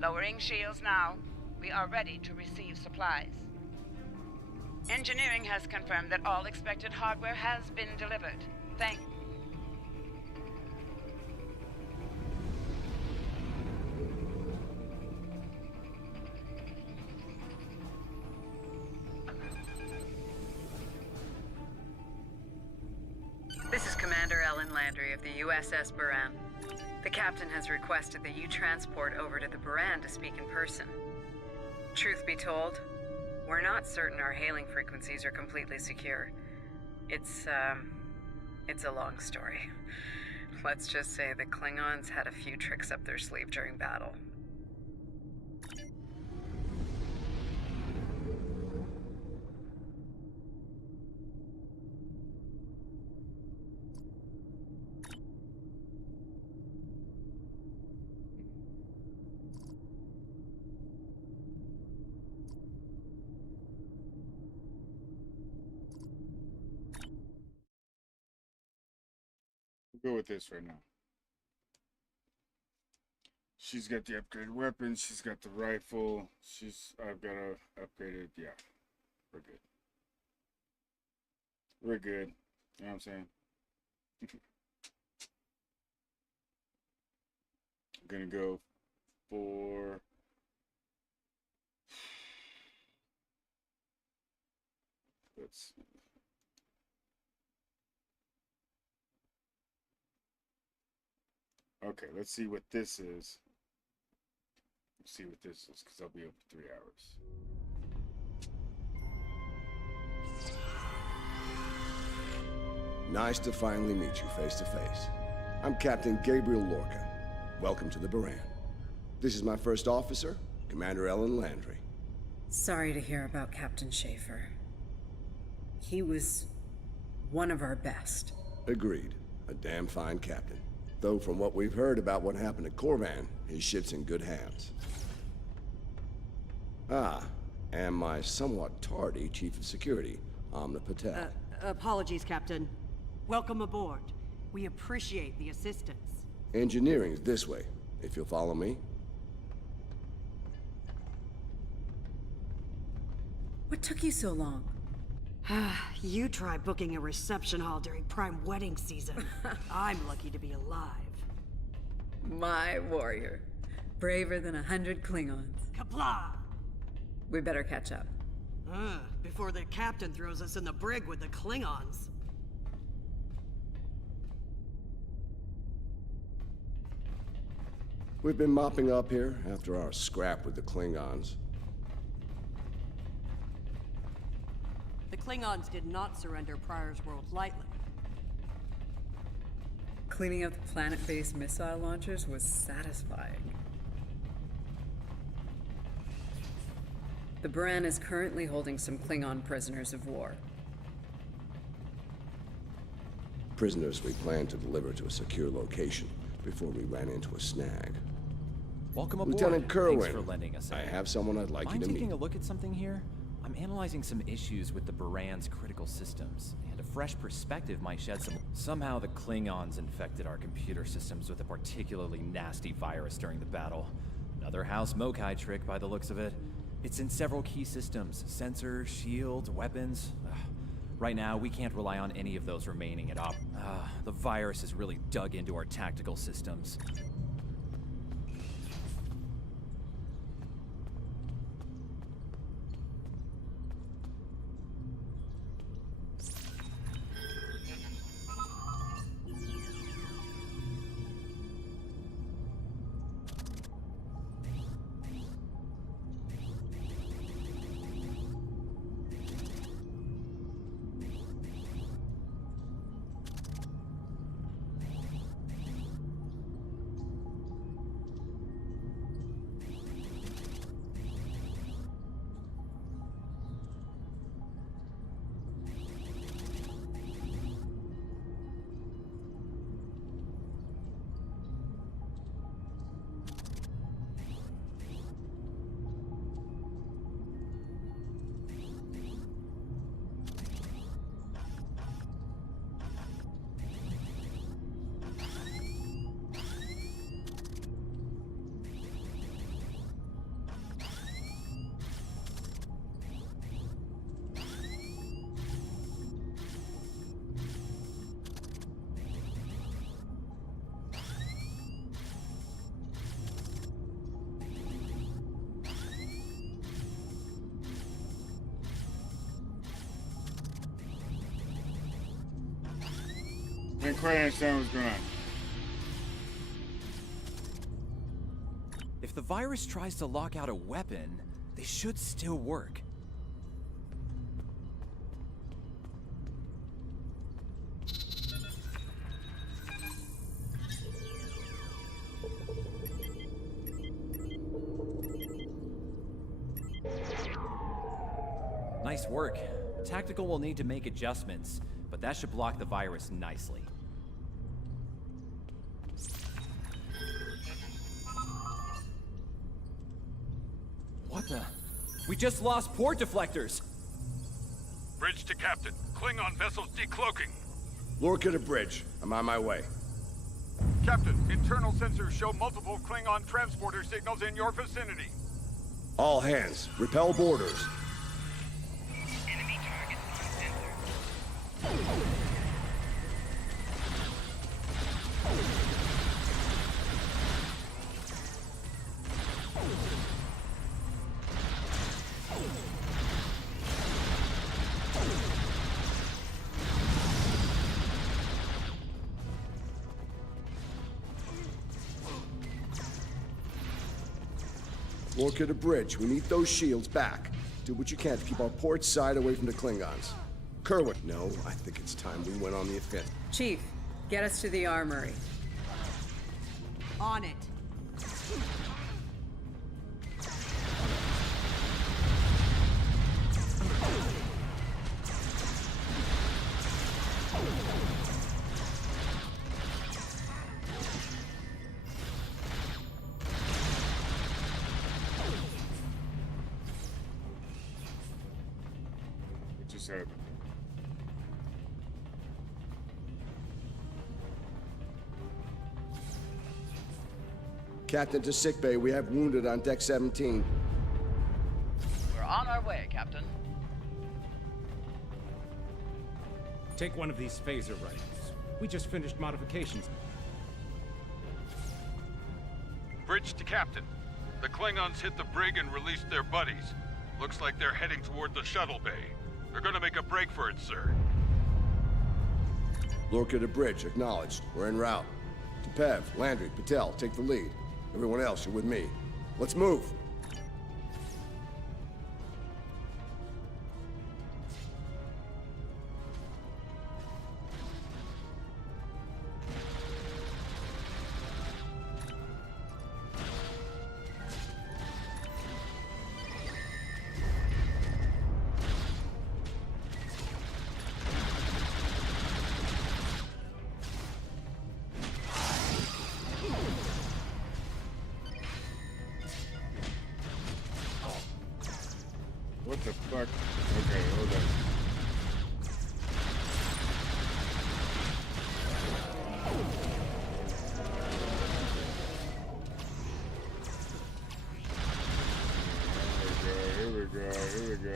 Lowering shields now. We are ready to receive supplies. Engineering has confirmed that all expected hardware has been delivered. Thank you. This is Commander Ellen Landry of the USS Buran. The captain has requested that you transport over to the Buran to speak in person. Truth be told, we're not certain our hailing frequencies are completely secure. It's a long story. Let's just say the Klingons had a few tricks up their sleeve during battle. We'll go with this right now. She's got the upgraded weapon. She's got the rifle. I've got a upgraded. Yeah, we're good. We're good. You know what I'm saying? I'm gonna go for. Let's see. Okay, let's see what this is. Let's see what this is, because I'll be up to 3 hours. Nice to finally meet you face to face. I'm Captain Gabriel Lorca. Welcome to the Buran. This is my first officer, Commander Ellen Landry. Sorry to hear about Captain Schaefer. He was one of our best. Agreed. A damn fine captain. Though from what we've heard about what happened at Korvan, his ship's in good hands. Ah, and my somewhat tardy Chief of Security, Amna Patel. Apologies, Captain. Welcome aboard. We appreciate the assistance. Engineering's this way, if you'll follow me. What took you so long? You try booking a reception hall during prime wedding season. I'm lucky to be alive. My warrior. Braver than 100 Klingons. Kapla! We better catch up. Before the captain throws us in the brig with the Klingons. We've been mopping up here after our scrap with the Klingons. The Klingons did not surrender Pryor's World lightly. Cleaning up the planet-based missile launchers was satisfying. The Buran is currently holding some Klingon prisoners of war. Prisoners we plan to deliver to a secure location before we ran into a snag. Welcome aboard. Lieutenant Kerwin, Thanks for lending us. I have someone I'd like you to meet. Taking a look at something here? I'm analyzing some issues with the Buran's critical systems, and a fresh perspective might shed some... Somehow the Klingons infected our computer systems with a particularly nasty virus during the battle. Another House Mokai trick by the looks of it. It's in several key systems. Sensors, shields, weapons. Right now, we can't rely on any of those remaining at op. The virus has really dug into our tactical systems. didn't quite understand what's going on. If the virus tries to lock out a weapon, they should still work. Nice work. Tactical will need to make adjustments, but that should block the virus nicely. What the? We just lost port deflectors! Bridge to Captain. Klingon vessels decloaking. Lorca to bridge. I'm on my way. Captain, internal sensors show multiple Klingon transporter signals in your vicinity. All hands, repel boarders. Enemy target on sensor. Lorca to bridge. We need those shields back. Do what you can to keep our port side away from the Klingons. Kerwin, no, I think it's time we went on the offensive. Chief, get us to the armory. On it. What just happened? Captain to sickbay. We have wounded on deck 17. We're on our way, Captain. Take one of these phaser rifles. We just finished modifications. Bridge to Captain. The Klingons hit the brig and released their buddies. Looks like they're heading toward the shuttle bay. They're gonna make a break for it, sir. Lorca to bridge. Acknowledged. We're en route. Tepev, Landry, Patel, take the lead. Everyone else, you're with me. Let's move. What the fuck? Okay, hold on. Here we go.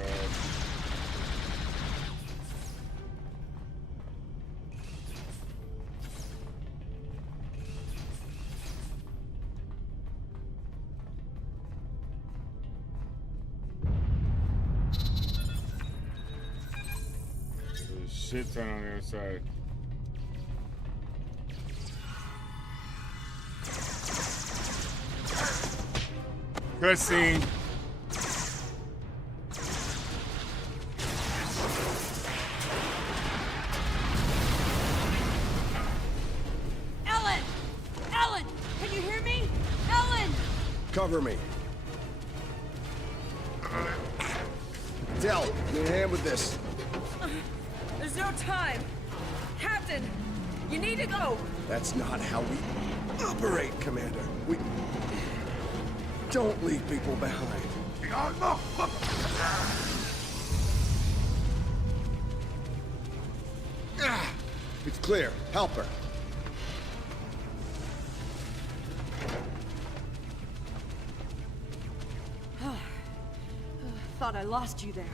There's shit ton on the other side. Cutscene. Ellen! Ellen! Can you hear me? Ellen! Cover me. Dell, need a hand with this. There's no time. Captain, you need to go. That's not how we operate, Commander. We don't leave people behind. It's clear. Help her. Thought I lost you there.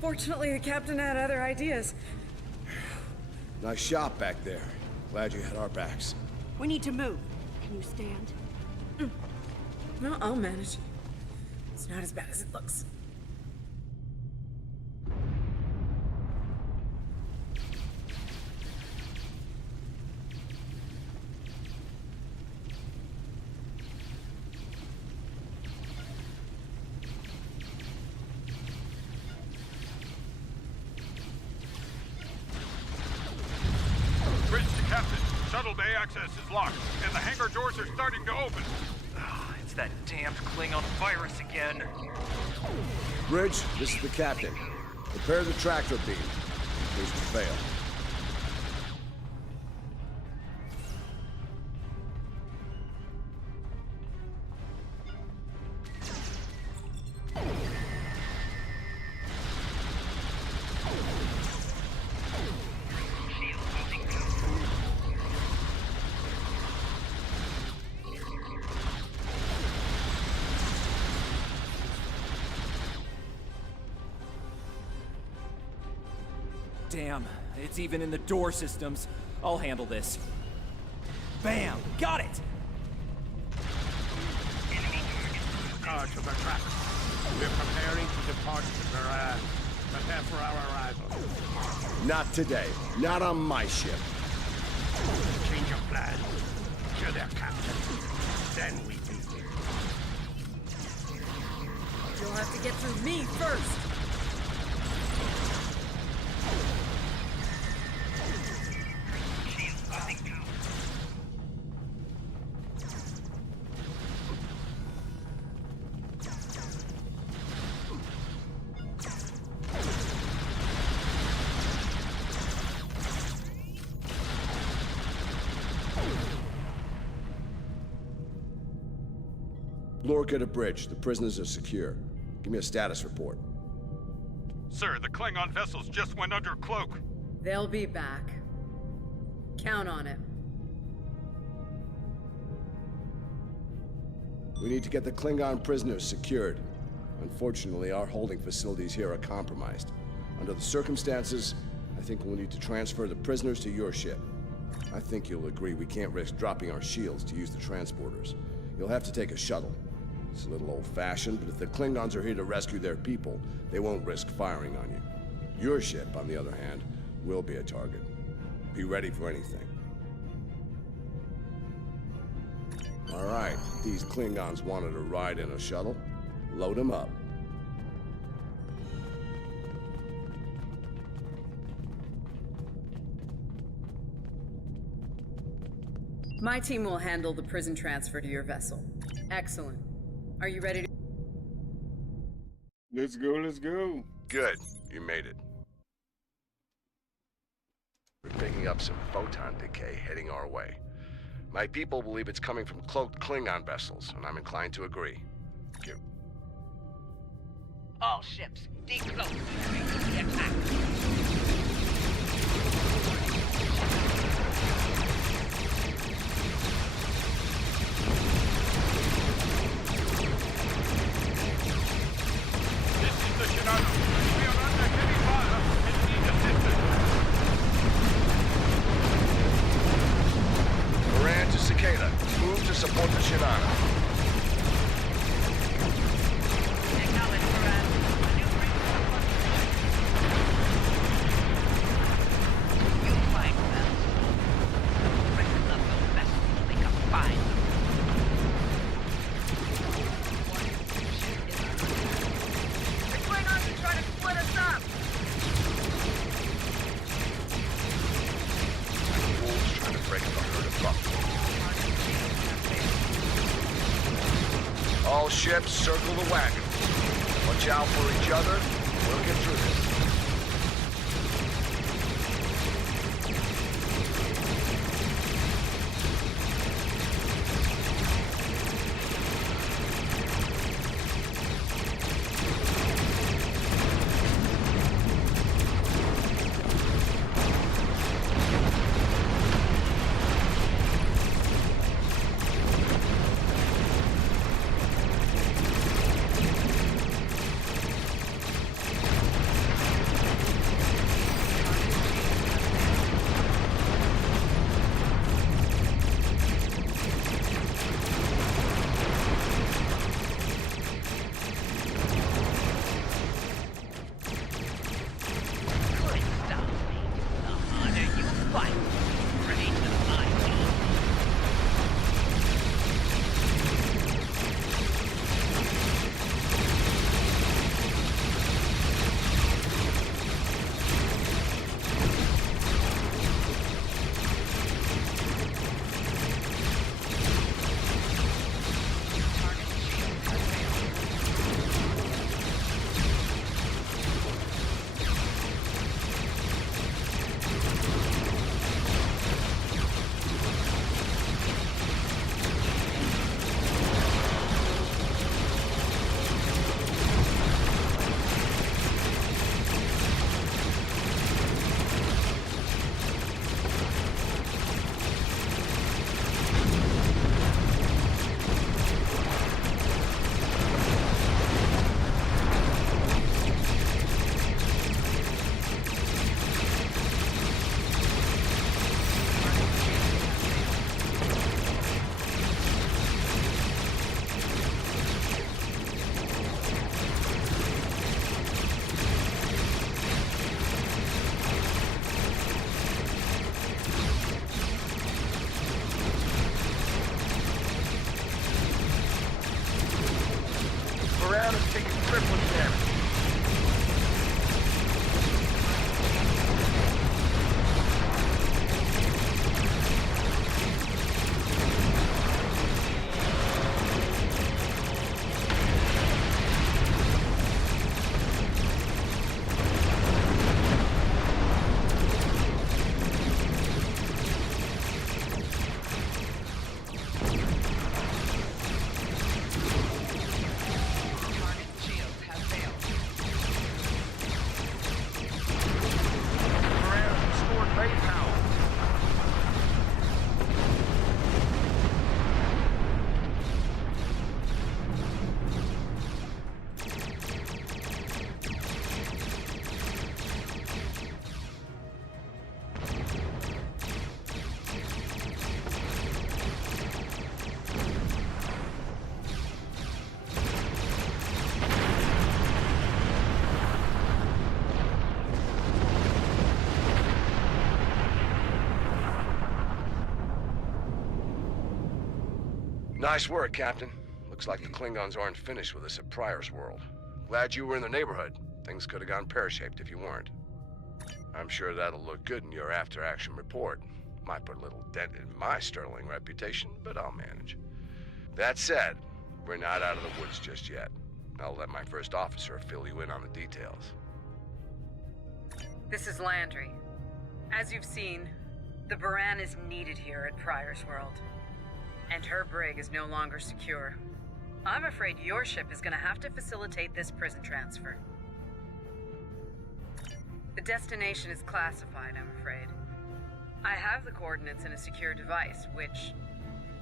Fortunately, the captain had other ideas. Nice shot back there. Glad you had our backs. We need to move. Can you stand? No, I'll manage. It's not as bad as it looks. access is locked, and the hangar doors are starting to open. It's that damned Klingon virus again. Bridge, this is the captain. Prepare the tractor beam. In case we fail. Damn, it's even in the door systems. I'll handle this. Bam! Got it! Charge of the track. We're preparing to depart to Varan. Prepare for our arrival. Not today. Not on my ship. Change your plan. Kill their captain. Then we begin. You'll have to get through me first. Lorca to bridge. The prisoners are secure. Give me a status report. Sir, the Klingon vessels just went under cloak. They'll be back. Count on it. We need to get the Klingon prisoners secured. Unfortunately, our holding facilities here are compromised. Under the circumstances, I think we'll need to transfer the prisoners to your ship. I think you'll agree we can't risk dropping our shields to use the transporters. You'll have to take a shuttle. It's a little old-fashioned, but if the Klingons are here to rescue their people, they won't risk firing on you. Your ship, on the other hand, will be a target. Be ready for anything. All right, these Klingons wanted a ride in a shuttle. Load them up. My team will handle the prison transfer to your vessel. Excellent. Are you ready to... Let's go, let's go. Good. You made it. We're picking up some photon decay heading our way. My people believe it's coming from cloaked Klingon vessels, and I'm inclined to agree. All ships, decloak. The attack. This is the Shinano. We are under heavy fire and need assistance. Moran to Cicada. Move to support the Shinano. Acknowledge, Moran. Maneuvering to support the ship. You find them. The rest of those vessels will make a fine. The Klingons are trying to split us up! Wolves trying to break the herd of buffalo. All ships, circle the wagon. Watch out for each other. We'll get through this. Baran is taking crippling damage. Nice work, Captain. Looks like the Klingons aren't finished with us at Pryor's World. Glad you were in the neighborhood. Things could have gone pear-shaped if you weren't. I'm sure that'll look good in your after-action report. Might put a little dent in my sterling reputation, but I'll manage. That said, we're not out of the woods just yet. I'll let my first officer fill you in on the details. This is Landry. As you've seen, the Baran is needed here at Pryor's World. And her brig is no longer secure. I'm afraid your ship is gonna have to facilitate this prison transfer. The destination is classified, I'm afraid. I have the coordinates in a secure device, which,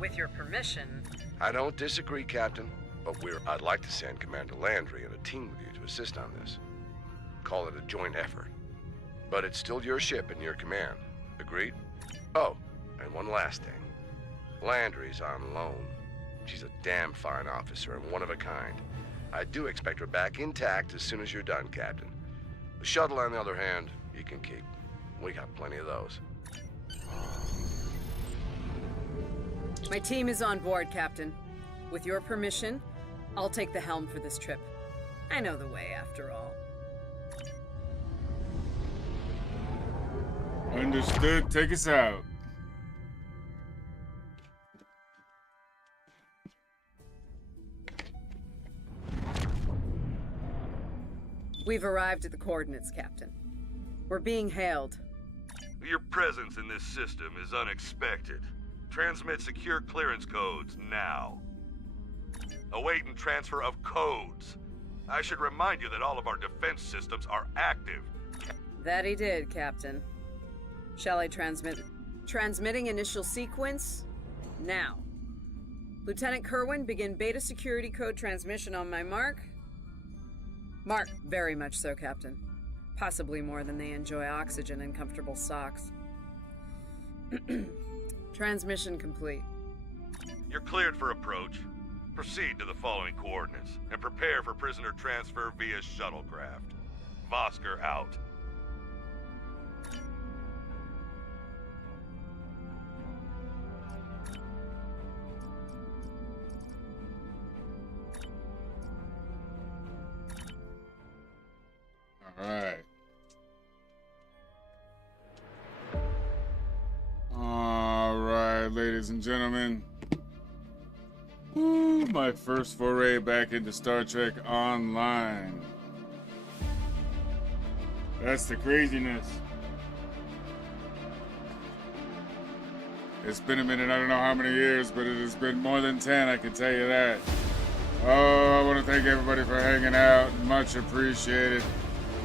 with your permission... I don't disagree, Captain, but I'd like to send Commander Landry and a team with you to assist on this. Call it a joint effort. But it's still your ship and your command. Agreed? Oh, and one last thing. Landry's on loan. She's a damn fine officer and one of a kind. I do expect her back intact as soon as you're done, Captain. The shuttle, on the other hand, you can keep. We got plenty of those. My team is on board, Captain. With your permission, I'll take the helm for this trip. I know the way, after all. Understood. Take us out. We've arrived at the coordinates, Captain. We're being hailed. Your presence in this system is unexpected. Transmit secure clearance codes now. Awaiting transfer of codes. I should remind you that all of our defense systems are active. That he did, Captain. Shall I transmit? Transmitting initial sequence? Now. Lieutenant Kerwin, begin beta security code transmission on my mark. Mark, very much so, Captain. Possibly more than they enjoy oxygen and comfortable socks. Transmission complete. You're cleared for approach. Proceed to the following coordinates and prepare for prisoner transfer via shuttlecraft. Vosker out. All right, ladies and gentlemen. Woo, my first foray back into Star Trek Online. That's the craziness. It's been a minute, I don't know how many years, but it has been more than 10, I can tell you that. Oh, I want to thank everybody for hanging out. Much appreciated.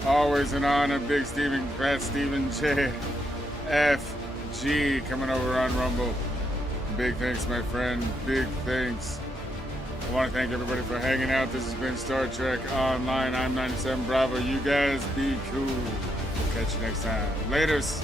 Always an honor. Big Steven, Fat Steven J. F. G coming over on Rumble. Big thanks, my friend. Big thanks. I want to thank everybody for hanging out. This has been Star Trek Online. I'm 97 Bravo. You guys be cool. We'll catch you next time. Laters.